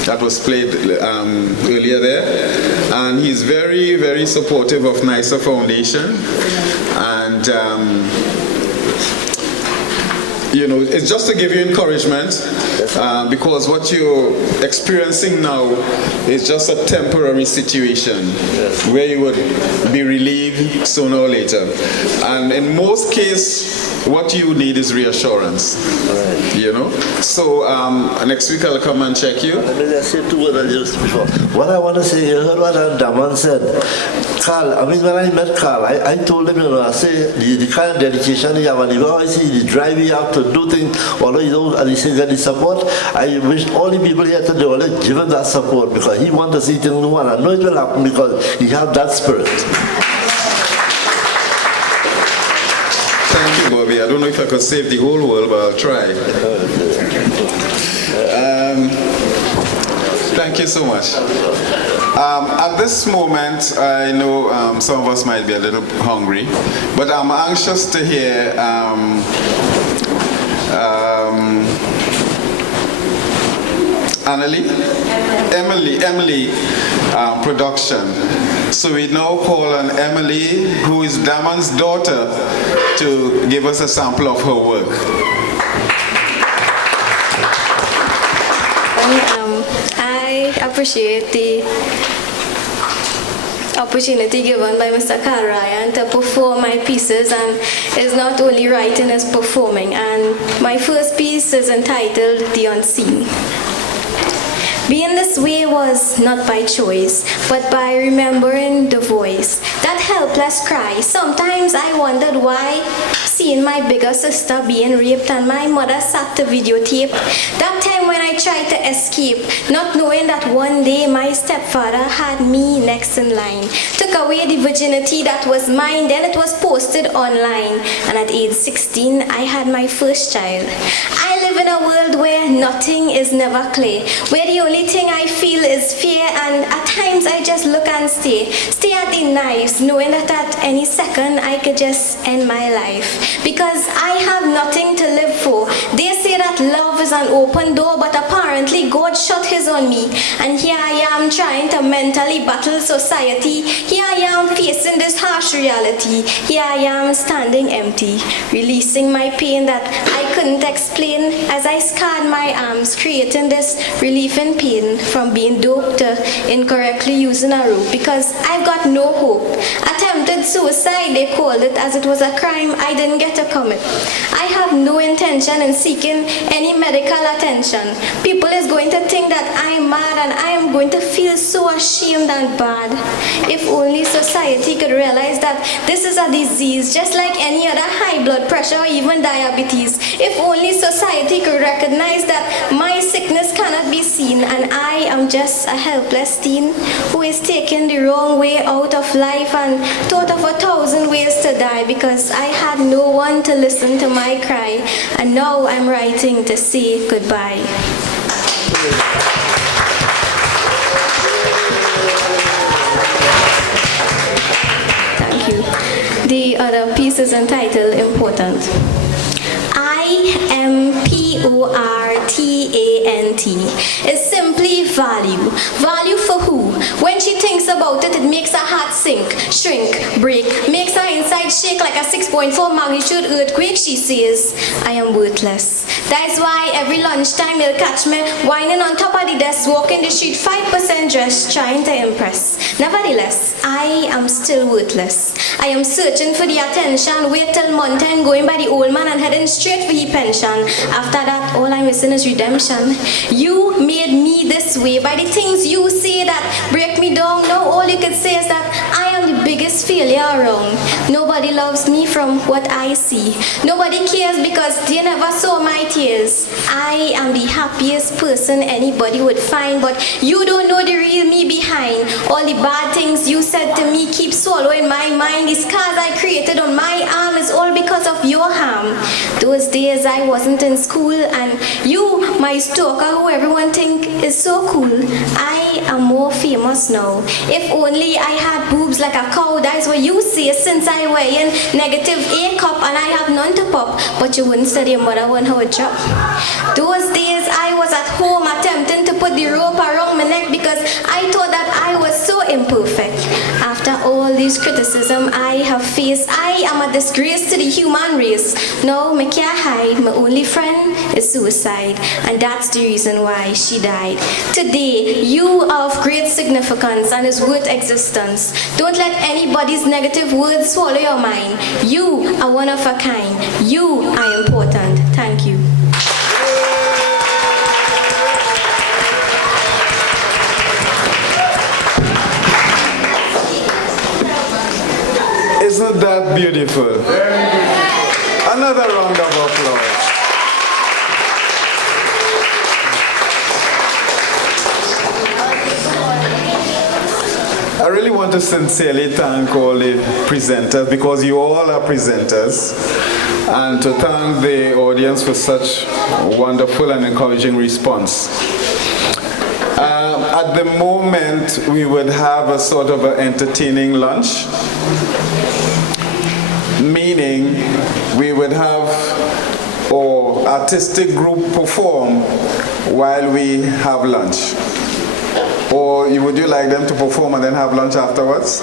that was played earlier there, and he's very, very supportive of NICER Foundation, and you know, it's just to give you encouragement, because what you're experiencing now is just a temporary situation where you would be relieved sooner or later. And in most cases, what you need is reassurance. You know? So next week I'll come and check you. Let me just say 2 words just before. What I want to say, you heard what Daman said. Carl, I mean, when I met Carl, I told him, you know, I say, the kind of dedication you have, and you always see the drive you have to do things, although you don't, and he says that the support, I wish all the people here today will give him that support, because he wants to see things move on. I know it will happen because he has that spirit. Thank you, Bobby. I don't know if I could save the whole world, but I'll try. Thank you so much. At this moment, I know some of us might be a little hungry, but I'm anxious to hear Emily production. So we now call on Emily, who is Damon's daughter, to give us a sample of her work. I appreciate the opportunity given by Mr. Ryan to perform my pieces, and it's not only writing, it's performing. And my first piece is entitled The Unseen. Being this way was not by choice, but by remembering the voice, that helpless cry. Sometimes I wondered why, seeing my bigger sister being raped and my mother sat to videotape. That time when I tried to escape, not knowing that one day my stepfather had me next in line. Took away the virginity that was mine, then it was posted online. And at age 16, I had my first child. I live in a world where nothing is never clear, where the only thing I feel is fear, and at times I just look and stare at the knives, knowing that at any second I could just end my life, because I have nothing to live for. They say that love is an open door, but apparently God shut his on me, and here I am trying to mentally battle society. Here I am facing this harsh reality. Here I am standing empty, releasing my pain that I couldn't explain as I scarred my arms, creating this relief in pain from being doped to incorrectly using a rope, because I've got no hope. Attempted suicide, they called it, as it was a crime I didn't get to commit. I have no intention in seeking any medical attention. People is going to think that I'm mad, and I am going to feel so ashamed and bad. If only society could realize that this is a disease just like any other high blood pressure or even diabetes. If only society could recognize that my sickness cannot be seen, and I am just a helpless teen who is taken the wrong way out of life and thought of 1,000 ways to die, because I had no one to listen to my cry, and now I'm writing to say goodbye. Thank you. The other piece is entitled Important. IMPORTANT is simply value. Value for who? When she thinks about it, it makes her heart sink, shrink, break, makes her inside shake like a 6.4 magnitude earthquake. She says, I am worthless. That's why every lunchtime you'll catch me whining on top of the desk, walking the street 5% dressed, trying to impress. Nevertheless, I am still worthless. I am searching for the attention, wait till month end, going by the old man and heading straight for his pension. After that, all I'm missing is redemption. You made me this way by the things you say that break me down. Now all you could say is that I am the biggest failure around. Nobody loves me from what I see. Nobody cares because they never saw my tears. I am the happiest person anybody would find, but you don't know the real me behind. All the bad things you said to me keep swallowing my mind. The scars I created on my arm is all because of your harm. Those days I wasn't in school, and you, my stalker who everyone think is so cool. I am more famous now. If only I had boobs like a cow, that's what you say, since I wear in negative A cup and I have none to pop. But you wouldn't study your mother when how it drop. Those days I was at home attempting to put the rope around my neck because I thought that I was so imperfect. After all this criticism I have faced, I am a disgrace to the human race. Now I can't hide, my only friend is suicide, and that's the reason why she died. Today, you are of great significance and is worth existence. Don't let anybody's negative words swallow your mind. You are one of a kind. You are important. Thank you. Isn't that beautiful? Another round of applause. I really want to sincerely thank all the presenters, because you all are presenters, and to thank the audience for such wonderful and encouraging response. At the moment, we would have a sort of an entertaining lunch, meaning we would have our artistic group perform while we have lunch. Or would you like them to perform and then have lunch afterwards?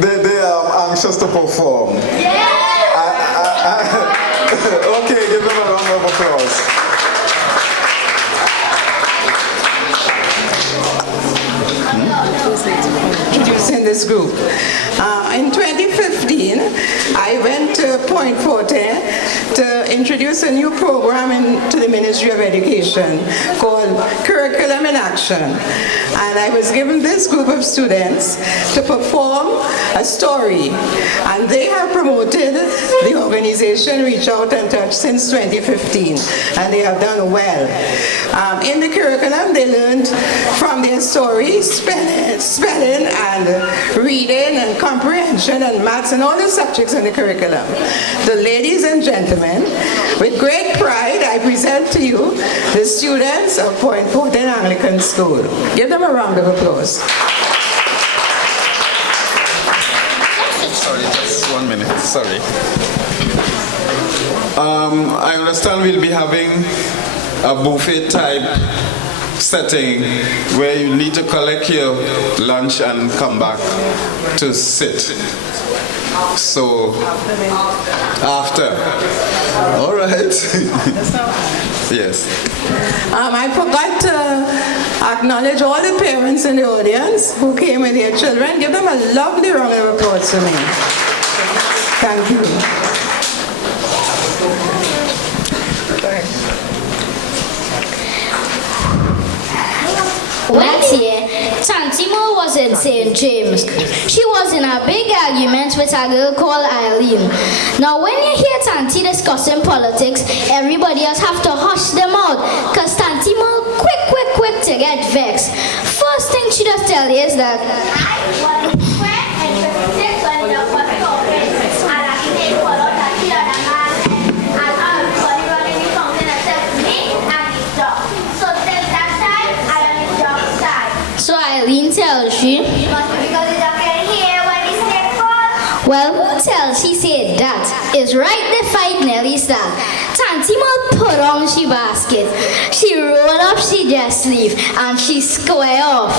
They are anxious to perform. Okay, give them a round of applause. Introducing this group. In 2015, I went to Point Forte to introduce a new program to the Ministry of Education called Curriculum in Action. And I was given this group of students to perform a story. And they have promoted the organization Reach Out and Touch since 2015. And they have done well. In the curriculum, they learned from their story spelling and reading and comprehension and maths and all the subjects in the curriculum. So ladies and gentlemen, with great pride, I present to you the students of Point Forte Anglican School. Give them a round of applause. Sorry, just 1 minute, sorry. I understand we'll be having a buffet type setting where you need to collect your lunch and come back to sit. So, after. All right. Yes. I forgot to acknowledge all the parents in the audience who came with their children. Give them a lovely round of applause for me. Thank you. That year, Tantimo was in St. James. She was in a big argument with a girl called Eileen. Now, when you hear Tanti discussing politics, everybody else have to hush them out, because Tantimo quick to get vexed. First thing she does tell you is that Eileen tells she, well, who tells she said that? Is right the fight Nelly style. Tantimo put on she basket. She roll up she dress sleeve and she square off.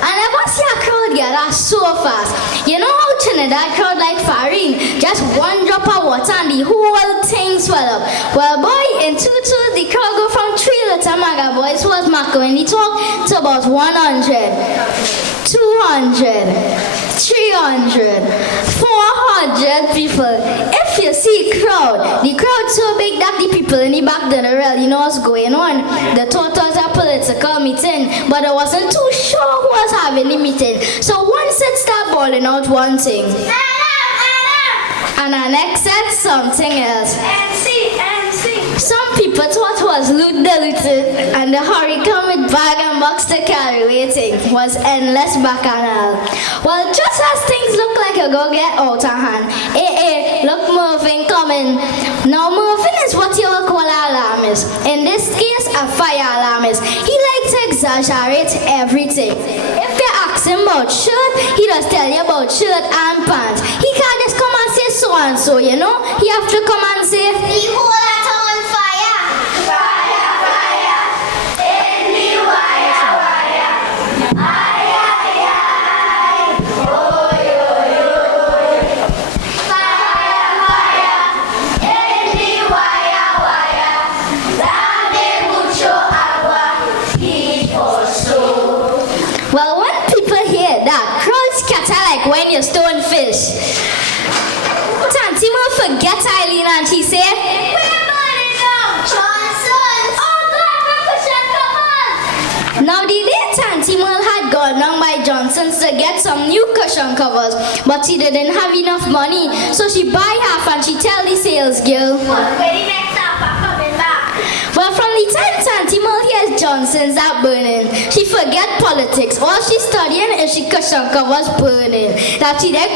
And ever see a crowd get her so fast. You know how Trinidad crowd like farine? Just one drop of water and the whole thing swell up. Well, boy, in 2-2, the crowd go from 3 little maga boys who was Marco in the talk to about 100, 200, 300, 400 people. If you see crowd, the crowd so big that the people in the back don't really know what's going on. They thought it was a political meeting, but I wasn't too sure who was having the meeting. So one set start bawling out one thing, and the next said something else. Some people thought was loot diluted, and the hurricane with bag and box to carry waiting was endless bacchanal. Well, just as things look like a go get out of hand, look Mervyn coming. Now Mervyn is what you will call an alarmist. In this case, a fire alarmist. He likes to exaggerate everything. If you ask him about shirt, he does tell you about shirt and pants. He can't just come and say so and so, you know. He have to come and say the whole at on fire. Fire, fire, in the wire, wire. Aye, aye, aye. Oy, oy, oy. Fire, fire, in the wire, wire. Dame mucho agua, heat for so. Well, when people hear that, crowds scatter like when you stone fish. Tantimo forget Eileen and she say, we're burning down Johnson's. Oh God, my cushion, come on. Now the day Tantimo had gone down by Johnson's to get some new cushion covers, but she didn't have enough money, so she buy half and she tell the sales girl, where the next half are coming. Johnsons that burning. She forget politics. All she studying is she Kashanka was burning. That she like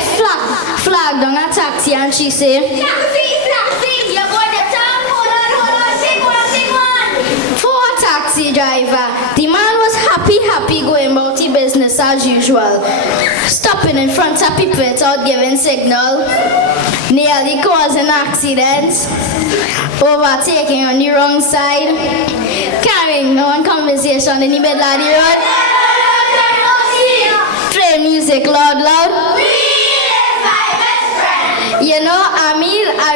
flagged on a taxi and she say, taxi, you're going to town, hold on, take one. For a taxi driver, the man was happy going about the business as usual. Stopping in front of people without giving signal. Nearly causing accidents. Overtaking on the wrong side. Carrying on conversation in the middle of the road. Play music loud. You know, a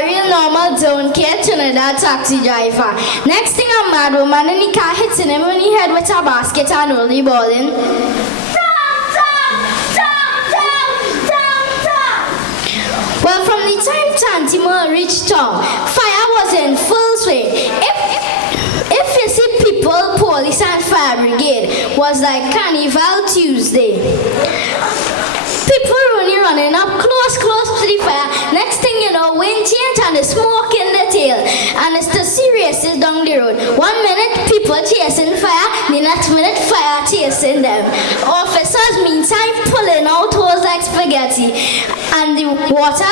real normal don't care Trinidad taxi driver. Next thing a mad woman in the car hitting him on the head with a basket and only balling. Well, from the time Tantimo reached town, fire was in full swing. If you see people, police and fire brigade was like Carnival Tuesday. People running up close to the fire. Next thing you know, wind change and the smoke in the tail. And it's the seriousness down the road. 1 minute, people chasing fire. The next minute, fire chasing them. Officers, meantime, pulling out hose like spaghetti. And the water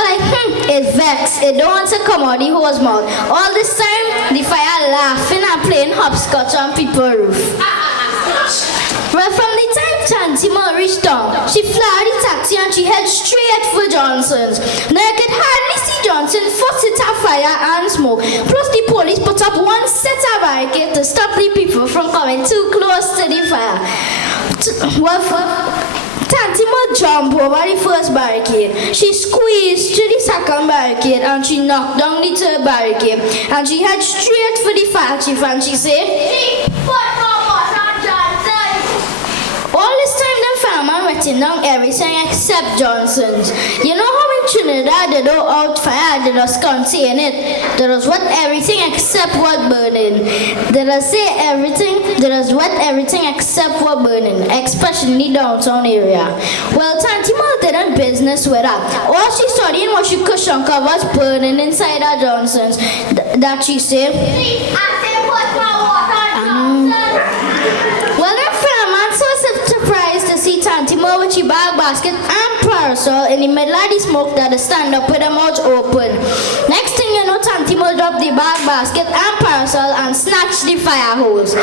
it vexed. It don't want to come out the hose mouth. All this time, the fire laughing and playing hopscotch on people's roof. Well, from the time Tantimo reached town, she flagged the taxi and she head straight for Johnson's. Now you could hardly see Johnson, foot hit a fire and smoke. Plus the police put up one set of barricade to stop the people from coming too close to the fire. Well, Tantimo jumped over the first barricade. She squeezed to the second barricade and she knocked down the third barricade. And she head straight for the fire chief and she said, all this time the fireman writing down everything except Johnson's. You know how in Trinidad they don't out fire, they just contain it. They just wet everything except what burning. They just say everything, they just wet everything except what burning, especially in the downtown area. Well, Tantimo didn't business with her. All she studying was she cushion covers burning inside her Johnson's. That she said. Well, that fireman so surprised to see Tantimo with her bag basket and parasol in the middle of the smoke that they stand up with their mouth open. Next thing you know, Tantimo dropped the bag basket and parasol and snatched the fire hose.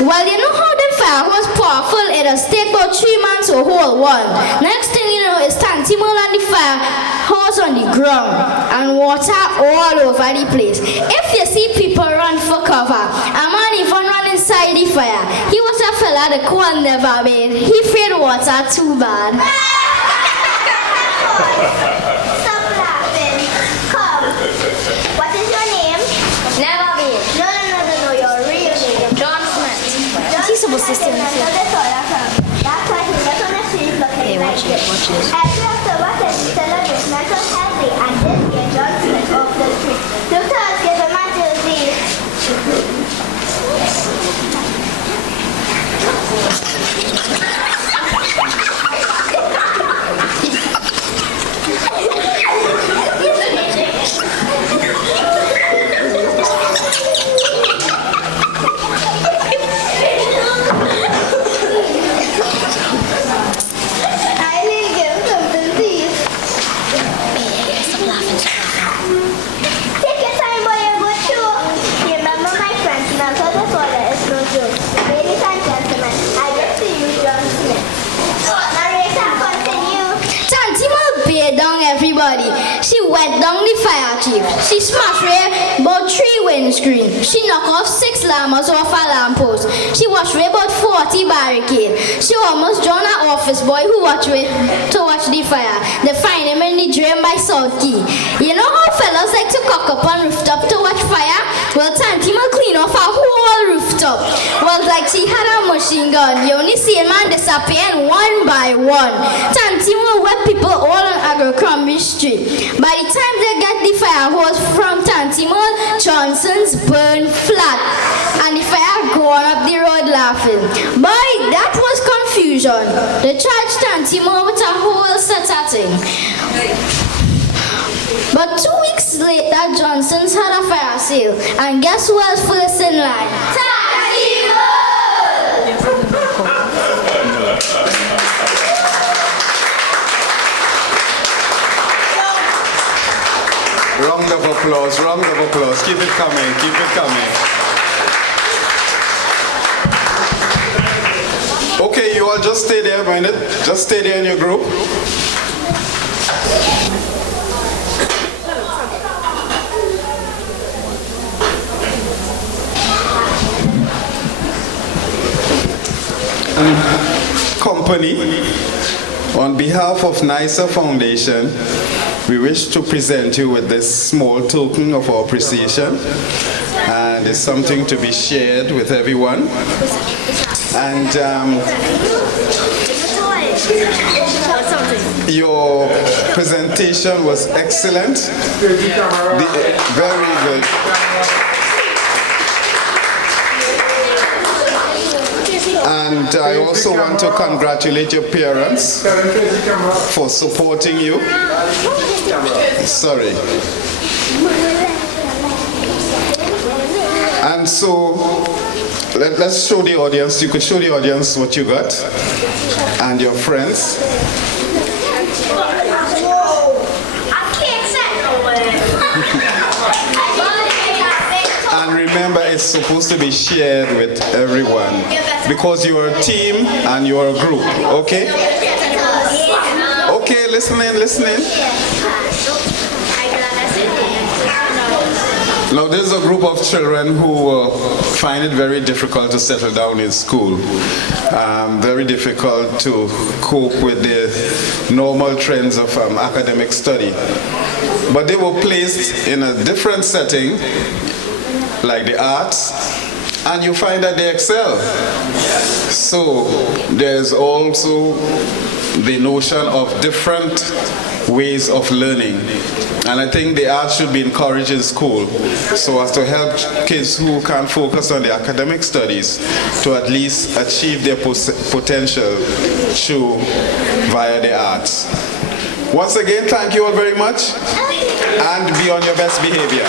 Well, you know how the fire hose powerful, it has taken about 3 months to hold one. Next thing you know, it's Tantimo and the fire hose on the ground and water all over the place. If you see people run for cover, a man even run inside the fire. He was a fella the cold never made. He feared water too bad. Stop laughing. Come. What is your name? Never been. No, your real name. John Smith. He's supposed to stand here. That's why he was on the street looking like this. Every October, they celebrate Mental Health Day, and this year, John Smith off the street. Look to us, give him a jersey. Everybody. She went down the fire chief. She smashed about 3 windscreens. She knocked off 6 llamas off a lamppost. She washed away about 40 barricades. She almost joined an office boy who watched to watch the fire. They find him in the drain by South Key. You know how fellas like to cock up on rooftop to watch fire? Well, Tantimo clean off a whole rooftop. Well, like she had a machine gun. You only see a man disappearing one by one. Tantimo wet people all on Abercrombie Street. By the time they get the fire hose from Tantimo, Johnson's burned flat. And the fire going up the road laughing. Boy, that was confusion. They charged Tantimo with a whole set of things. But 2 weeks later, Johnson's had a fire sale. And guess who was first in line? Tantimo! applause, round of applause. Keep it coming, keep it coming. Okay, you all just stay there a minute. Just stay there in your group. Company, on behalf of NISA Foundation, we wish to present you with this small token of our appreciation, and it's something to be shared with everyone. And your presentation was excellent, very good. And I also want to congratulate your parents for supporting you. Sorry. And so, let's show the audience. You could show the audience what you got and your friends. And remember, it's supposed to be shared with everyone because you're a team and you're a group, okay? Okay, listening. Now, there's a group of children who find it very difficult to settle down in school, very difficult to cope with the normal trends of academic study. But they were placed in a different setting, like the arts, and you find that they excel. So there's also the notion of different ways of learning. And I think the arts should be encouraged in school so as to help kids who can't focus on the academic studies to at least achieve their potential via the arts. Once again, thank you all very much, and be on your best behavior.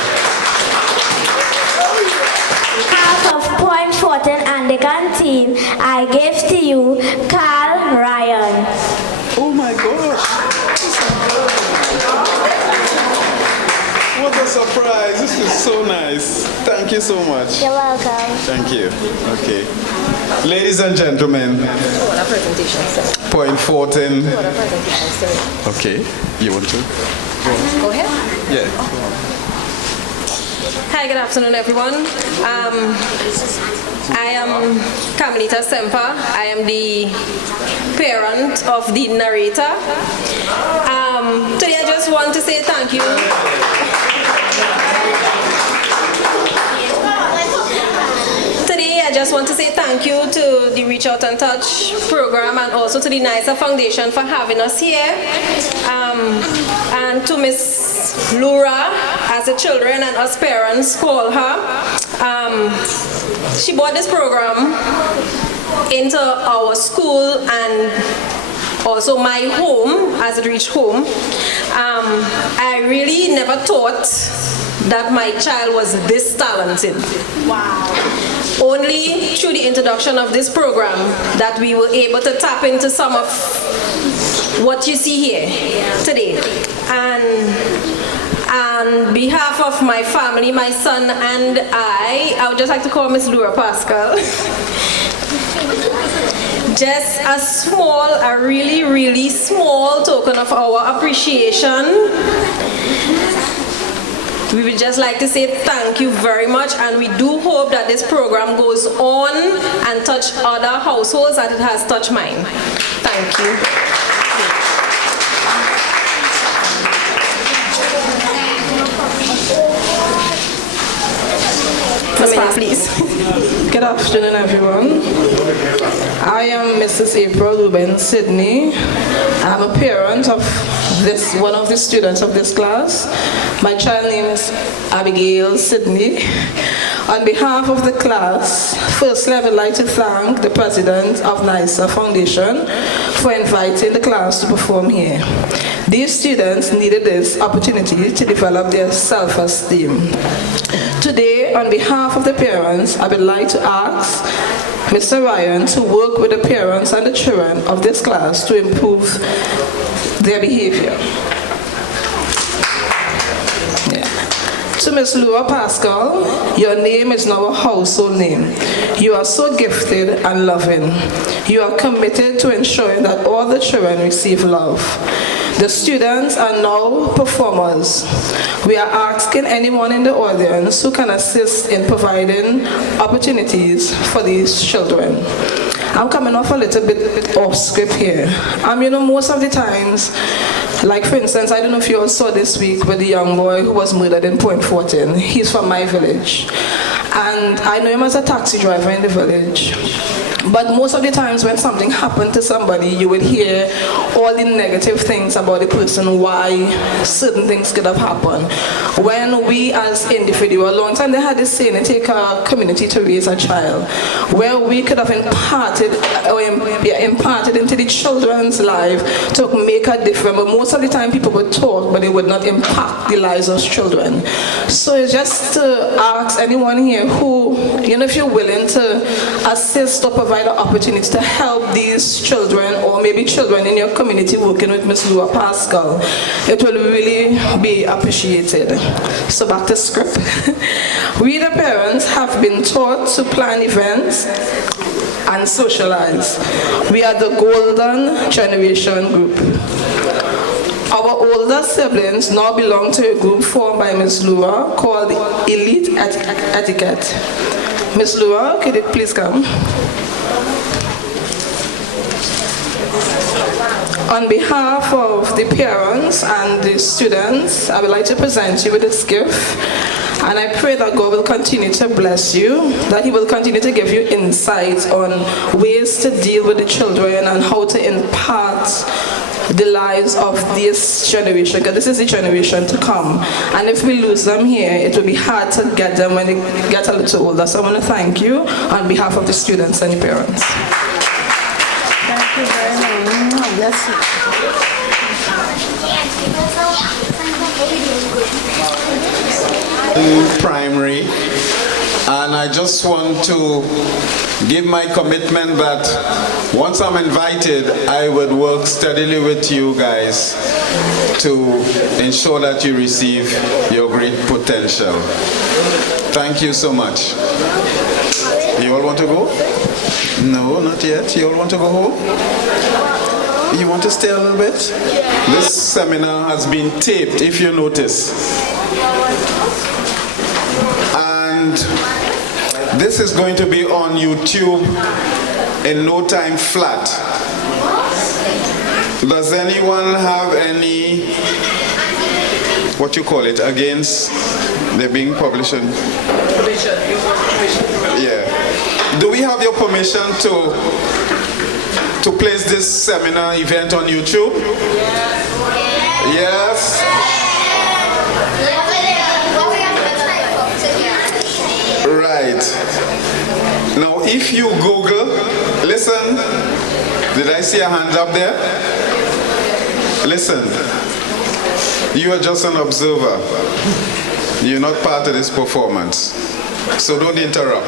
Of Point Fortin and the canteen, I give to you Carl Ryan. Oh my gosh! What a surprise! This is so nice. Thank you so much. You're welcome. Thank you. Okay. Ladies and gentlemen, Point Fortin. Okay. You want to? Go ahead. Yeah. Hi, good afternoon, everyone. I am Carmelita Semper. I am the parent of the narrator. Today I just want to say thank you. Today I just want to say thank you to the Reach Out and Touch program and also to the NISA Foundation for having us here. And to Miss Laura, as the children and us parents call her, she brought this program into our school and also my home as it reached home. I really never thought that my child was this talented. Wow. Only through the introduction of this program that we were able to tap into some of what you see here today. And on behalf of my family, my son and I would just like to call Miss Laura Pascal. Just a really, really small token of our appreciation. We would just like to say thank you very much, and we do hope that this program goes on and touch other households as it has touched mine. Thank you. Please. Good afternoon, everyone. I am Mrs. April Ruben Sidney. I'm a parent of one of the students of this class. My child name is Abigail Sidney. On behalf of the class, firstly I would like to thank the president of NISA Foundation for inviting the class to perform here. These students needed this opportunity to develop their self-esteem. Today, on behalf of the parents, I would like to ask Mr. Ryan to work with the parents and the children of this class to improve their behavior. Yeah. To Miss Laura Pascal, your name is now a household name. You are so gifted and loving. You are committed to ensuring that all the children receive love. The students are now performers. We are asking anyone in the audience who can assist in providing opportunities for these children. I'm coming off a little bit off script here. Most of the times, like for instance, I don't know if you all saw this week with the young boy who was murdered in Point 14. He's from my village. And I know him as a taxi driver in the village. But most of the times when something happened to somebody, you would hear all the negative things about the person, why certain things could have happened. When we as individuals, a long time they had this saying, it take a community to raise a child, where we could have imparted into the children's life to make a difference. But most of the time people would talk, but they would not impact the lives of children. So it's just to ask anyone here who, if you're willing to assist or provide an opportunity to help these children, or maybe children in your community working with Ms. Laura Pascal, it will really be appreciated. So back to script. We the parents have been taught to plan events and socialize. We are the golden generation group. Our older siblings now belong to a group formed by Ms. Laura called Elite Etiquette. Ms. Laura, could you please come? On behalf of the parents and the students, I would like to present you with this gift. And I pray that God will continue to bless you, that He will continue to give you insights on ways to deal with the children and how to impart the lives of this generation, because this is the generation to come. And if we lose them here, it will be hard to get them when they get a little older. So I want to thank you on behalf of the students and the parents. Thank you very much. Bless you. Primary, and I just want to give my commitment that once I'm invited, I would work steadily with you guys to ensure that you receive your great potential. Thank you so much. You all want to go? No, not yet. You all want to go home? You want to stay a little bit? This seminar has been taped, if you notice. And this is going to be on YouTube in no time flat. Does anyone have any, what you call it, against they're being published? Yeah. Do we have your permission to place this seminar event on YouTube? Yes? Right. Now, if you Google, listen, did I see a hand up there? Listen, you are just an observer. You're not part of this performance. So don't interrupt.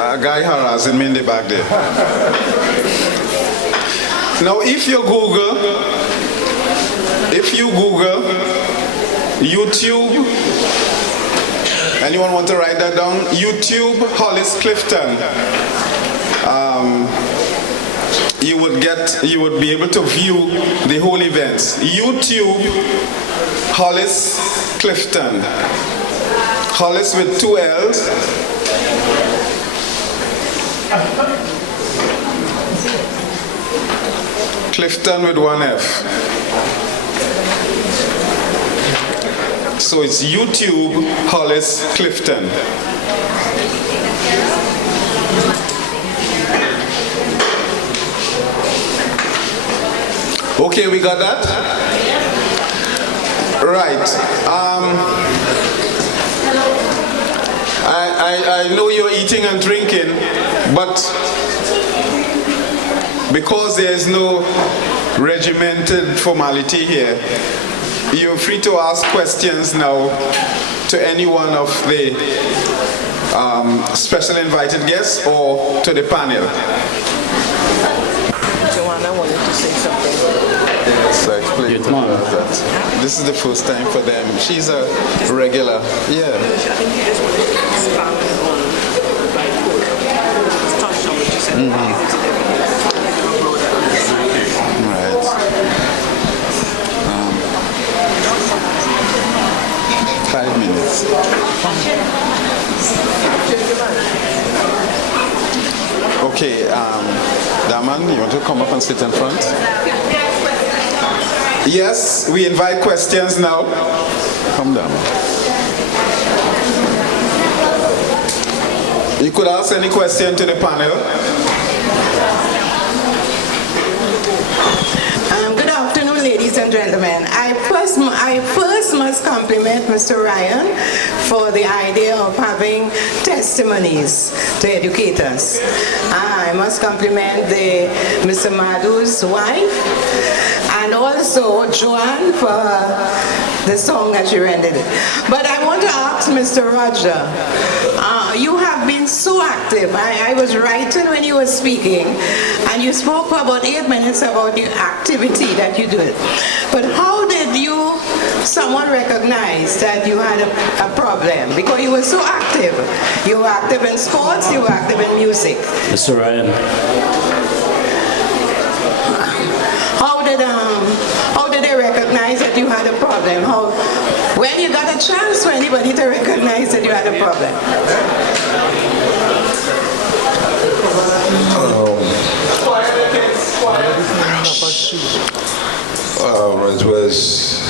A guy harassing me in the back there. Now, if you Google YouTube, anyone want to write that down? YouTube Hollis Clifton. You would be able to view the whole events. YouTube Hollis Clifton. Hollis with 2 L's. Clifton with 1 F. So it's YouTube Hollis Clifton. Okay, we got that? Right. I know you're eating and drinking, but because there is no regimented formality here, you're free to ask questions now to any one of the special invited guests or to the panel. Joanna wanted to say something. Sorry. played with her. This is the first time for them. She's a regular. Yeah. Right. 5 minutes. Okay, Daman, you want to come up and sit in front? Yes, we invite questions now. Come down. You could ask any question to the panel. Good afternoon, ladies and gentlemen. I first must compliment Mr. Ryan for the idea of having testimonies to educate us. I must compliment Mr. Madhu's wife and also Joanne for the song that she rendered. But I want to ask Mr. Roger, you have been so active. I was writing when you were speaking, and you spoke for about 8 minutes about the activity that you do. But how did someone recognize that you had a problem? Because you were so active. You were active in sports, you were active in music. Mr. Ryan. How did they recognize that you had a problem? When you got a chance for anybody to recognize that you had a problem? It was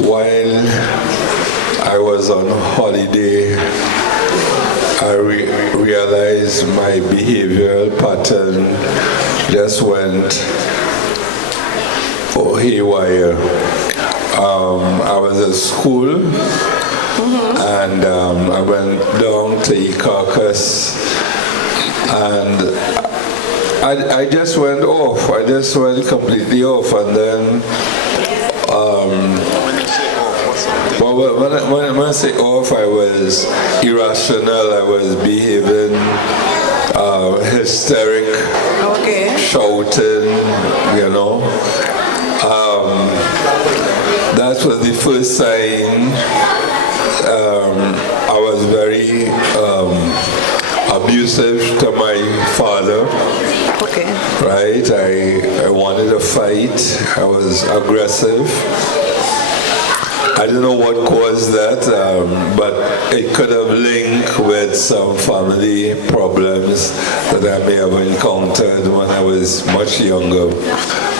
while I was on holiday, I realized my behavioral pattern just went haywire. I was at school, and I went down to eat carcass, and I just went off. I just went completely off, and then when I say off, I was irrational. I was behaving hysteric, shouting, you know. That was the first sign. I was very abusive to my father. Right? I wanted to fight. I was aggressive. I don't know what caused that, but it could have linked with some family problems that I may have encountered when I was much younger.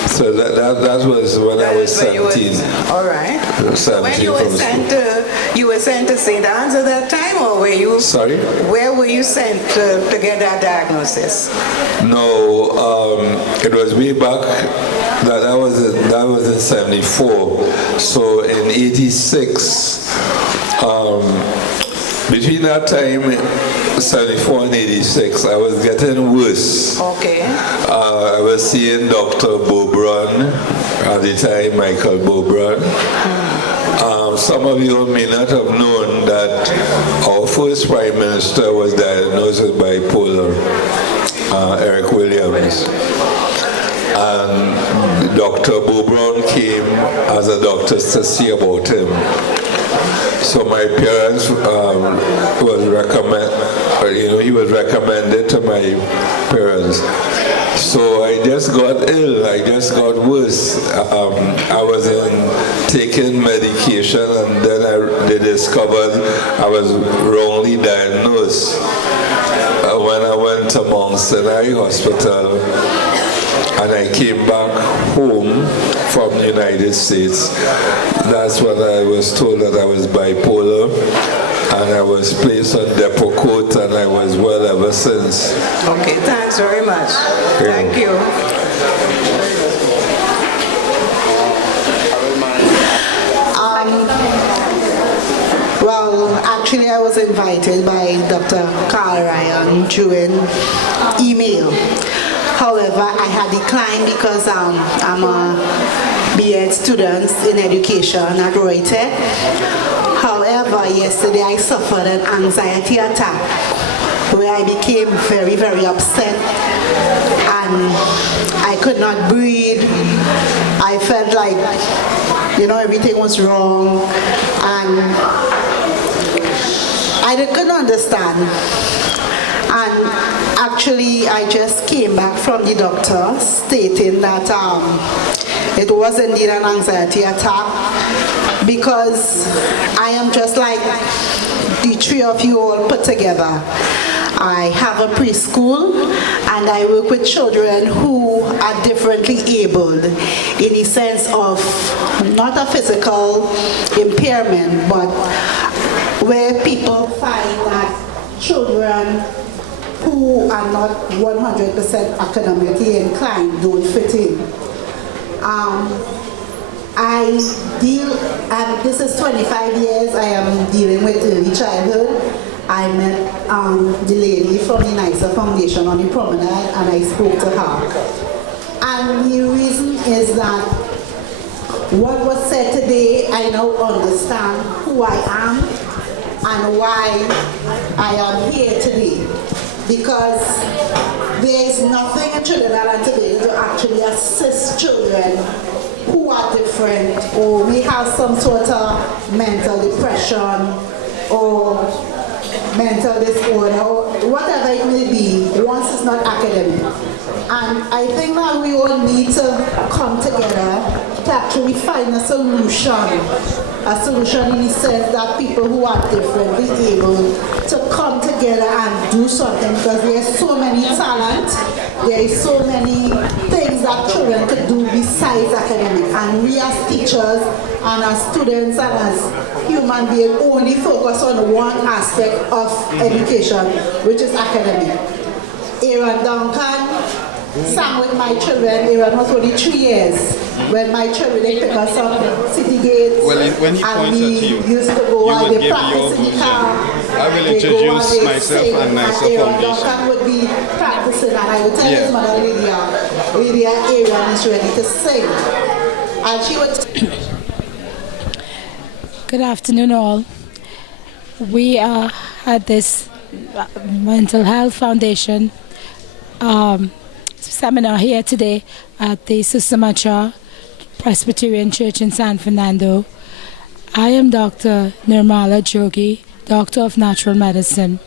So that was when I was 17. All right. So when you were sent to St. Anne's at that time, or were you? Sorry? Where were you sent to get that diagnosis? No, it was way back. That was in 74. So in 86, between that time, 74 and 86, I was getting worse. Okay. I was seeing Dr. Bobran, at the time Michael Bobran. Some of you may not have known that our first Prime Minister was diagnosed with bipolar, Eric Williams. And Dr. Bobran came as a doctor to see about him. So my parents he was recommended to my parents. So I just got ill. I just got worse. I was taking medication, and then they discovered I was wrongly diagnosed. When I went to Mount Sinai Hospital, and I came back home from the United States, that's when I was told that I was bipolar, and I was placed on Depakote, and I was well ever since. Okay, thanks very much. Thank you. Well, actually I was invited by Dr. Carl Ryan through an email. However, I had declined because I'm a BEd student in education at Reutech. However, yesterday I suffered an anxiety attack where I became very, very upset, and and I could not breathe. I felt like, everything was wrong, and I couldn't understand. And actually, I just came back from the doctor stating that it was indeed an anxiety attack, because I am just like the three of you all put together. I have a preschool, and I work with children who are differently abled in the sense of not a physical impairment, but where people find that children who are not 100% academically inclined don't fit in. I deal, and this is 25 years I am dealing with early childhood. I met the lady from the NICER Foundation on the promenade, and I spoke to her. And the reason is that what was said today, I now understand who I am and why I am here today. Because there is nothing in Trinidad and Tobago to actually assist children who are different or may have some sort of mental depression or mental disorder or whatever it may be, once it's not academic. And I think that we all need to come together to actually find a solution in the sense that people who are differently able to come together and do something, because there's so many talent, there is so many things that children could do besides academic, and we as teachers and as students and as human beings only focus on one aspect of education, which is academic. Aaron Duncan sang with my children. Aaron was only 3 years when my children, they pick us up City Gates, when he and pointed we to you, used to go you and would they give practice your in the vision. car. I will They go introduce and they myself sing, and NICER Aaron Foundation. Duncan would be practicing, and I would tell his mother, Lydia, Aaron is ready to sing. And she would... Good afternoon, all. We are at this Mental Health Foundation seminar here today at the Susamachar Presbyterian Church in San Fernando. I am Dr. Nirmala Jogi, Doctor of Natural Medicine.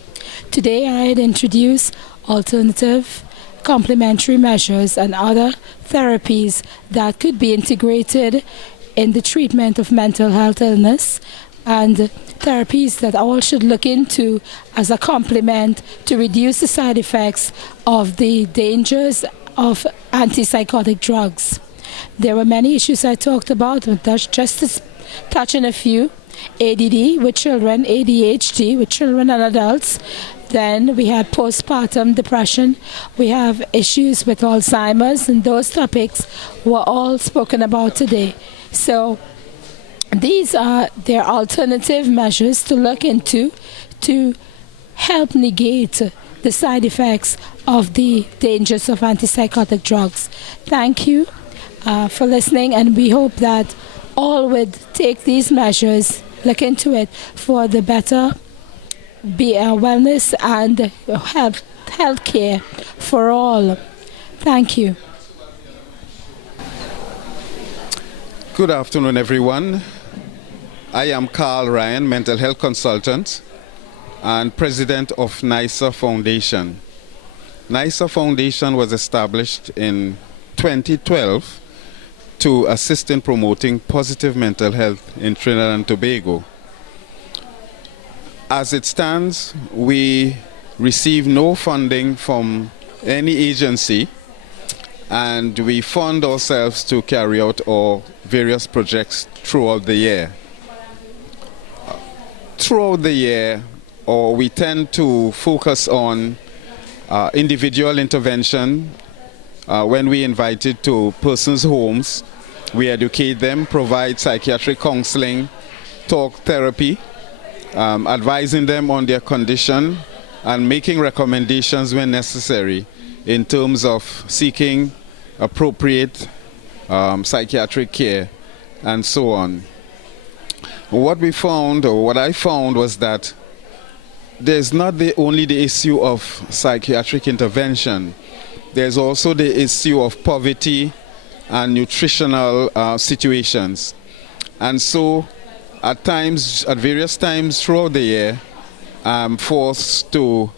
Today I had introduced alternative complementary measures and other therapies that could be integrated in the treatment of mental health illness, and therapies that all should look into as a complement to reduce the side effects of the dangers of antipsychotic drugs. There were many issues I talked about, but that's just to touch on a few. ADD with children, ADHD with children and adults. Then we had postpartum depression. We have issues with Alzheimer's, and those topics were all spoken about today. So these are their alternative measures to look into to help negate the side effects of the dangers of antipsychotic drugs. Thank you for listening, and we hope that all would take these measures, look into it for the better wellness and health care for all. Thank you. Good afternoon, everyone. I am Carl Ryan, mental health consultant and president of NICER Foundation. NICER Foundation was established in 2012 to assist in promoting positive mental health in Trinidad and Tobago. As it stands, we receive no funding from any agency, and we fund ourselves to carry out our various projects throughout the year. Throughout the year, we tend to focus on individual intervention. When we invited to persons' homes, we educate them, provide psychiatric counseling, talk therapy, advising them on their condition, and making recommendations when necessary in terms of seeking appropriate psychiatric care and so on. What we found, or what I found, was that there's not only the issue of psychiatric intervention, there's also the issue of poverty and nutritional situations. And so at various times throughout the year, I'm forced to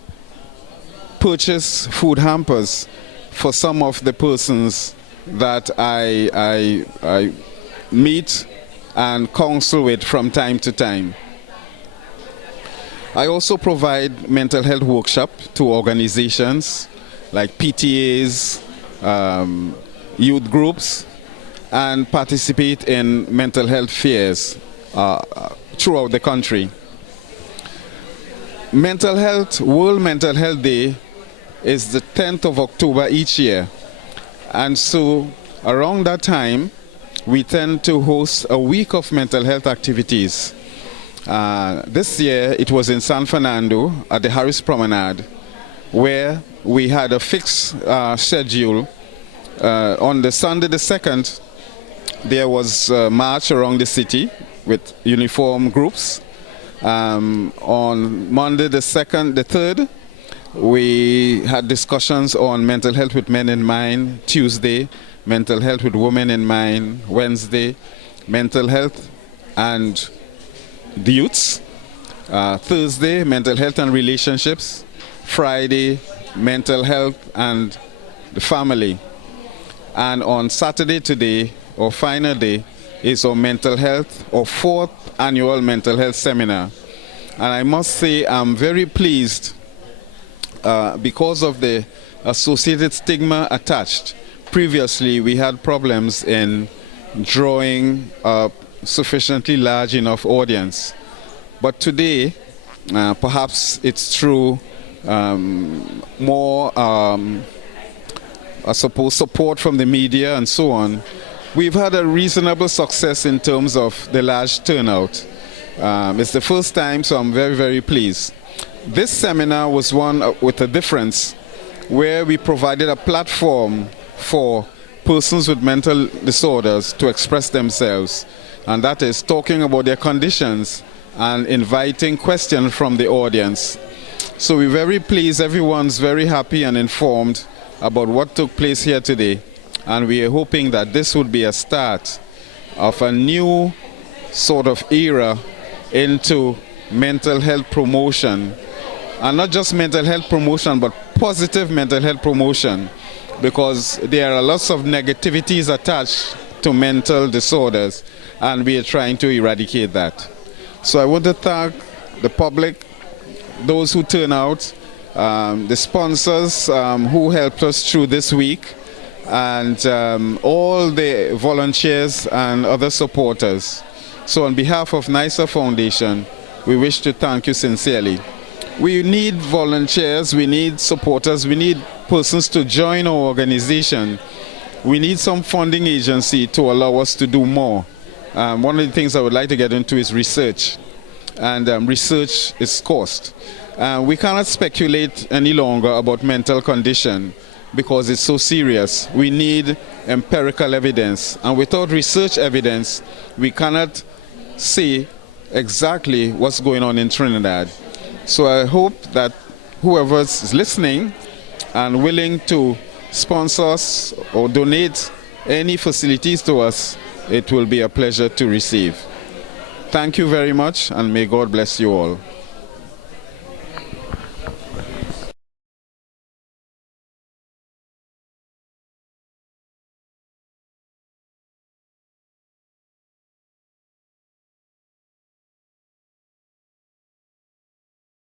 purchase food hampers for some of the persons that I meet and counsel with from time to time. I also provide mental health workshops to organizations like PTAs, youth groups, and participate in mental health fairs throughout the country. World Mental Health Day is the 10th of October each year. And so around that time, we tend to host a week of mental health activities. This year, it was in San Fernando at the Harris Promenade, where we had a fixed schedule. On the Sunday the 2nd, there was a march around the city with uniform groups. On Monday the 3rd, we had discussions on mental health with men in mind. Tuesday, mental health with women in mind. Wednesday, mental health and the youths. Thursday, mental health and relationships. Friday, mental health and the family. And on Saturday today, our final day, is our mental health, our 4th annual mental health seminar. And I must say I'm very pleased because of the associated stigma attached. Previously, we had problems in drawing a sufficiently large enough audience. But today, perhaps it's through more, I suppose, support from the media and so on. We've had a reasonable success in terms of the large turnout. It's the first time, so I'm very, very pleased. This seminar was one with a difference, where we provided a platform for persons with mental disorders to express themselves, and that is talking about their conditions and inviting questions from the audience. So we're very pleased, everyone's very happy and informed about what took place here today, and we are hoping that this would be a start of a new sort of era into mental health promotion, and not just mental health promotion, but positive mental health promotion, because there are lots of negativities attached to mental disorders, and we are trying to eradicate that. So I want to thank the public, those who turn out, the sponsors who helped us through this week, and all the volunteers and other supporters. So on behalf of NICER Foundation, we wish to thank you sincerely. We need volunteers, we need supporters, we need persons to join our organization. We need some funding agency to allow us to do more. One of the things I would like to get into is research, and research is cost. We cannot speculate any longer about mental condition because it's so serious. We need empirical evidence, and without research evidence, we cannot say exactly what's going on in Trinidad. So I hope that whoever is listening and willing to sponsor us or donate any facilities to us, it will be a pleasure to receive. Thank you very much, and may God bless you all.